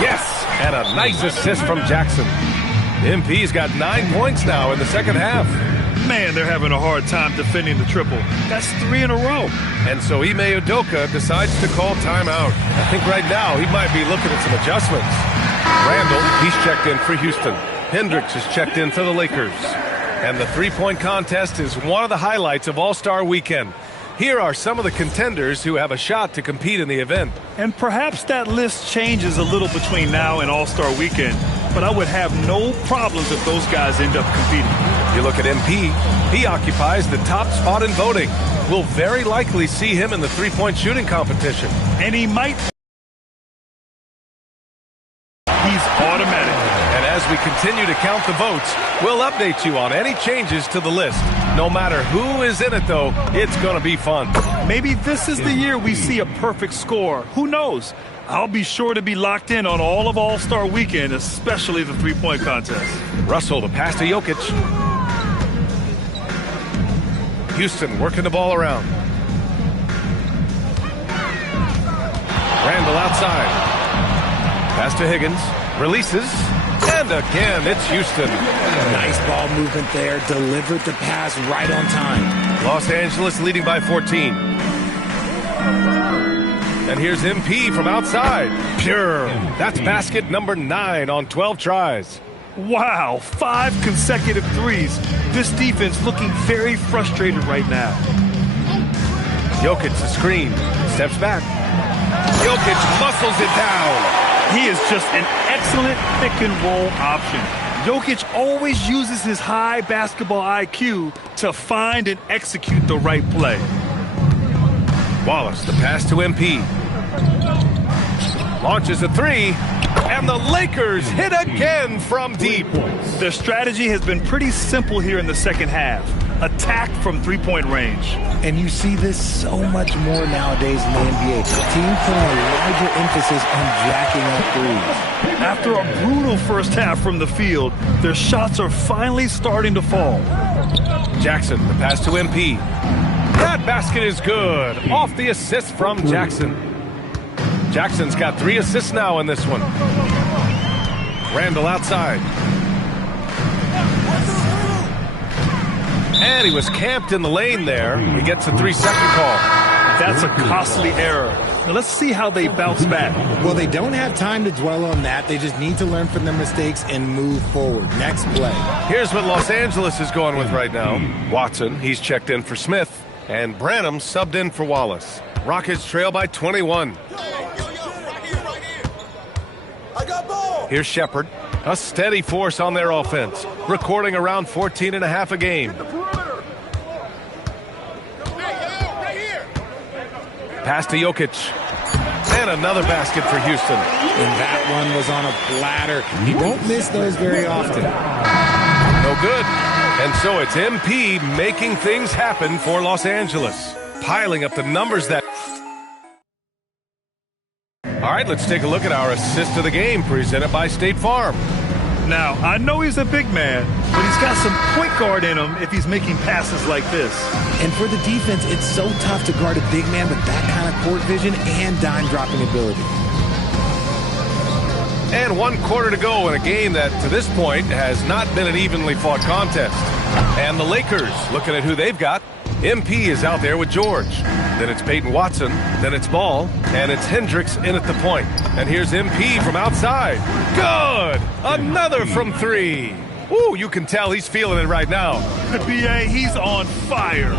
Yes, and a nice assist from Jackson. MP's got 9 points now in the second half. Man, they're having a hard time defending the triple. That's 3 in a row. And so Ime Udoka decides to call timeout. I think right now he might be looking at some adjustments. Randall, he's checked in for Houston. Hendricks is checked in for the Lakers. And the three-point contest is one of the highlights of All-Star Weekend. Here are some of the contenders who have a shot to compete in the event. And perhaps that list changes a little between now and All-Star Weekend, but I would have no problems if those guys end up competing. You look at MP, he occupies the top spot in voting. We'll very likely see him in the three-point shooting competition. And he might. He's automatic. And as we continue to count the votes, we'll update you on any changes to the list. No matter who is in it, though, it's going to be fun. Maybe this is the year we see a perfect score. Who knows? I'll be sure to be locked in on all of All-Star Weekend, especially the three-point contest. Russell, the pass to Jokic. Houston working the ball around. Randall outside. Pass to Higgins. Releases. And again, it's Houston. Nice ball movement there. Delivered the pass right on time. Los Angeles leading by 14. And here's MP from outside. Pure. That's basket number 9 on 12 tries. Wow, 5 consecutive threes. This defense looking very frustrated right now. Jokic, the screen. Steps back. Jokic muscles it down. He is just an excellent pick-and-roll option. Jokic always uses his high basketball IQ to find and execute the right play. Wallace, the pass to MP. Launches a 3, and the Lakers hit again from deep. Their strategy has been pretty simple here in the second half. Attack from three-point range. And you see this so much more nowadays in the NBA. Teams putting a larger emphasis on jacking up threes. After a brutal first half from the field, their shots are finally starting to fall. Jackson, the pass to MP. That basket is good. Off the assist from Jackson. Jackson's got 3 assists now in this one. Randall outside. And he was camped in the lane there. He gets a 3-second call. That's a costly error. Now let's see how they bounce back. Well, they don't have time to dwell on that. They just need to learn from their mistakes and move forward. Next play. Here's what Los Angeles is going with right now. Watson, he's checked in for Smith. And Branham subbed in for Wallace. Rockets trail by 21. Here's Shepard, a steady force on their offense, recording around 14.5 a game. Pass to Jokic. And another basket for Houston. And that one was on a platter. He won't miss those very often. No good. And so it's MP making things happen for Los Angeles. Piling up the numbers that... All right, let's take a look at our assist of the game presented by State Farm. Now, I know he's a big man, but he's got some point guard in him if he's making passes like this. And for the defense, it's so tough to guard a big man with that kind of court vision and dime-dropping ability. And 1 quarter to go in a game that, to this point, has not been an evenly fought contest. And the Lakers, looking at who they've got, MP is out there with George. Then it's Peyton Watson. Then it's Ball. And it's Hendricks in at the point. And here's MP from outside. Good! Another from 3. Ooh, you can tell he's feeling it right now. BA, he's on fire.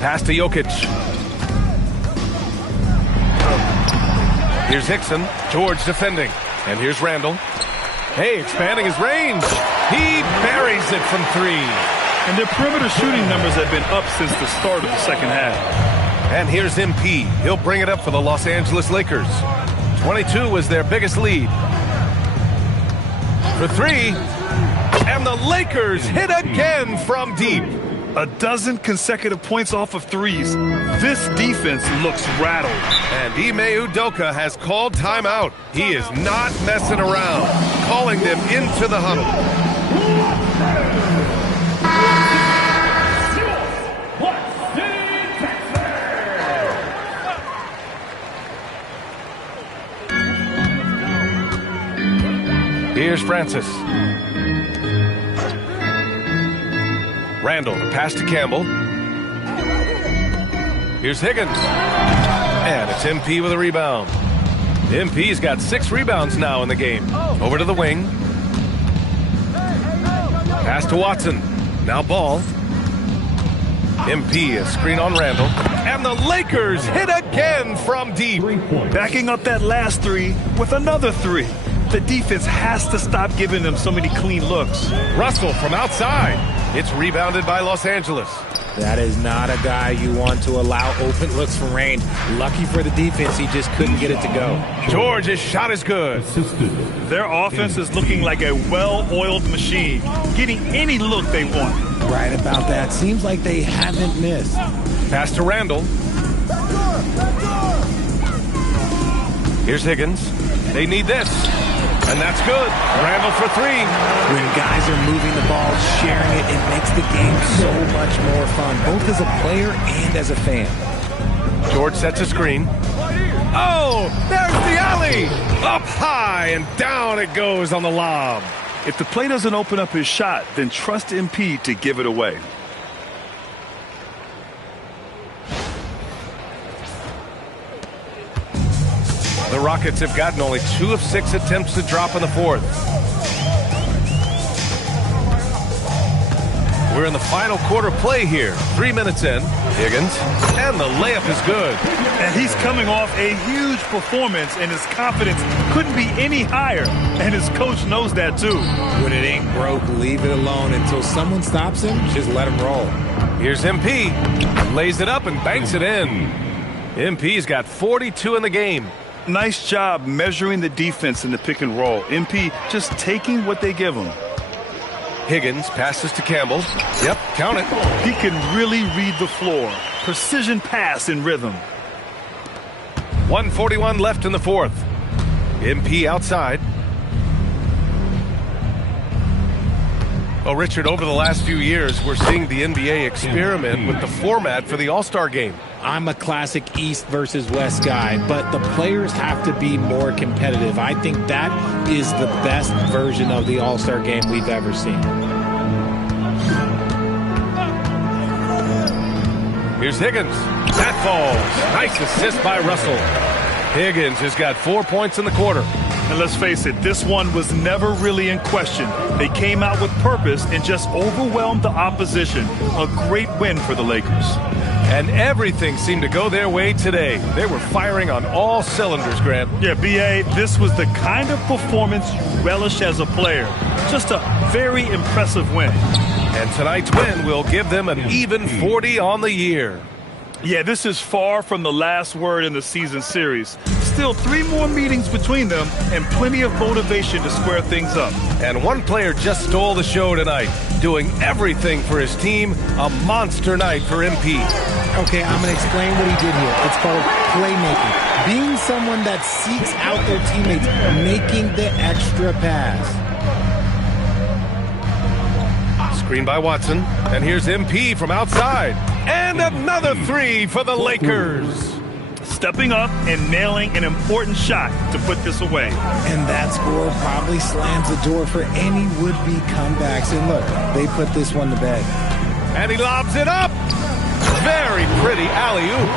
Pass to Jokic. Here's Hickson. George defending. And here's Randall. Hey, expanding his range. He buries it from 3. And their perimeter shooting numbers have been up since the start of the second half. And here's MP. He'll bring it up for the Los Angeles Lakers. 22 was their biggest lead. For 3. And the Lakers hit again from deep. A dozen consecutive points off of threes. This defense looks rattled. And Ime Udoka has called timeout. He is not messing around, calling them into the huddle. Here's Francis. Randall, the pass to Campbell. Here's Higgins. And it's MP with a rebound. MP's got 6 rebounds now in the game. Over to the wing. Pass to Watson. Now Ball. MP, a screen on Randall. And the Lakers hit again from deep. Backing up that last 3 with another 3. The defense has to stop giving them so many clean looks. Russell from outside. It's rebounded by Los Angeles. That is not a guy you want to allow open looks from range. Lucky for the defense, he just couldn't get it to go. George's shot is good. Their offense is looking like a well-oiled machine, getting any look they want. Right about that. Seems like they haven't missed. Pass to Randall. Here's Higgins. They need this. And that's good. Randall for 3. When guys are moving the ball, sharing it, it makes the game so much more fun, both as a player and as a fan. George sets a screen. Oh, there's the alley. Up high and down it goes on the lob. If the play doesn't open up his shot, then trust MP to give it away. The Rockets have gotten only 2 of 6 attempts to drop in the 4th. We're in the final quarter play here. 3 minutes in. Higgins. And the layup is good. And he's coming off a huge performance, and his confidence couldn't be any higher. And his coach knows that, too. When it ain't broke, leave it alone until someone stops him. Just let him roll. Here's MP. Lays it up and banks it in. MP's got 42 in the game. Nice job measuring the defense in the pick and roll. MP just taking what they give him. Higgins passes to Campbell. Yep, count it. He can really read the floor. Precision pass in rhythm. 1:41 left in the 4th. MP outside. Well, Richard, over the last few years, we're seeing the NBA experiment with the format for the All-Star game. I'm a classic East versus West guy, but the players have to be more competitive. I think that is the best version of the All-Star game we've ever seen. Here's Higgins. That falls. Nice assist by Russell. Higgins has got 4 points in the quarter. And let's face it, this one was never really in question. They came out with purpose and just overwhelmed the opposition. A great win for the Lakers. And everything seemed to go their way today. They were firing on all cylinders, Grant. Yeah, B.A., this was the kind of performance you relish as a player. Just a very impressive win. And tonight's win will give them an even 40 on the year. Yeah, this is far from the last word in the season series. Still 3 more meetings between them and plenty of motivation to square things up. And one player just stole the show tonight, doing everything for his team. A monster night for MP. Okay, I'm going to explain what he did here. It's called playmaking. Being someone that seeks out their teammates, making the extra pass. Screen by Watson. And here's MP from outside. And another 3 for the Lakers. Stepping up and nailing an important shot to put this away. And that score probably slams the door for any would-be comebacks. And look, they put this one to bed. And he lobs it up. Very pretty alley-oop.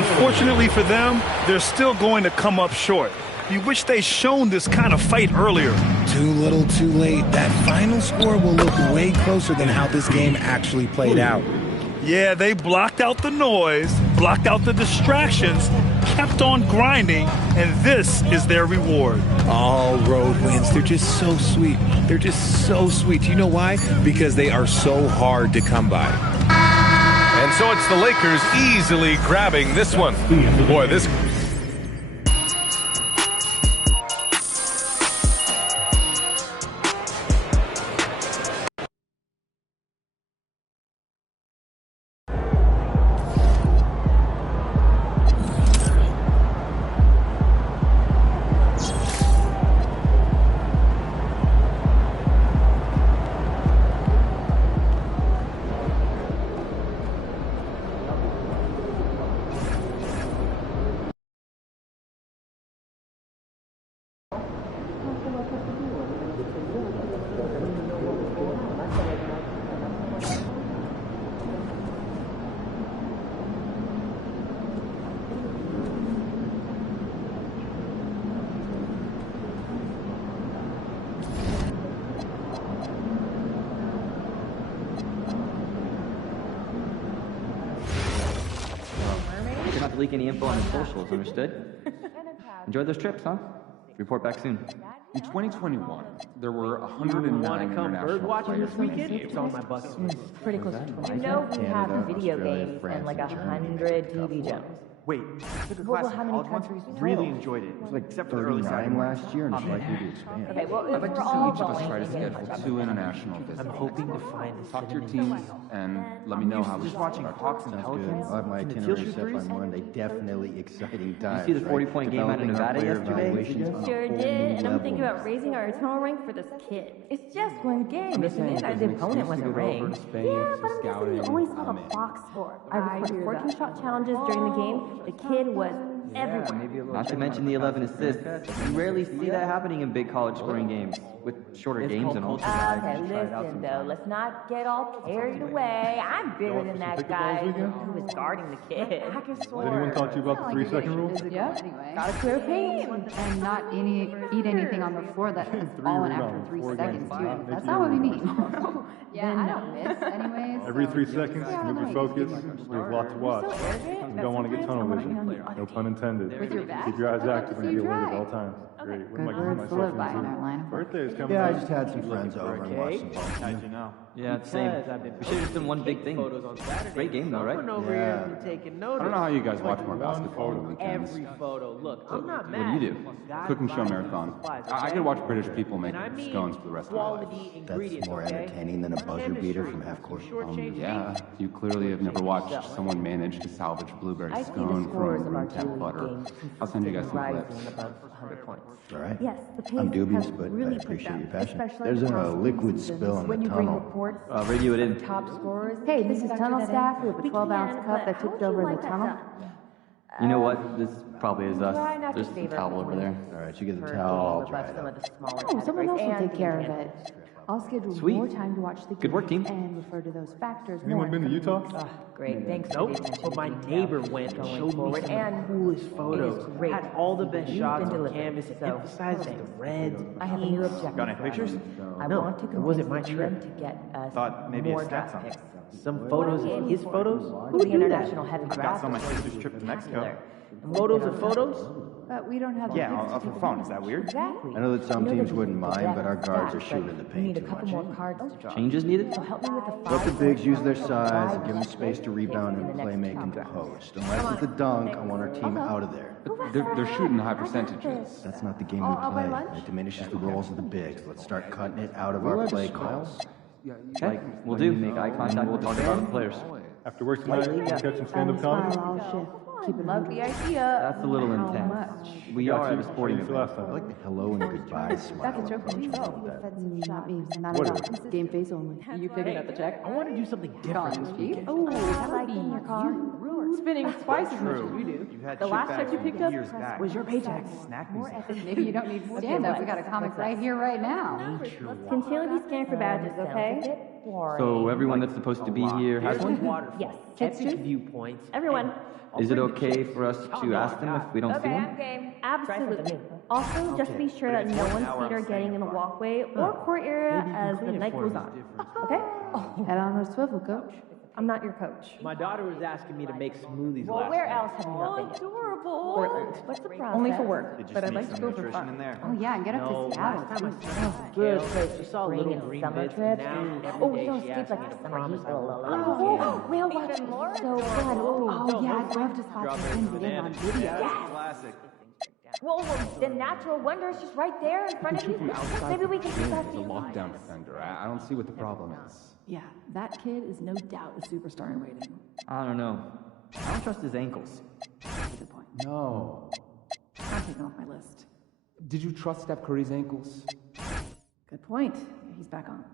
Unfortunately for them, they're still going to come up short. You wish they'd shown this kind of fight earlier. Too little, too late. That final score will look way closer than how this game actually played out. Yeah, they blocked out the noise, blocked out the distractions, kept on grinding, and this is their reward. All road wins. They're just so sweet. They're just so sweet. You know why? Because they are so hard to come by. And so it's the Lakers easily grabbing this one. Boy, this... Not to leak any info on the socials, understood? Enjoy those trips, huh? Report back soon. In 2021, there were 109 international players. It's on my bucket list. Pretty close to 20. You know we have video games and like 100 TV shows. Wait, Well, how many countries really enjoyed it. It was like 39 last year, and it's likely to expand. Okay, well, I'd like to see each of us try to going schedule 2 international visits. I'm hoping to find Talk to your teams and let me know how we Just watching Hawks and Pelicans. I'll have my itinerary set by Monday. Definitely exciting times. You see the 40-point game out of Nevada yesterday? Sure did, and I'm thinking about raising our internal rank for this kid. It's just one game. It's an the opponent wasn't ranked. Yeah, but I'm guessing you only saw the box score. I recorded 14 shot challenges during the game. The kid was everywhere. Not to mention the 11 assists. You rarely see that happening in big college scoring games, with shorter games and all. Okay, listen though, let's not get all carried away. I'm bigger than that guy who was guarding the kid. Anyone talk to you about the 3-second rule? Yeah. Gotta clear paint. And not eat anything on the floor that has fallen after 3 seconds, too. That's not what we mean. Yeah, I don't miss anyways. Every 3 seconds, move your focus. There's lots to watch. You don't want to get tunnel vision. No pun intended. Keep your eyes active and be alert at all times. Great. What am I getting myself into? Birthday is coming up. I just had some friends over and watched some ball. How'd you know? Yeah, it's the same. We should have just done one big thing. Great game though, right? Yeah. I don't know how you guys watch more basketball on the weekends. Every photo. Look, I'm not What mad. do you do? Cooking show marathon. I could watch British people make scones for the rest of their lives. That's more entertaining than a buzzer beater from half court. Yeah, you clearly have never watched someone manage to salvage blueberry scone from room temp butter. I'll send you guys some clips. All right. Yes, the pace I'm dubious, has but really I appreciate your picked up, passion. especially There's a on liquid seasons spill in when the you bring tunnel. reports Radio it in. top scorers. Hey, this is tunnel staff. We have a 12-ounce cup that tipped over in the tunnel. You know what? This probably is us. Try not to There's the favor towel over there. All right, you get the towel. I'll dry it up. Oh, someone else will take care of it. I'll schedule Sweet. more time to watch the game. Good work, team. And refer to those factors Anyone more. been to Utah? Great, thanks. Nope, for the attention but my to detail. neighbor went and showed me some of the coolest photos. great. Had all the best You've shots been on delivered, canvas. It so emphasizes the reds. I have a new objective. Got any for pictures? us. I No, want to it wasn't my convince trip. them to get us Thought maybe more a stats draft on it. picks. Some photos of his photos? Who would do international heavy Got draft? some on my is sister's trip to Mexico. spectacular. Photos of photos? But we don't have the Yeah, picks off to her take phone. them. Is that weird? Exactly. I know that some You teams the wouldn't draft mind, but our guards are stats, shooting the but paint we need a too couple much. more cards to draw. Changes needed? So help me with the Let the five bigs use their points size and of give them space to rebound and play make and post. Unless it's a dunk, I want our team out of there. But they're shooting high percentages. That's not the game we I'll buy play. lunch. It diminishes the roles of the bigs. Let's start cutting it out of our play calls. Okay, we'll do. Make eye contact. We'll talk about the players. After work tonight, you catching stand-up comedy? I'll shift. Keep it Love moving. the idea. That's a little intense. We are at a sporting How did you feel event. last time? I like the hello and goodbye smile. That's a joke from the show. Not me. Not at all. Game face only. You figured out the check? I want to do something different this weekend. Oh, I like in your car. Spinning twice as much as you do. The last check you picked up was your paycheck. Maybe you don't need stand-up. We got a comic right here, right now. Continually be scanning for badges, okay? So everyone that's supposed to be here has one? Yes. Epic viewpoints. Everyone. Is it okay for us to ask them if we don't see Okay, one? I'm game. Absolutely. Also, just be sure that no one's feet are getting in the walkway or court area as the night goes on. Okay? Head on a swivel, coach. I'm not your coach. My daughter was asking me to make smoothies Well, last where night. else have you not been? Adorable. Portland. What's the process? Only for work, Did you but I'd sneak like to some go for nutrition fun. in there? Oh yeah, get up No, to Seattle. last time I too. saw her, Good Kale, place she to saw bring little in green summer bits, trips. and now Oh, every day those she seems asks like me a to summer promise heat. I won't Oh, whale watching. So fun. Oh yeah, I'd love to spot Strawberry some things in banana. on video. Classic. Well, the natural wonder is just right there in front of you. Maybe we can keep that He's a lockdown defender. I don't see what the problem is. Yeah, that kid is no doubt a superstar in waiting. I don't know. I don't trust his ankles. Good point. No. I'm taking off my list. Did you trust Steph Curry's ankles? Good point. He's back on.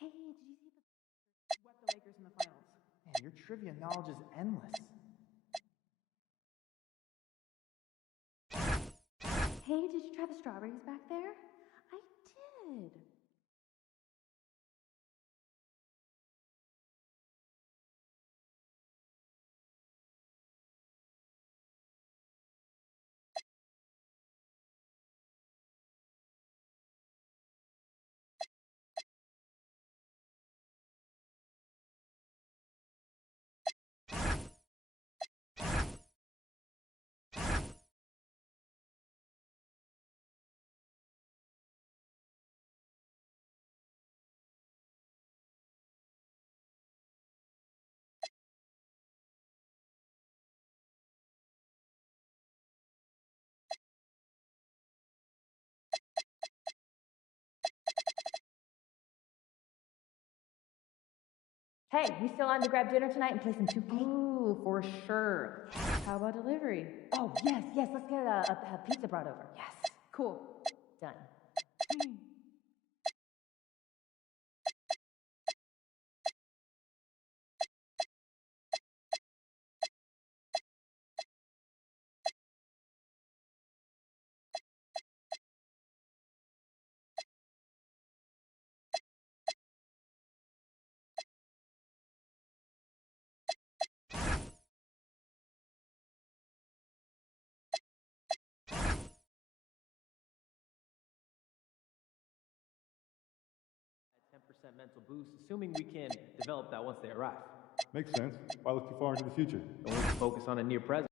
Hey, did you see Swept the Lakers in the finals. Man, your trivia knowledge is endless. Hey, did you try the strawberries back there? I did. Hey, you still on to grab dinner tonight and play some 2K? Ooh, for sure. How about delivery? Oh, yes, let's get a pizza brought over. Yes. Cool. Done. Mental boost, assuming we can develop that once they arrive. Makes sense. Why look too far into the future? Don't focus on a near present.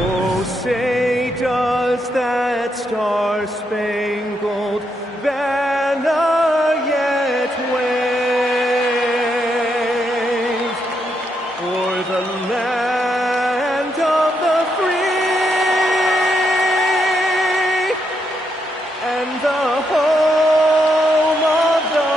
Oh, say does that star-spangled banner yet wave o'er the land of the free and the home of the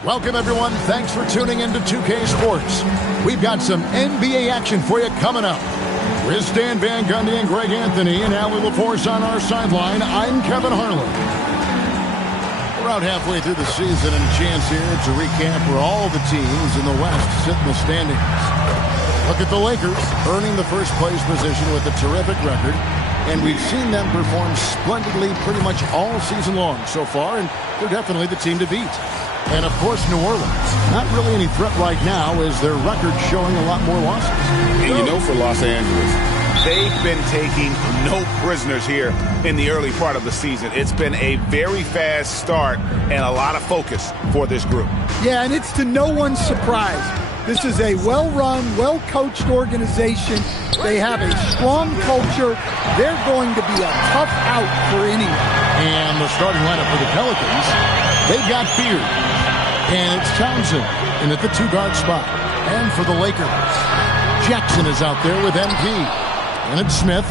Welcome, everyone. Thanks for tuning in to 2K Sports. We've got some NBA action for you coming up. With Stan Van Gundy and Greg Anthony and Allie LaForce on our sideline, I'm Kevin Harlan. We're out halfway through the season and a chance here to recap where all the teams in the West sit in the standings. Look at the Lakers, earning the first place position with a terrific record. And we've seen them perform splendidly pretty much all season long so far, and they're definitely the team to beat. And, of course, New Orleans. Not really any threat right now as their record showing a lot more losses. And you know, for Los Angeles, they've been taking no prisoners here in the early part of the season. It's been a very fast start and a lot of focus for this group. Yeah, and it's to no one's surprise. This is a well-run, well-coached organization. They have a strong culture. They're going to be a tough out for anyone. And the starting lineup for the Pelicans, they've got Beard. And it's Townsend in at the two-guard spot. And for the Lakers, Jackson is out there with MP. And it's Smith.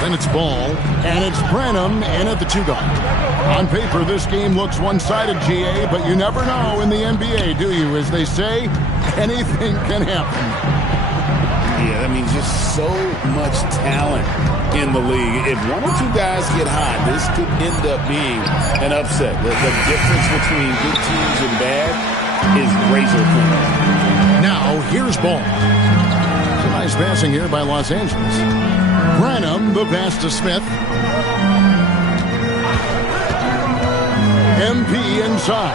Then it's Ball, and it's Branham in at the two-guard. On paper, this game looks one-sided, GA, but you never know in the NBA, do you? As they say, anything can happen. Yeah, that means just so much talent in the league. If one or two guys get hot, this could end up being an upset. The difference between good teams and bad is razor thin. Now, here's Ball. Some nice passing here by Los Angeles. Branham, the pass to Smith. MP inside.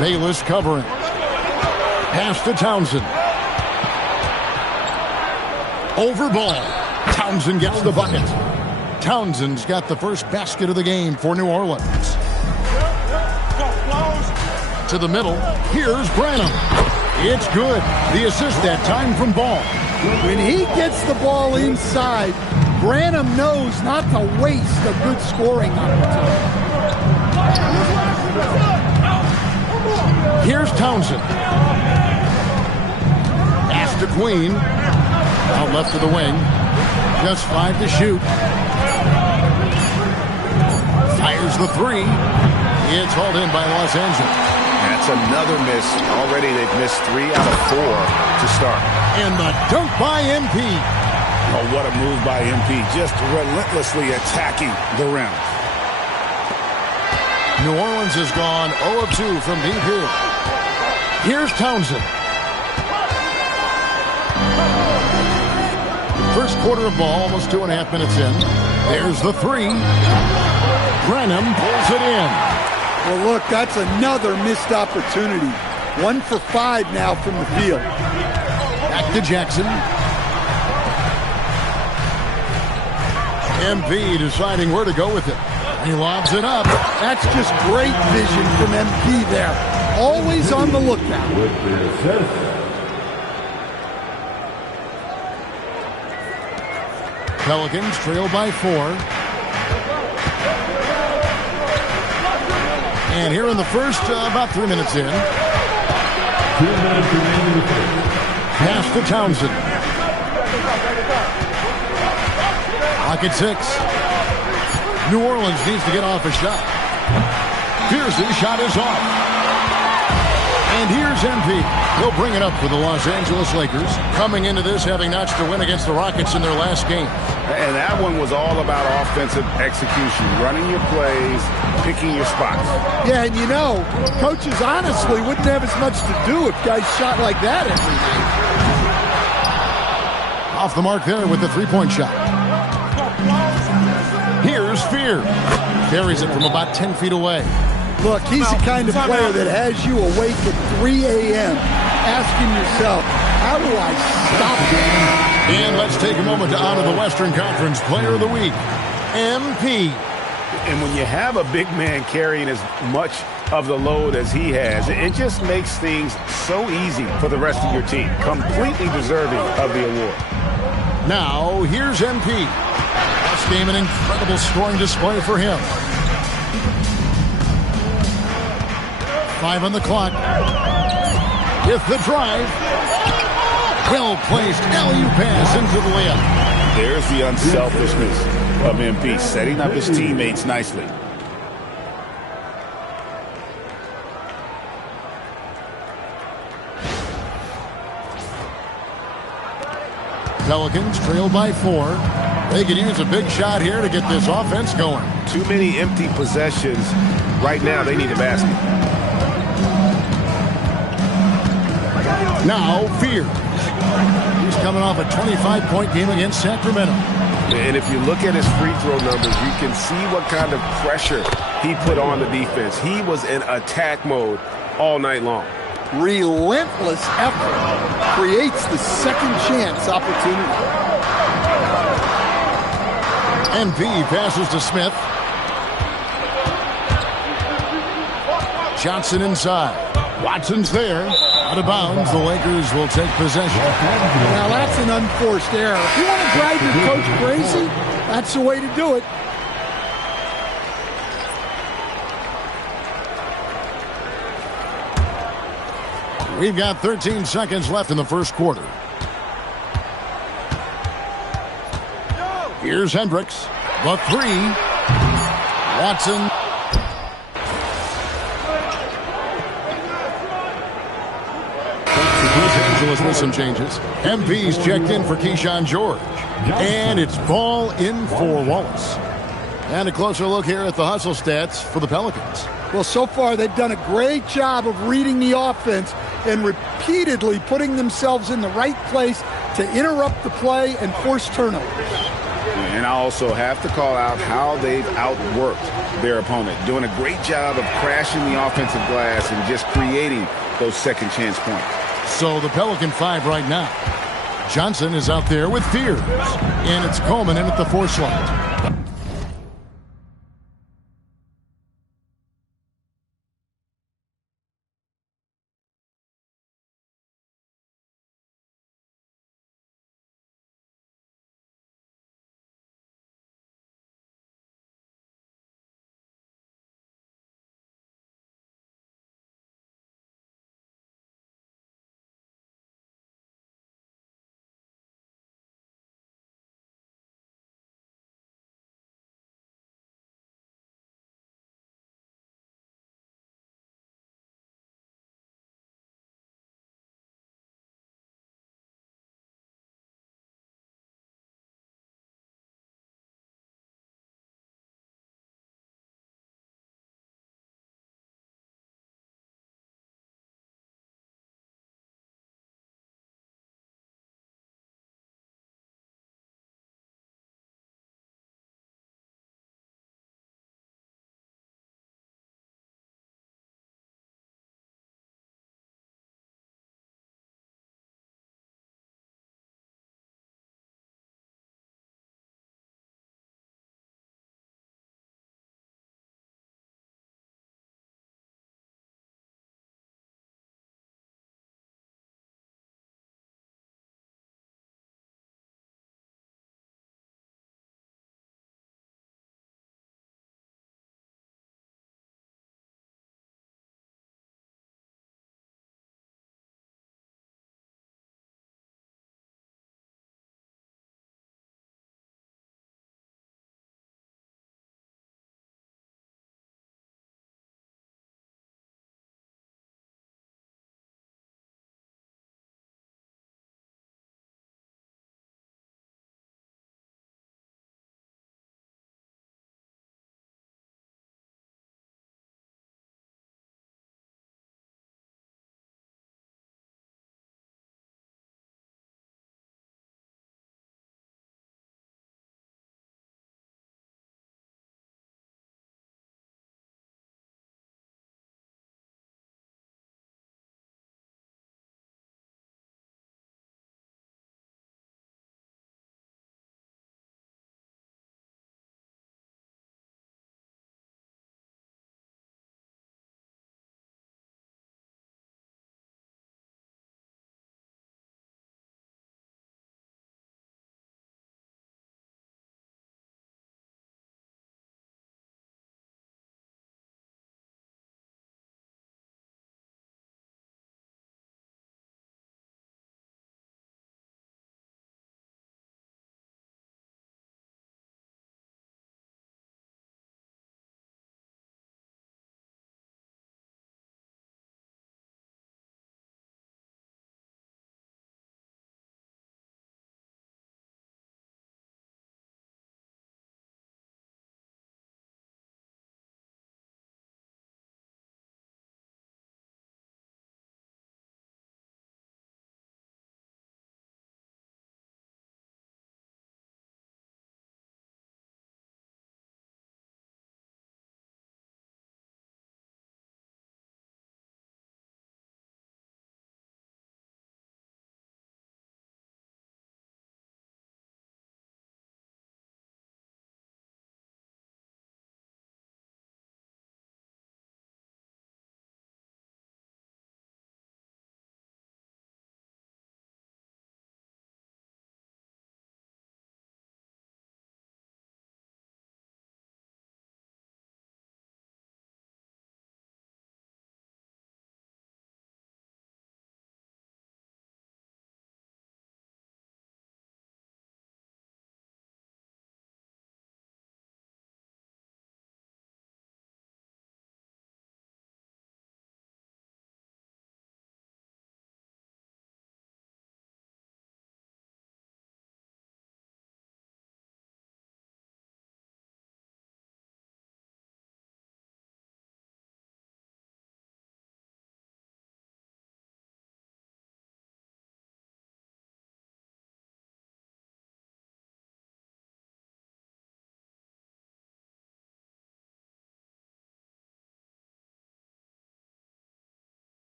Bayless covering. Pass to Townsend. Over Ball. Townsend gets the bucket. Townsend's got the first basket of the game for New Orleans. To the middle. Here's Branham. It's good. The assist that time from Ball. When he gets the ball inside, Branham knows not to waste a good scoring opportunity. Here's Townsend. Pass to Queen. Out left to the wing. Just 5 to shoot. Fires the 3. It's hauled in by Los Angeles. That's another miss. Already they've missed 3 out of 4 to start. And the dunk by MP. Oh, what a move by MP. Just relentlessly attacking the rim. New Orleans has gone 0 of 2 from deep here. Here's Townsend. First quarter of ball, almost 2.5 minutes in. There's the 3. Branham pulls it in. Well, look, that's another missed opportunity. 1 for 5 now from the field. Back to Jackson. MP deciding where to go with it. He lobs it up. That's just great vision from MP there. Always on the lookout. With the assist. Pelicans trail by 4. And here in the first, about 3 minutes in. 2 minutes remaining. Pass to Townsend. Clock at 6. New Orleans needs to get off a shot. Pearson's shot is off. And here's MP. He'll bring it up for the Los Angeles Lakers, coming into this having notched a win against the Rockets in their last game. And that one was all about offensive execution, running your plays, picking your spots. Yeah, and you know, coaches honestly wouldn't have as much to do if guys shot like that every night. Off the mark there with the three-point shot. Here's Fear. Carries it from about 10 feet away. Look, he's the kind of player that has you awake at 3 a.m. asking yourself, how do I stop him? And let's take a moment to honor the Western Conference Player of the Week, MP. And when you have a big man carrying as much of the load as he has, it just makes things so easy for the rest of your team. Completely deserving of the award. Now, here's MP. Last game, an incredible scoring display for him. 5 on the clock. With the drive. Well-placed alley-oop pass into the layup. There's the unselfishness of MP, setting up his teammates nicely. Pelicans trail by 4. They could use a big shot here to get this offense going. Too many empty possessions. Right now, they need a basket. Now, Fear. He's coming off a 25-point game against Sacramento. And if you look at his free throw numbers, you can see what kind of pressure he put on the defense. He was in attack mode all night long. Relentless effort creates the second chance opportunity. MP passes to Smith. Johnson inside. Watson's there. Out of bounds, the Lakers will take possession. Now that's an unforced error. If you want to drive your coach crazy, that's the way to do it. We've got 13 seconds left in the first quarter. Here's Hendricks. The 3. Watson. Los Angeles with some changes. MP's checked in for Keyshawn George. And it's ball in for Wallace. And a closer look here at the hustle stats for the Pelicans. Well, so far they've done a great job of reading the offense and repeatedly putting themselves in the right place to interrupt the play and force turnovers. And I also have to call out how they've outworked their opponent, doing a great job of crashing the offensive glass and just creating those second chance points. So the Pelican 5 right now. Johnson is out there with Fears. And it's Coleman in at the 4 slot.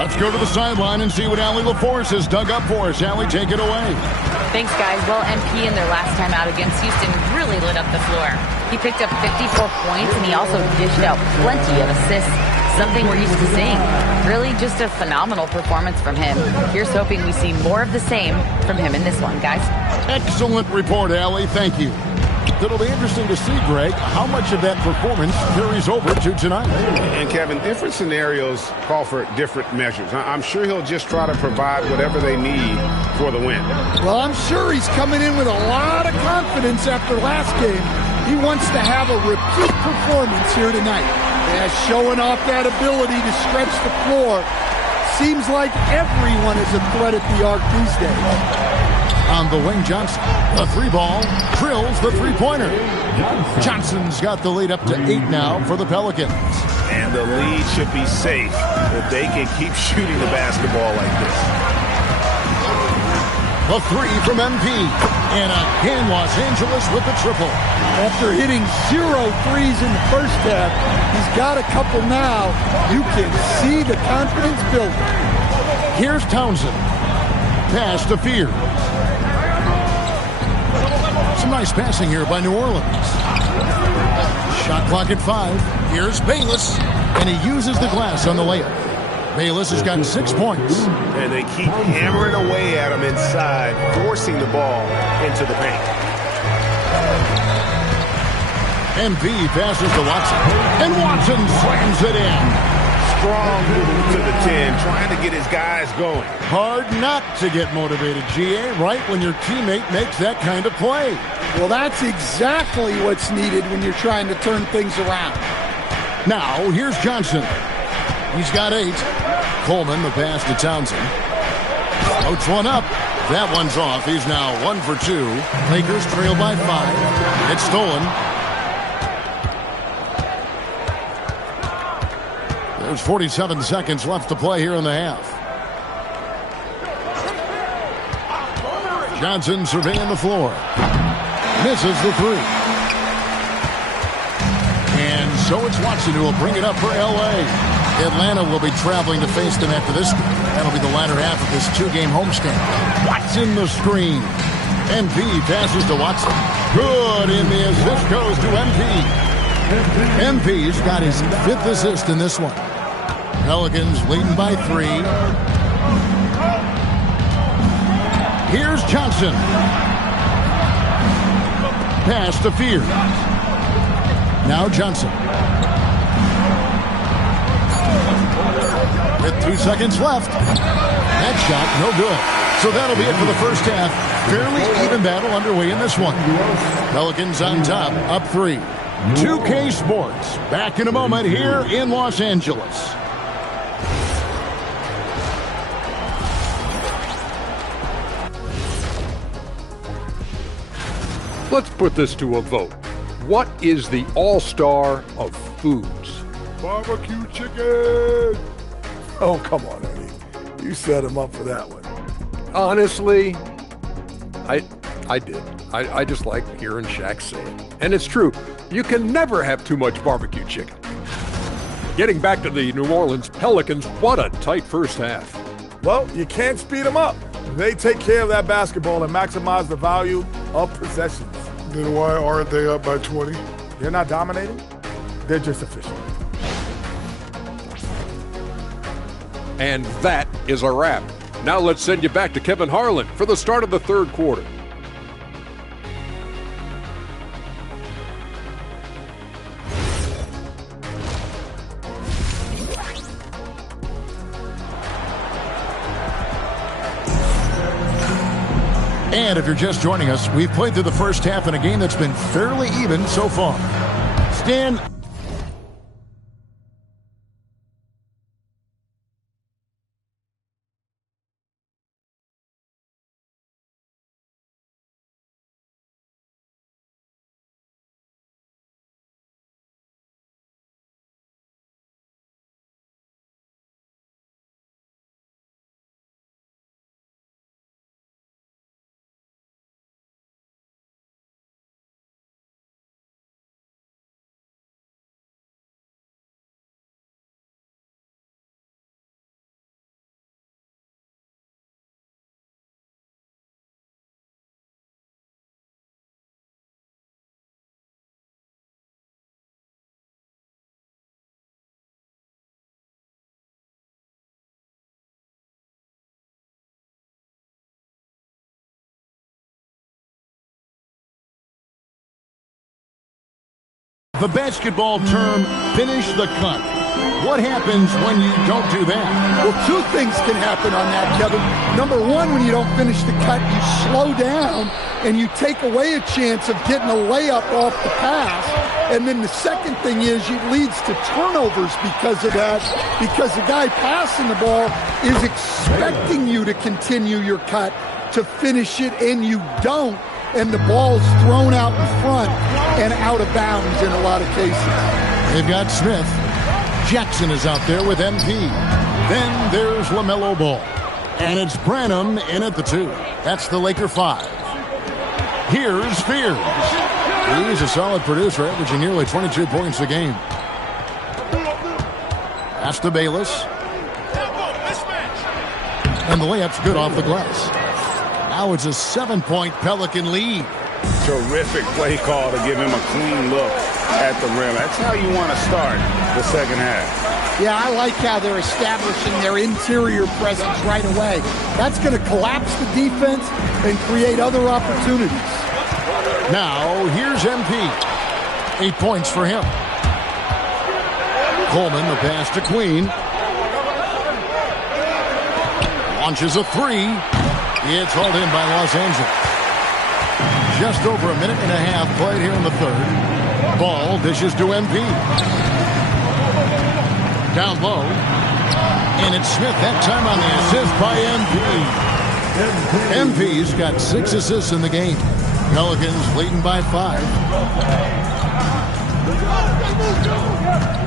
Let's go to the sideline and see what Allie LaForce has dug up for us. Allie, take it away. Thanks, guys. Well, MP in their last time out against Houston really lit up the floor. He picked up 54 points, and he also dished out plenty of assists, something we're used to seeing. Really just a phenomenal performance from him. Here's hoping we see more of the same from him in this one, guys. Excellent report, Allie. Thank you. It'll be interesting to see, Greg, how much of that performance carries over to tonight. And, Kevin, different scenarios call for different measures. I'm sure he'll just try to provide whatever they need for the win. Well, I'm sure he's coming in with a lot of confidence after last game. He wants to have a repeat performance here tonight. Yeah, showing off that ability to stretch the floor. Seems like everyone is a threat at the arc these days. On the wing, Johnson. The three ball drills the three-pointer. Johnson's got the lead up to 8 now for the Pelicans. And the lead should be safe if they can keep shooting the basketball like this. The three from MP. And again, Los Angeles with the triple. After hitting 0 threes in the first half, he's got a couple now. You can see the confidence building. Here's Townsend. Pass to Fears. Some nice passing here by New Orleans. Shot clock at 5. Here's Bayless, and he uses the glass on the layup. Bayless has got 6 points. And they keep hammering away at him inside, forcing the ball into the paint. MP passes to Watson, and Watson slams it in. Strong move to the 10, trying to get his guys going. Hard not to get motivated, GA, right when your teammate makes that kind of play. Well, that's exactly what's needed when you're trying to turn things around. Now, here's Johnson. He's got 8. Coleman, the pass to Townsend. Floats one up. That one's off. He's now 1 for 2. Lakers trail by 5. It's stolen. There's 47 seconds left to play here in the half. Johnson surveying the floor. Misses the 3. And so it's Watson who will bring it up for L.A. Atlanta will be traveling to face them after this game. That'll be the latter half of this 2-game homestand. Watson the screen. MP passes to Watson. Good, and the assist goes to MP. MP's got his 5th assist in this one. Pelicans leading by 3. Here's Johnson. Pass to Fears. Now Johnson. With 2 seconds left. That shot, no good. So that'll be it for the first half. Fairly even battle underway in this one. Pelicans on top, up 3. 2K Sports, back in a moment here in Los Angeles. Let's put this to a vote. What is the all-star of foods? Barbecue chicken. Oh, come on, Eddie. You set him up for that one. Honestly, I did. I just like hearing Shaq say it. And it's true. You can never have too much barbecue chicken. Getting back to the New Orleans Pelicans, what a tight first half. Well, you can't speed them up. They take care of that basketball and maximize the value of possessions. Then why aren't they up by 20? They're not dominating. They're just efficient. And that is a wrap. Now let's send you back to Kevin Harlan for the start of the third quarter. And if you're just joining us, we've played through the first half in a game that's been fairly even so far. Stan The basketball term, finish the cut. What happens when you don't do that? Well, two things can happen on that, Kevin. Number one, when you don't finish the cut, you slow down and you take away a chance of getting a layup off the pass. And then the second thing is it leads to turnovers because of that, because the guy passing the ball is expecting you to continue your cut, to finish it, and you don't. And the ball's thrown out in front and out of bounds in a lot of cases. They've got Smith. Jackson is out there with MP. Then there's LaMelo Ball. And it's Branham in at the 2. That's the Laker 5. Here's Spears. He's a solid producer, averaging nearly 22 points a game. That's to Bayless. And the layup's good off the glass. Now it's a 7-point Pelican lead. Terrific play call to give him a clean look at the rim. That's how you want to start the second half. Yeah, I like how they're establishing their interior presence right away. That's going to collapse the defense and create other opportunities. Now, here's MP. 8 points for him. Coleman, the pass to Queen. Launches a 3. It's hauled in by Los Angeles. Just over a minute and a half played here in the third. Ball dishes to MP. Down low. And it's Smith that time on the assist by MP. MP's got 6 assists in the game. Pelicans leading by 5.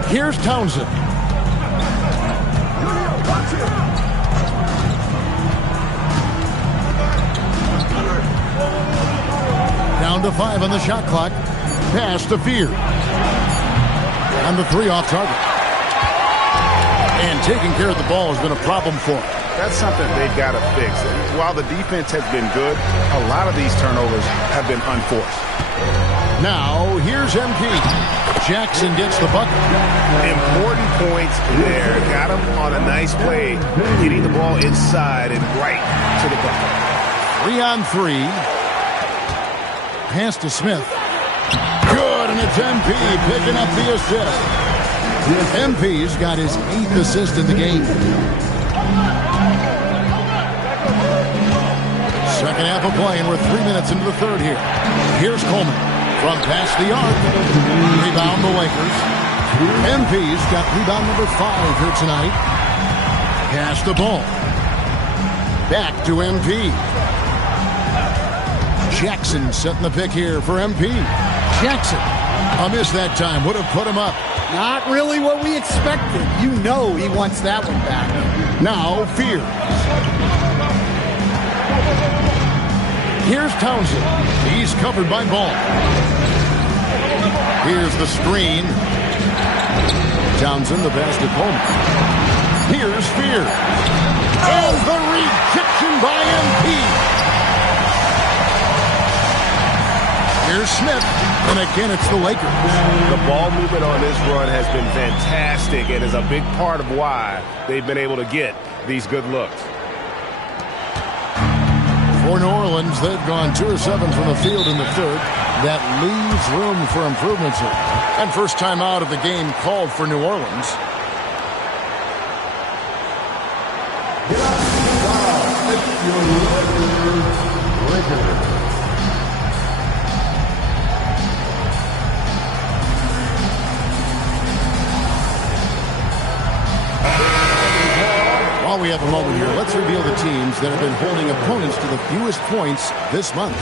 Here's Townsend. Down to 5 on the shot clock. Pass to Fear. And the 3 off target. And taking care of the ball has been a problem for him. That's something they've got to fix. While the defense has been good, a lot of these turnovers have been unforced. Now, here's MP. Jackson gets the bucket. Important points there. Got him on a nice play, getting the ball inside and right to the bucket. 3-on-3. Pass to Smith. Good, and it's MP picking up the assist. MP's got his 8th assist in the game. Second half of play, and we're 3 minutes into the third here. Here's Coleman from past the arc. Rebound the Lakers. MP's got rebound number 5 here tonight. Pass the ball. Back to MP. Jackson setting the pick here for MP. Jackson, a miss that time, would have put him up. Not really what we expected. You know he wants that one back. Now, Fear. Here's Townsend. He's covered by Ball. Here's the screen. Townsend, the pass to Coleman. Here's Fear. And the rejection by MP. Here's Smith, and again it's the Lakers. The ball movement on this run has been fantastic and is a big part of why they've been able to get these good looks. For New Orleans, they've gone 2 of 7 from the field in the third. That leaves room for improvements here. And first time out of the game called for New Orleans. Lakers. While we have a moment here, let's reveal the teams that have been holding opponents to the fewest points this month.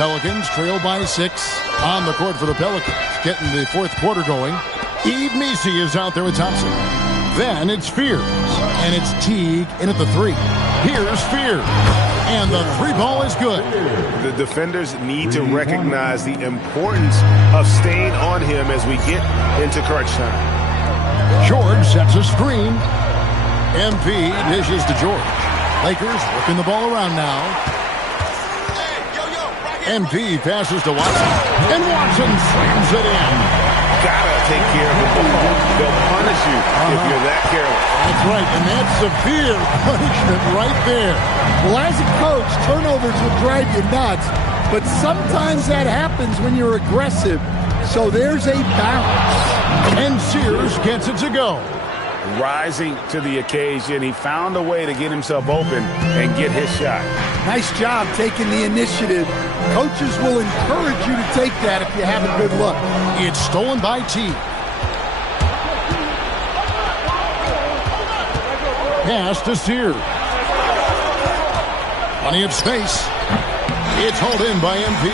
Pelicans trail by 6 on the court for the Pelicans. Getting the fourth quarter going. Eve Messi is out there with Thompson. Then it's Fears, and it's Teague in at the 3. Here's Fears, and the 3 ball is good. The defenders need to recognize the importance of staying on him as we get into crunch time. George sets a screen. MP dishes to George. Lakers working the ball around now. MP passes to Watson, and Watson slams it in. Gotta take care of the ball. They'll punish you if you're that careless. That's right, and that's severe punishment right there. Well, as a coach, turnovers will drive you nuts, but sometimes that happens when you're aggressive. So there's a bounce. And Sears gets it to go. Rising to the occasion, he found a way to get himself open and get his shot. Nice job taking the initiative. Coaches will encourage you to take that if you have a good look. It's stolen by T. Pass to Sears. Plenty of space. It's hauled in by MP.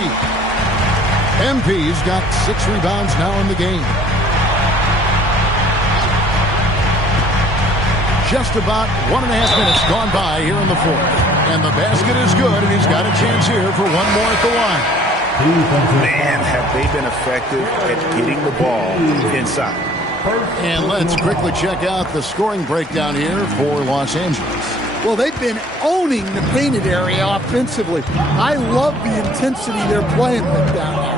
MP's got 6 rebounds now in the game. Just about 1.5 minutes gone by here in the fourth. And the basket is good, and he's got a chance here for one more at the line. Man, have they been effective at getting the ball inside. And let's quickly check out the scoring breakdown here for Los Angeles. Well, they've been owning the painted area offensively. I love the intensity they're playing with down there.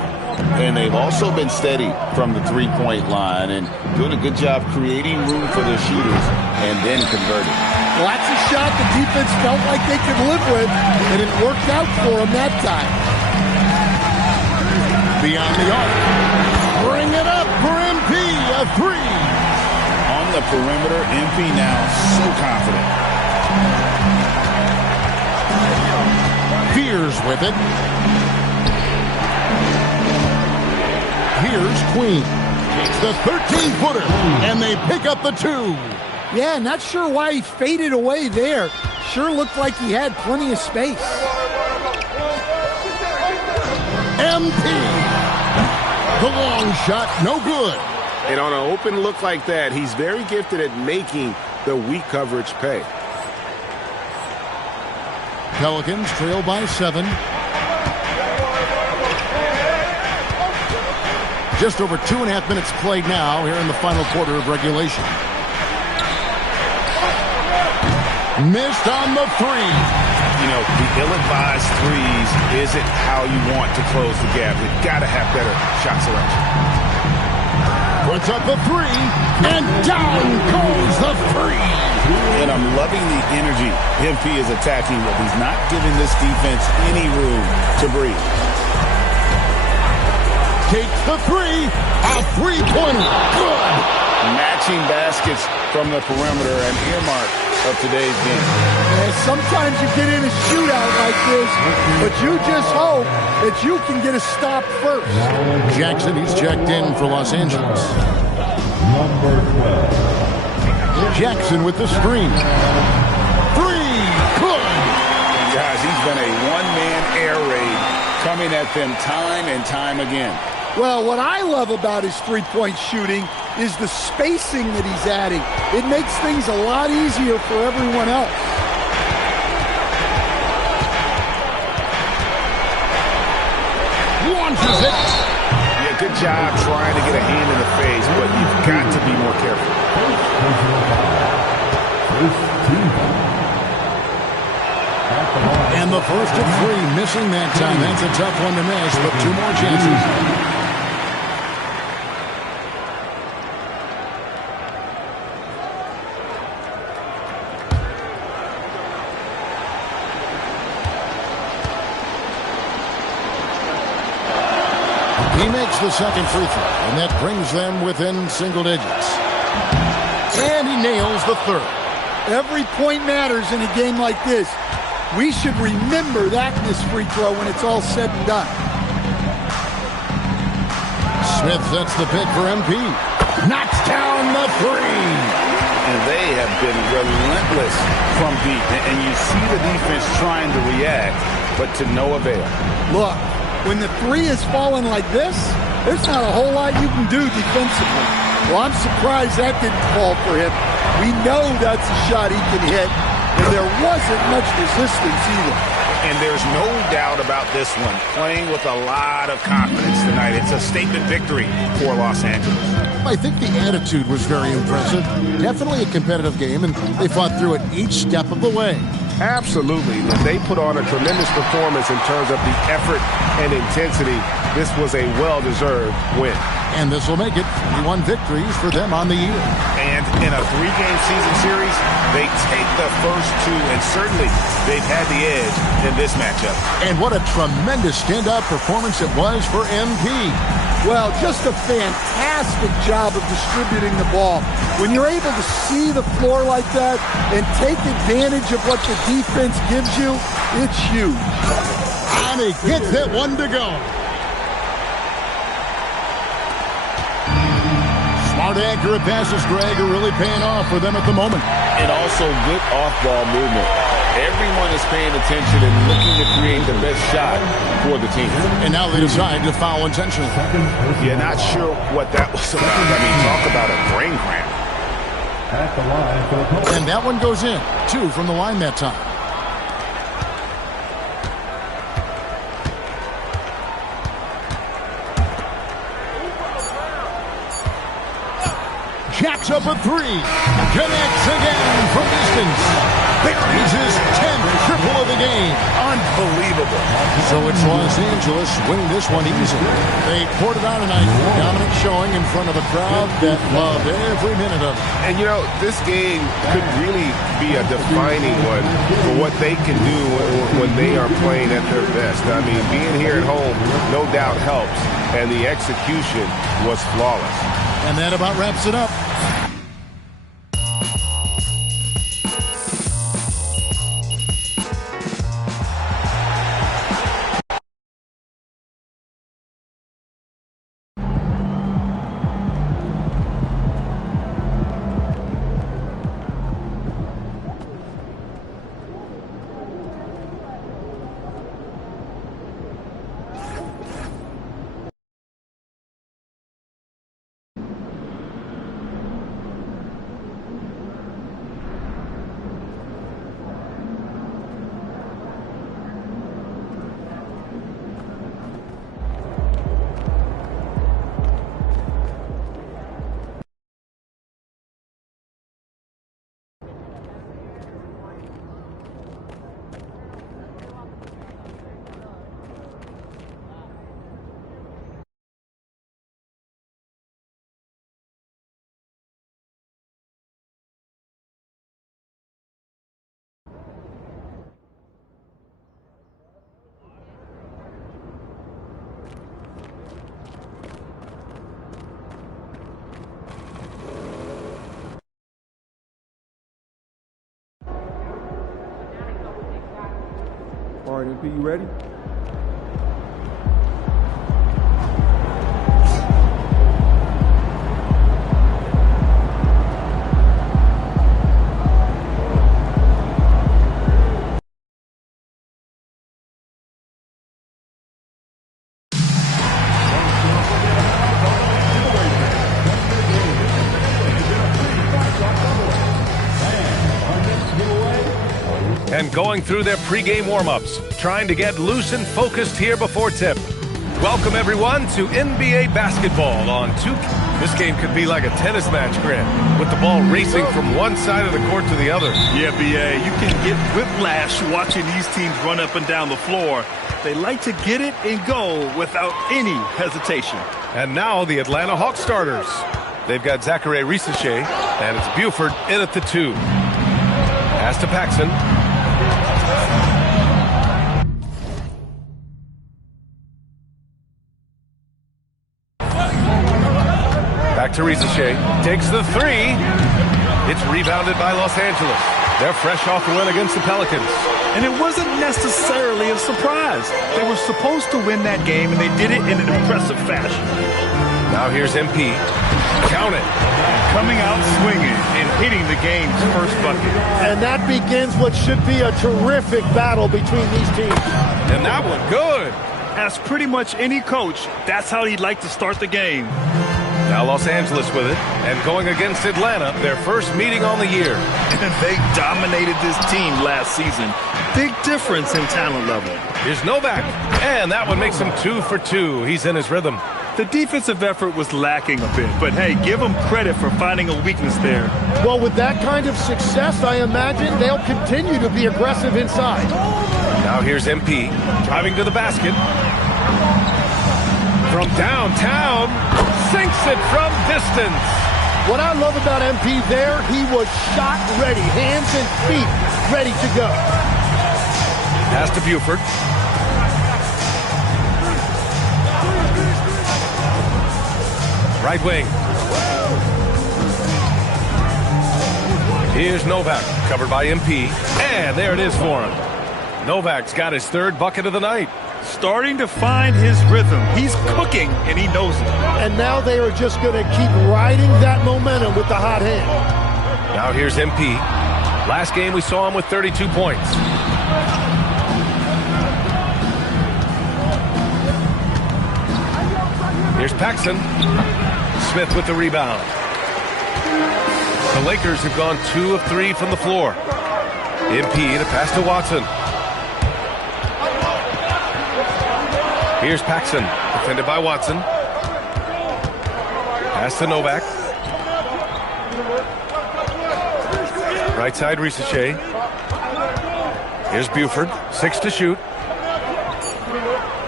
And they've also been steady from the three-point line and doing a good job creating room for their shooters and then converting. Well, that's a shot the defense felt like they could live with, and it worked out for them that time. Beyond the arc. Bring it up for MP, a 3. On the perimeter, MP now so confident. Fears with it. Here's Queen. It's the 13-footer, and they pick up the 2. Yeah, not sure why he faded away there. Sure looked like he had plenty of space. MP. The long shot, no good. And on an open look like that, he's very gifted at making the weak coverage pay. Pelicans trail by 7. Just over 2.5 minutes played now here in the final quarter of regulation. Missed on the 3. You know, the ill-advised threes isn't how you want to close the gap. You've got to have better shot selection. Puts up the 3, and down goes the 3. And I'm loving the energy MP is attacking with. He's not giving this defense any room to breathe. Takes the 3, a 3-pointer, good. Matching baskets from the perimeter, an earmark of today's game. Yeah, sometimes you get in a shootout like this, but you just hope that you can get a stop first. Jackson, he's checked in for Los Angeles. Number 12. Jackson with the screen. 3, good. And guys, he's been a one-man air raid coming at them time and time again. Well, what I love about his three-point shooting is the spacing that he's adding. It makes things a lot easier for everyone else. Launches it. Yeah, good job trying to get a hand in the face, but you've got to be more careful. And the first of 3, missing that time. That's a tough one to miss, but 2 more chances. He makes the second free throw, and that brings them within single digits. And he nails the 3rd. Every point matters in a game like this. We should remember that in this free throw when it's all said and done. Smith sets the pick for MP. Knocks down the 3. And they have been relentless from deep. And you see the defense trying to react, but to no avail. Look, when the three is falling like this, there's not a whole lot you can do defensively. Well, I'm surprised that didn't fall for him. We know that's a shot he can hit, and there wasn't much resistance either. And there's no doubt about this one. Playing with a lot of confidence tonight. It's a statement victory for Los Angeles. I think the attitude was very impressive. Definitely a competitive game, and they fought through it each step of the way. Absolutely. They put on a tremendous performance in terms of the effort and intensity. This was a well-deserved win. And this will make it 31 victories for them on the year. And in a 3-game season series, they take the first 2, and certainly they've had the edge in this matchup. And what a tremendous standout performance it was for MP. Well, just a fantastic job of distributing the ball. When you're able to see the floor like that and take advantage of what the defense gives you, it's huge. And he gets that one to go. Smart, accurate passes, Greg, are really paying off for them at the moment. And also good off-ball movement. Everyone is paying attention and looking to create the best shot for the team. And now they decide to foul intentionally. Yeah, not sure what that was about. I mean, talk about a brain cramp. And that one goes in. 2 from the line that time. Jacks up a 3. Connects again from distance. There's his 10th triple of the game. Unbelievable. So it's Los Angeles winning this one easily. They poured it on tonight. Dominant showing in front of a crowd that loved every minute of it. And, you know, this game could really be a defining one for what they can do when they are playing at their best. I mean, being here at home no doubt helps, and the execution was flawless. And that about wraps it up. All right, MP, you ready? And going through their pregame warm-ups, trying to get loose and focused here before tip. Welcome, everyone, to NBA basketball on 2K. This game could be like a tennis match, Grant, with the ball racing from one side of the court to the other. Yeah, BA, you can get whiplash watching these teams run up and down the floor. They like to get it and go without any hesitation. And now the Atlanta Hawks starters. They've got Zachary Risache, and it's Buford in at the 2. Pass to Paxson. Back to Risache. Takes the 3. It's rebounded by Los Angeles. They're fresh off the win against the Pelicans. And it wasn't necessarily a surprise. They were supposed to win that game, and they did it in an impressive fashion. Now here's MP. Count it. Coming out swinging and hitting the game's first bucket. And that begins what should be a terrific battle between these teams. And that one good. As pretty much any coach, that's how he'd like to start the game. Now Los Angeles with it, and going against Atlanta, their first meeting on the year. And they dominated this team last season. Big difference in talent level. Here's Novak, and that one makes him 2 for 2. He's in his rhythm. The defensive effort was lacking a bit, but hey, give them credit for finding a weakness there. Well, with that kind of success, I imagine they'll continue to be aggressive inside. Now here's MP, driving to the basket. From downtown, sinks it from distance. What I love about MP there, he was shot ready, hands and feet ready to go. Pass to Buford. Right wing. Here's Novak, covered by MP, and there it is for him. Novak's got his third bucket of the night. Starting to find his rhythm. He's cooking, and he knows it. And now they are just going to keep riding that momentum with the hot hand. Now here's MP. Last game we saw him with 32 points. Here's Paxson. Smith with the rebound. The Lakers have gone 2 of 3 from the floor. MP to pass to Watson. Here's Paxson, defended by Watson. Pass to Novak. Right side, Risache. Here's Buford, 6 to shoot.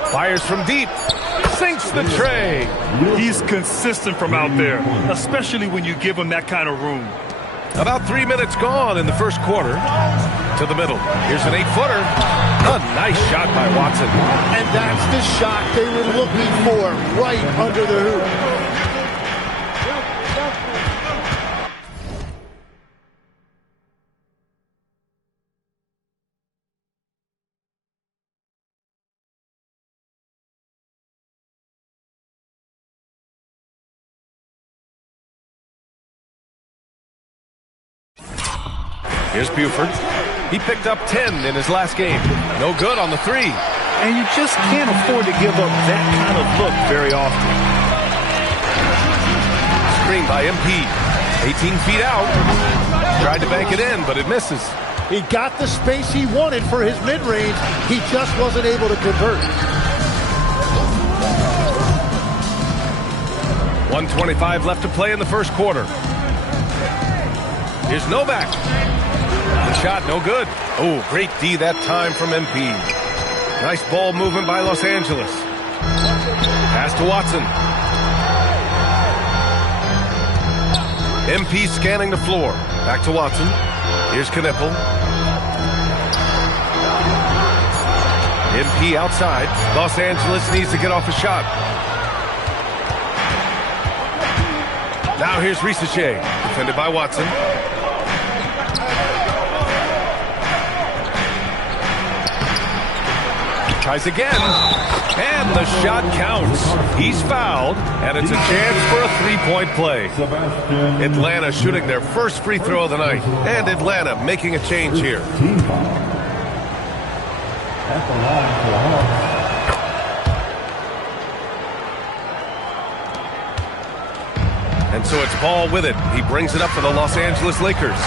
Fires from deep. Sinks the tray. He's consistent from out there, especially when you give him that kind of room. About 3 minutes gone in the first quarter. To the middle. Here's an 8-footer. A nice shot by Watson. And that's the shot they were looking for, right under the hoop. Here's Buford. He picked up 10 in his last game. No good on the 3. And you just can't afford to give up that kind of look very often. Screen by MP. 18 feet out. Tried to bank it in, but it misses. He got the space he wanted for his mid-range. He just wasn't able to convert. 1:25 left to play in the first quarter. Here's Novak. The shot, no good. Oh, great D that time from MP. Nice ball movement by Los Angeles. Pass to Watson. MP scanning the floor. Back to Watson. Here's Knippel. MP outside. Los Angeles needs to get off a shot. Now here's Risache, defended by Watson. Tries again, and the shot counts. He's fouled, and it's a chance for a three-point play. Atlanta shooting their first free throw of the night, and Atlanta making a change here. And so it's Ball with it. He brings it up for the Los Angeles Lakers.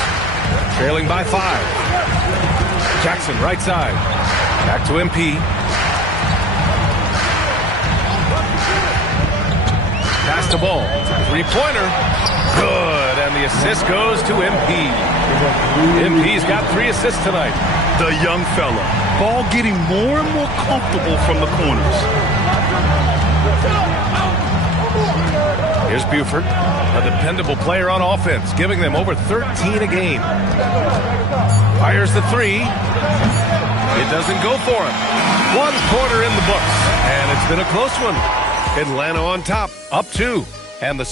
Trailing by 5. Jackson, right side. Back to MP. Pass the ball. Three-pointer. Good. And the assist goes to MP. MP's got 3 assists tonight. The young fella. Ball getting more and more comfortable from the corners. Here's Buford, a dependable player on offense, giving them over 13 a game. Fires the 3. It doesn't go for him. 1 quarter in the books, and it's been a close one. Atlanta on top, up 2. And the...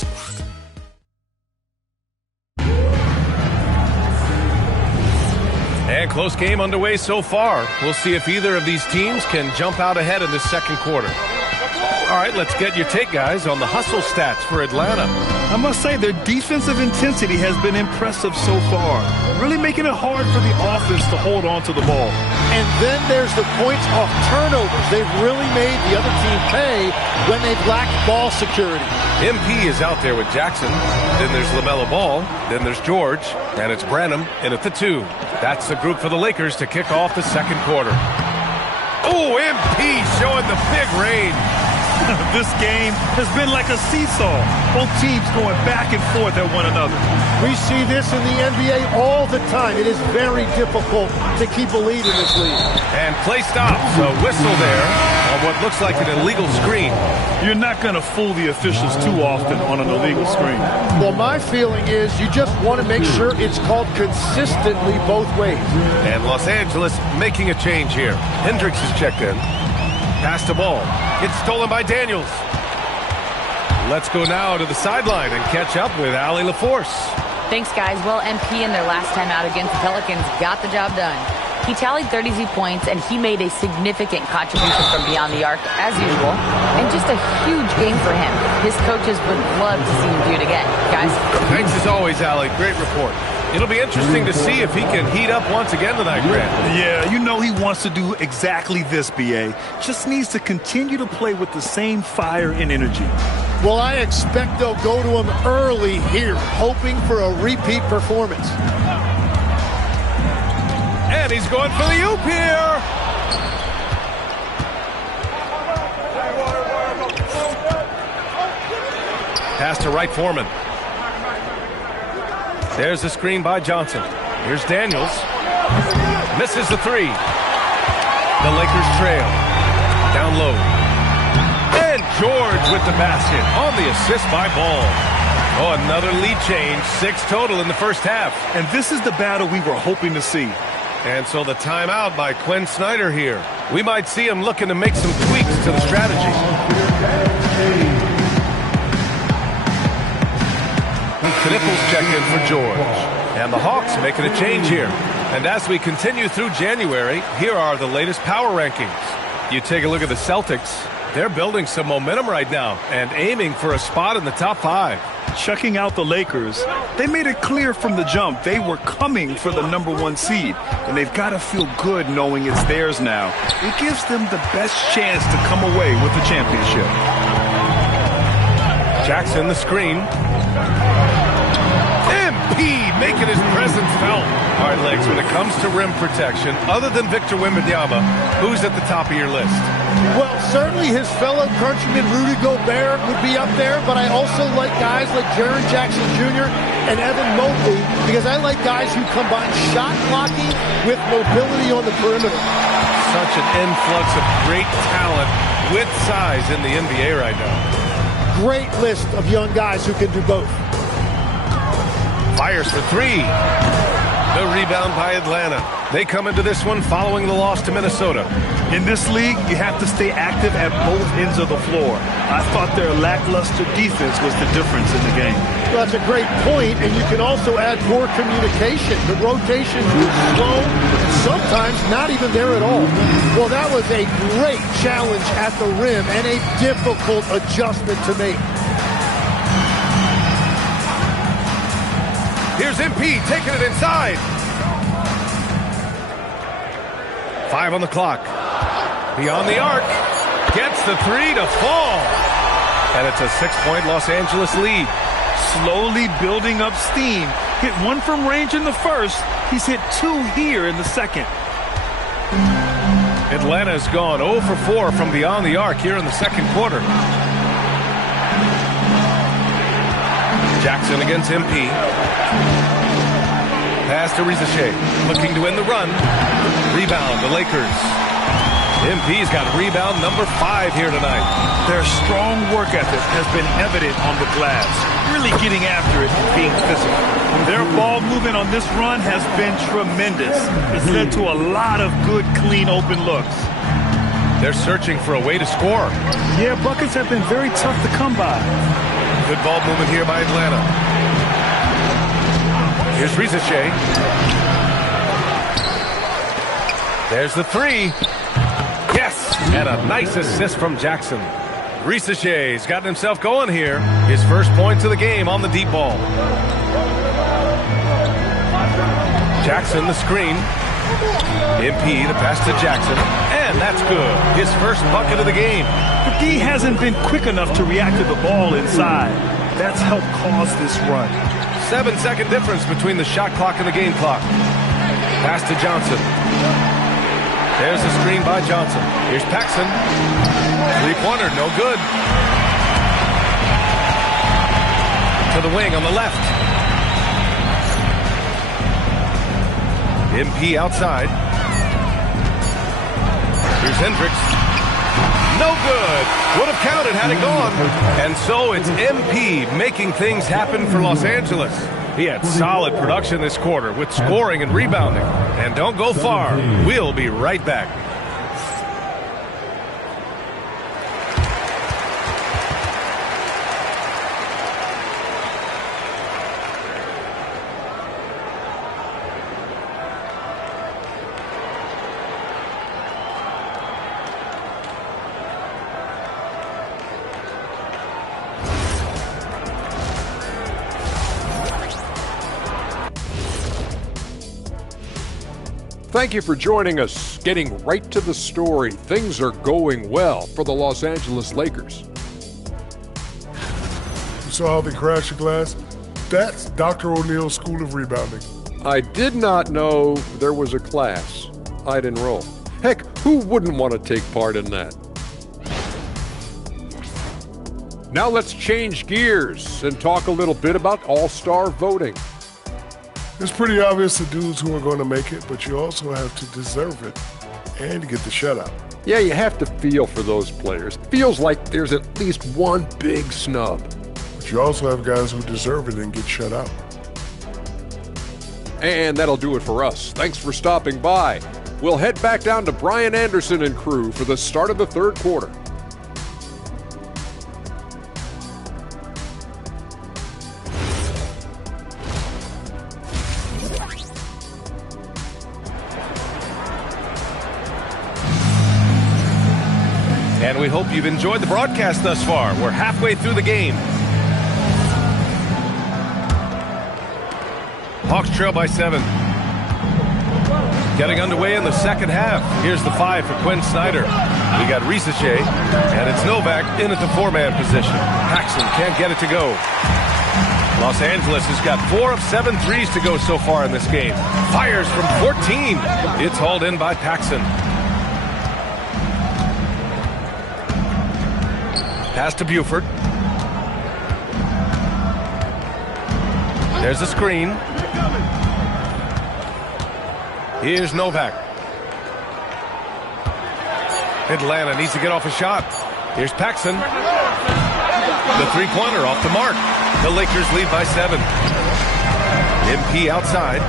And close game underway so far. We'll see if either of these teams can jump out ahead in this second quarter. All right, let's get your take, guys, on the hustle stats for Atlanta. I must say their defensive intensity has been impressive so far, really making it hard for the offense to hold on to the ball. And then there's the points off turnovers. They've really made the other team pay when they've lacked ball security. MP is out there with Jackson. Then there's LaMelo Ball. Then there's George. And it's Branham in at the 2. That's the group for the Lakers to kick off the second quarter. Oh, MP showing the big range. This game has been like a seesaw. Both teams going back and forth at one another. We see this in the NBA all the time. It is very difficult to keep a lead in this league. And play stops. A whistle there on what looks like an illegal screen. You're not going to fool the officials too often on an illegal screen. Well, my feeling is you just want to make sure it's called consistently both ways. And Los Angeles making a change here. Hendricks is checked in. Pass the ball. It's stolen by Daniels. Let's go now to the sideline and catch up with Allie LaForce. Thanks, guys. Well, MP in their last time out against the Pelicans got the job done. He tallied 32 points, and he made a significant contribution from beyond the arc, as usual. And just a huge game for him. His coaches would love to see him do it again. Guys? Thanks as always, Allie. Great report. It'll be interesting to see if he can heat up once again tonight, Grant. Yeah, you know he wants to do exactly this, B.A. Just needs to continue to play with the same fire and energy. Well, I expect they'll go to him early here, hoping for a repeat performance. And he's going for the oop here. Pass to Wright Foreman. There's the screen by Johnson. Here's Daniels. Misses the 3. The Lakers trail. Down low. And George with the basket on the assist by Ball. Oh, another lead change. 6 total in the first half. And this is the battle we were hoping to see. And so the timeout by Quinn Snyder here. We might see him looking to make some tweaks to the strategy. Knipples check in for George. And the Hawks making a change here. And as we continue through January, here are the latest power rankings. You take a look at the Celtics. They're building some momentum right now and aiming for a spot in the top 5. Checking out the Lakers, they made it clear from the jump they were coming for the #1 seed. And they've got to feel good knowing it's theirs now. It gives them the best chance to come away with the championship. Jackson the screen. Making his presence felt. All right, Legs, when it comes to rim protection, other than Victor Wembanyama, who's at the top of your list? Well, certainly his fellow countryman Rudy Gobert would be up there, but I also like guys like Jaren Jackson Jr. and Evan Mobley because I like guys who combine shot blocking with mobility on the perimeter. Such an influx of great talent with size in the NBA right now. Great list of young guys who can do both. Fires for 3. The rebound by Atlanta. They come into this one following the loss to Minnesota. In this league, you have to stay active at both ends of the floor. I thought their lackluster defense was the difference in the game. Well, that's a great point, and you can also add poor communication. The rotation was slow, and sometimes not even there at all. Well, that was a great challenge at the rim and a difficult adjustment to make. Here's MP taking it inside. 5 on the clock. Beyond the arc. Gets the 3 to fall. And it's a 6-point Los Angeles lead. Slowly building up steam. Hit 1 from range in the first. He's hit 2 here in the second. Atlanta's gone 0 for 4 from beyond the arc here in the second quarter. Jackson against MP. Pass to Rizashea. Looking to win the run. Rebound, the Lakers. MP's got rebound number 5 here tonight. Their strong work ethic has been evident on the glass. Really getting after it and being physical. Their ball movement on this run has been tremendous. It's led to a lot of good, clean, open looks. They're searching for a way to score. Yeah, buckets have been very tough to come by. Good ball movement here by Atlanta. Here's Rizashea. There's the 3. Yes! And a nice assist from Jackson. Risaché's gotten himself going here. His first points of the game on the deep ball. Jackson, the screen. MP, the pass to Jackson. And that's good. His first bucket of the game. The D hasn't been quick enough to react to the ball inside. That's helped cause this run. 7-second difference between the shot clock and the game clock. Pass to Johnson. There's the screen by Johnson. Here's Paxson. Three-pointer, no good. To the wing on the left. MP outside. Here's Hendricks. No good. Would have counted had it gone. And so it's MP making things happen for Los Angeles. He had solid production this quarter with scoring and rebounding. And don't go far. We'll be right back. Thank you for joining us. Getting right to the story, things are going well for the Los Angeles Lakers. You saw how they crashed the glass? That's Dr. O'Neill's School of Rebounding. I did not know there was a class I'd enroll. Heck, who wouldn't want to take part in that? Now let's change gears and talk a little bit about all-star voting. It's pretty obvious the dudes who are going to make it, but you also have to deserve it and get the shutout. Yeah, you have to feel for those players. Feels like there's at least one big snub. But you also have guys who deserve it and get shut out. And that'll do it for us. Thanks for stopping by. We'll head back down to Brian Anderson and crew for the start of the third quarter. And we hope you've enjoyed the broadcast thus far. We're halfway through the game. Hawks trail by 7. Getting underway in the second half. Here's the 5 for Quinn Snyder. We got Risaché, and it's Novak in at the 4-man position. Paxson can't get it to go. Los Angeles has got 4 of 7 threes to go so far in this game. Fires from 14. It's hauled in by Paxson. Pass to Buford. There's a screen. Here's Novak. Atlanta needs to get off a shot. Here's Paxson. The three-pointer off the mark. The Lakers lead by 7. MP outside.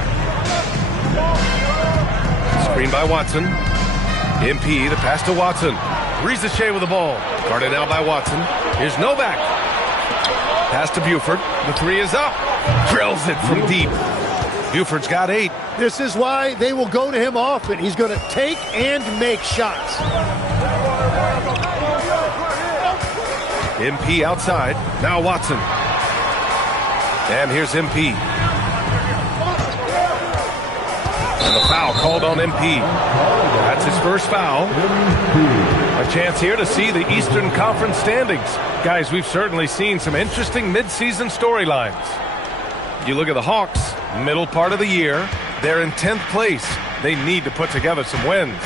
Screen by Watson. MP, the pass to Watson. Risaché with the ball. Guarded now by Watson. Here's Novak. Pass to Buford. The 3 is up. Drills it from deep. Buford's got 8. This is why they will go to him often. He's going to take and make shots. MP outside. Now Watson. And here's MP. And the foul called on MP. That's his first foul. A chance here to see the Eastern Conference standings. Guys, we've certainly seen some interesting midseason storylines. You look at the Hawks, middle part of the year. They're in 10th place. They need to put together some wins.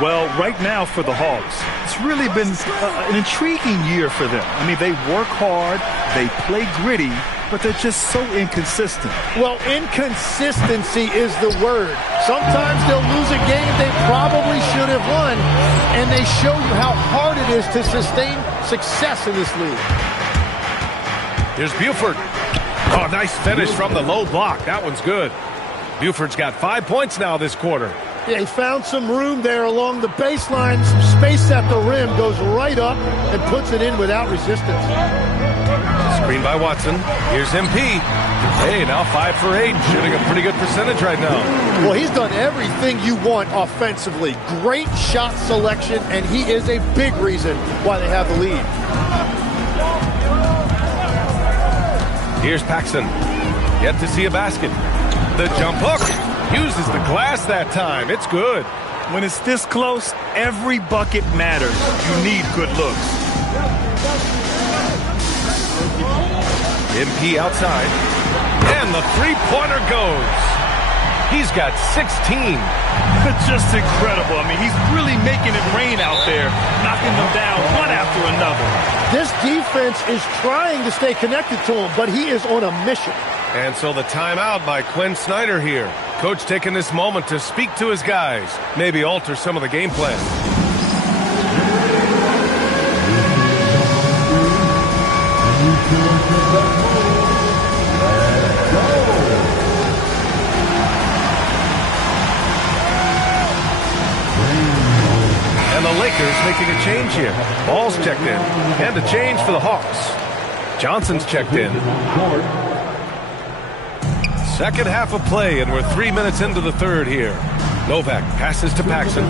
Well, right now for the Hawks, it's really been an intriguing year for them. I mean, they work hard, they play gritty, but they're just so inconsistent. Well, inconsistency is the word. Sometimes they'll lose a game they probably should have won, and they show you how hard it is to sustain success in this league. Here's Buford. Oh, nice finish from the low block. That one's good. Buford's got 5 points now this quarter. Yeah, he found some room there along the baseline. Some space at the rim, goes right up and puts it in without resistance. Screen by Watson. Here's MP. Hey, now 5 for 8. Shooting a pretty good percentage right now. Well, he's done everything you want offensively. Great shot selection, and he is a big reason why they have the lead. Here's Paxson. Yet to see a basket. The jump hook. Uses the glass that time. It's good. When it's this close, every bucket matters. You need good looks. MP outside. And the three-pointer goes. He's got 16. Just incredible. I mean, he's really making it rain out there, knocking them down one after another. This defense is trying to stay connected to him, but he is on a mission. And so the timeout by Quinn Snyder here. Coach taking this moment to speak to his guys, maybe alter some of the game plan. And the Lakers making a change here. Ball's checked in. And a change for the Hawks. Johnson's checked in. Second half of play, and we're 3 minutes into the third here. Novak passes to Paxson.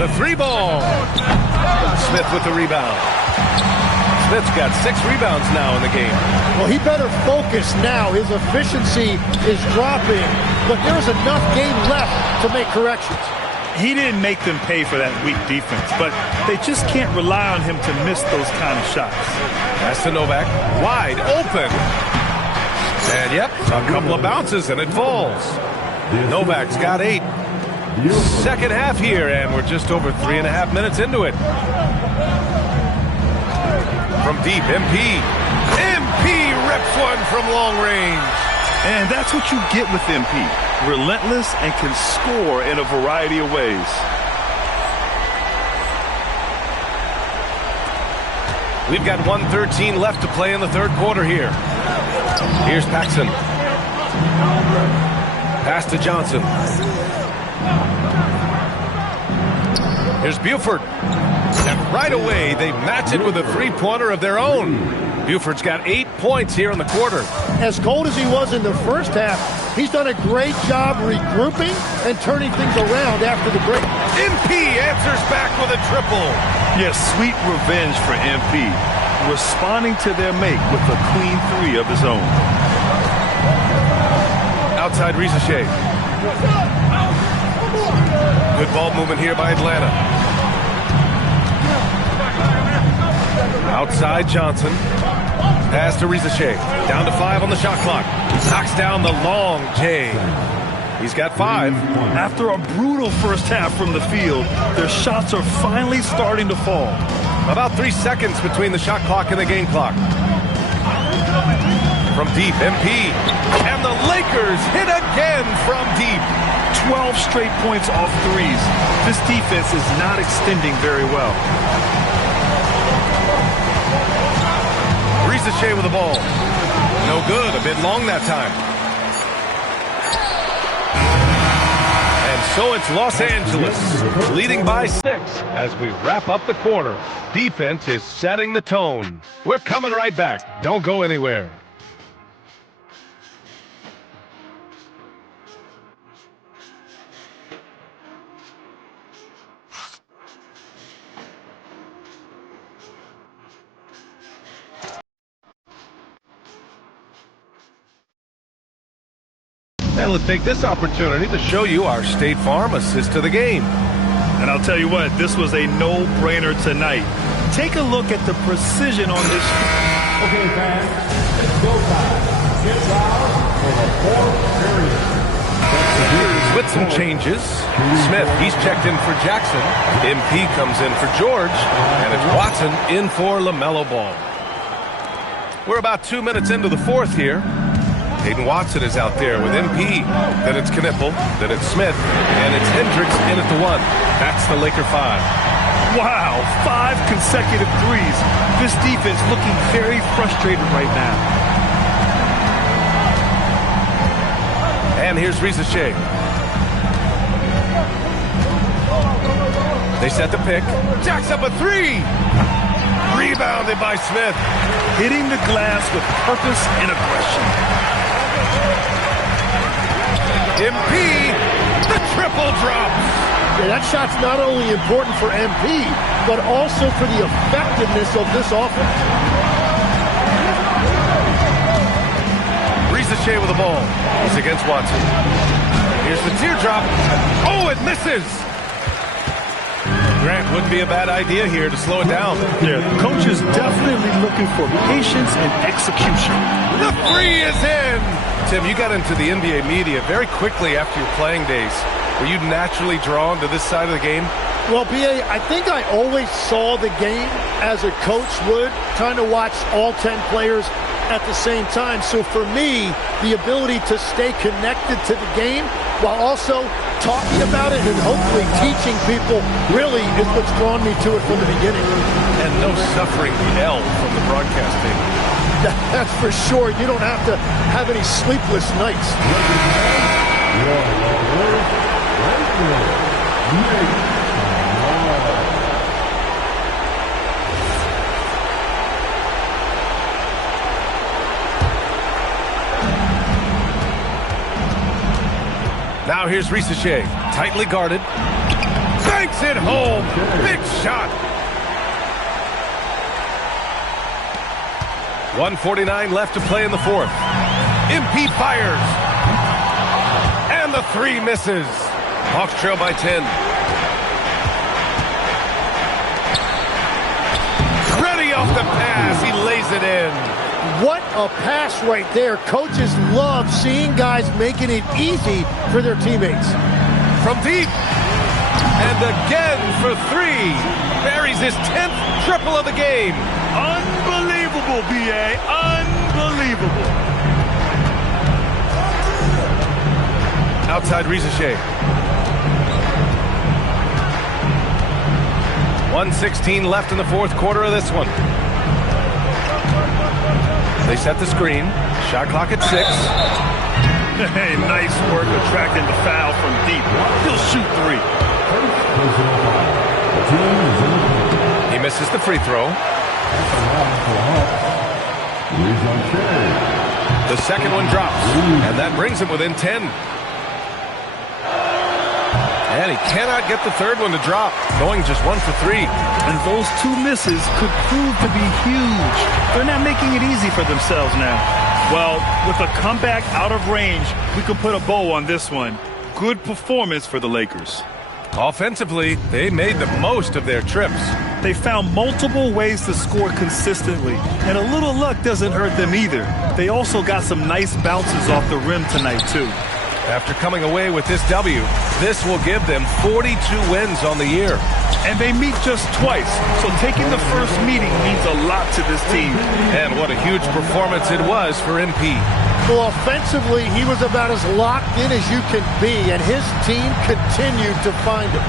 The three ball. Smith with the rebound. Smith's got 6 rebounds now in the game. Well, he better focus now. His efficiency is dropping, but there's enough game left to make corrections. He didn't make them pay for that weak defense, but they just can't rely on him to miss those kind of shots. Pass to Novak. Wide open. And yep, a couple of bounces and it falls. Novak's got 8. Second half here, and we're just over 3.5 minutes into it. From deep, MP. MP rips one from long range. And that's what you get with MP. Relentless and can score in a variety of ways. We've got 1:13 left to play in the third quarter here. Here's Paxson. Pass to Johnson. Here's Buford. And right away, they match it with a three-pointer of their own. Buford's got 8 points here in the quarter. As cold as he was in the first half, he's done a great job regrouping and turning things around after the break. MP answers back with a triple. Yes, sweet revenge for MP. Responding to their make with a clean 3 of his own. Outside Rizachet. Good ball movement here by Atlanta. Outside Johnson. Pass to Rizachet. Down to 5 on the shot clock. Knocks down the long J. He's got 5. After a brutal first half from the field, their shots are finally starting to fall. About 3 seconds between the shot clock and the game clock. From deep, MP. And the Lakers hit again from deep. 12 straight points off threes. This defense is not extending very well. Rizachet with the ball. No good. A bit long that time. And so it's Los Angeles leading by 6 as we wrap up the quarter. Defense is setting the tone. We're coming right back. Don't go anywhere. And let's take this opportunity to show you our State Farm assist to the game. And I'll tell you what, this was a no-brainer tonight. Take a look at the precision on this. Okay, fans, it's go time. Get loud for the fourth period. With some changes. Smith, he's checked in for Jackson. MP comes in for George. And it's Watson in for LaMelo Ball. We're about 2 minutes into the fourth here. Hayden Watson is out there with MP. Then it's Knipple. Then it's Smith. And it's Hendricks in at the 1. That's the Laker 5. Wow, 5 consecutive threes. This defense looking very frustrated right now. And here's Rizachet. They set the pick. Jacks up a 3. Rebounded by Smith. Hitting the glass with purpose and aggression. MP, the triple drops. Yeah, that shot's not only important for MP, but also for the effectiveness of this offense. Shea with the ball. He's against Watson. Here's the teardrop. Oh, it misses. Grant wouldn't be a bad idea here to slow it down. Yeah, the coach is definitely looking for patience and execution. The three is in. Tim, you got into the NBA media very quickly after your playing days. Were you naturally drawn to this side of the game? Well, B.A., I think I always saw the game as a coach would, trying to watch all 10 players at the same time. So for me, the ability to stay connected to the game while also talking about it and hopefully teaching people really is what's drawn me to it from the beginning. And no suffering yell from the broadcast table. That's for sure. You don't have to have any sleepless nights. Now here's Shea, tightly guarded. Banks it home. Big shot. 1:49 left to play in the fourth. MP fires. And the three misses. Hawks trail by 10. Ready off the pass. He lays it in. What a pass right there. Coaches love seeing guys making it easy for their teammates. From deep. And again for three. Buries his 10th triple of the game. Unbelievable, B.A. Unbelievable. Outside Shea. 1:16 left in the fourth quarter of this one. They set the screen. Shot clock at 6. Hey, nice work attracting the foul from deep. He'll shoot three. He misses the free throw. The second one drops, and that brings him within 10. And he cannot get the third one to drop, going just 1 for 3. And those two misses could prove to be huge. They're not making it easy for themselves now. Well, with a comeback out of range, we can put a bow on this one. Good performance for the Lakers. Offensively, they made the most of their trips. They found multiple ways to score consistently, and a little luck doesn't hurt them either. They also got some nice bounces off the rim tonight, too. After coming away with this W, this will give them 42 wins on the year. And they meet just twice, so taking the first meeting means a lot to this team. And what a huge performance it was for MP. Well, offensively, he was about as locked in as you can be, and his team continued to find him.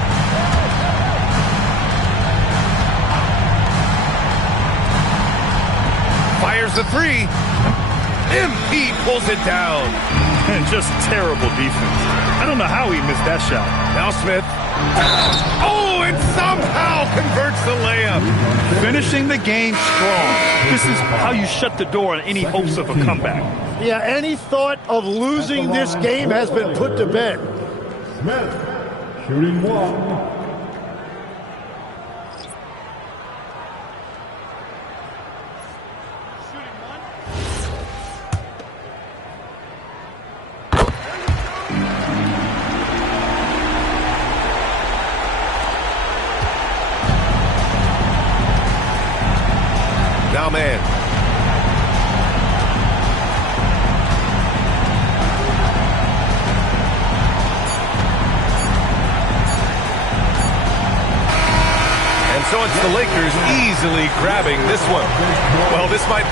Fires the three. MP pulls it down. And just terrible defense. I don't know how he missed that shot. Now Smith. Oh, and somehow converts the layup. Finishing the game strong. This is how you shut the door on any hopes of a comeback. Yeah, any thought of losing this game has been put to bed. Smith, shooting one. Now man. And so it's the Lakers easily grabbing this one. Well, this might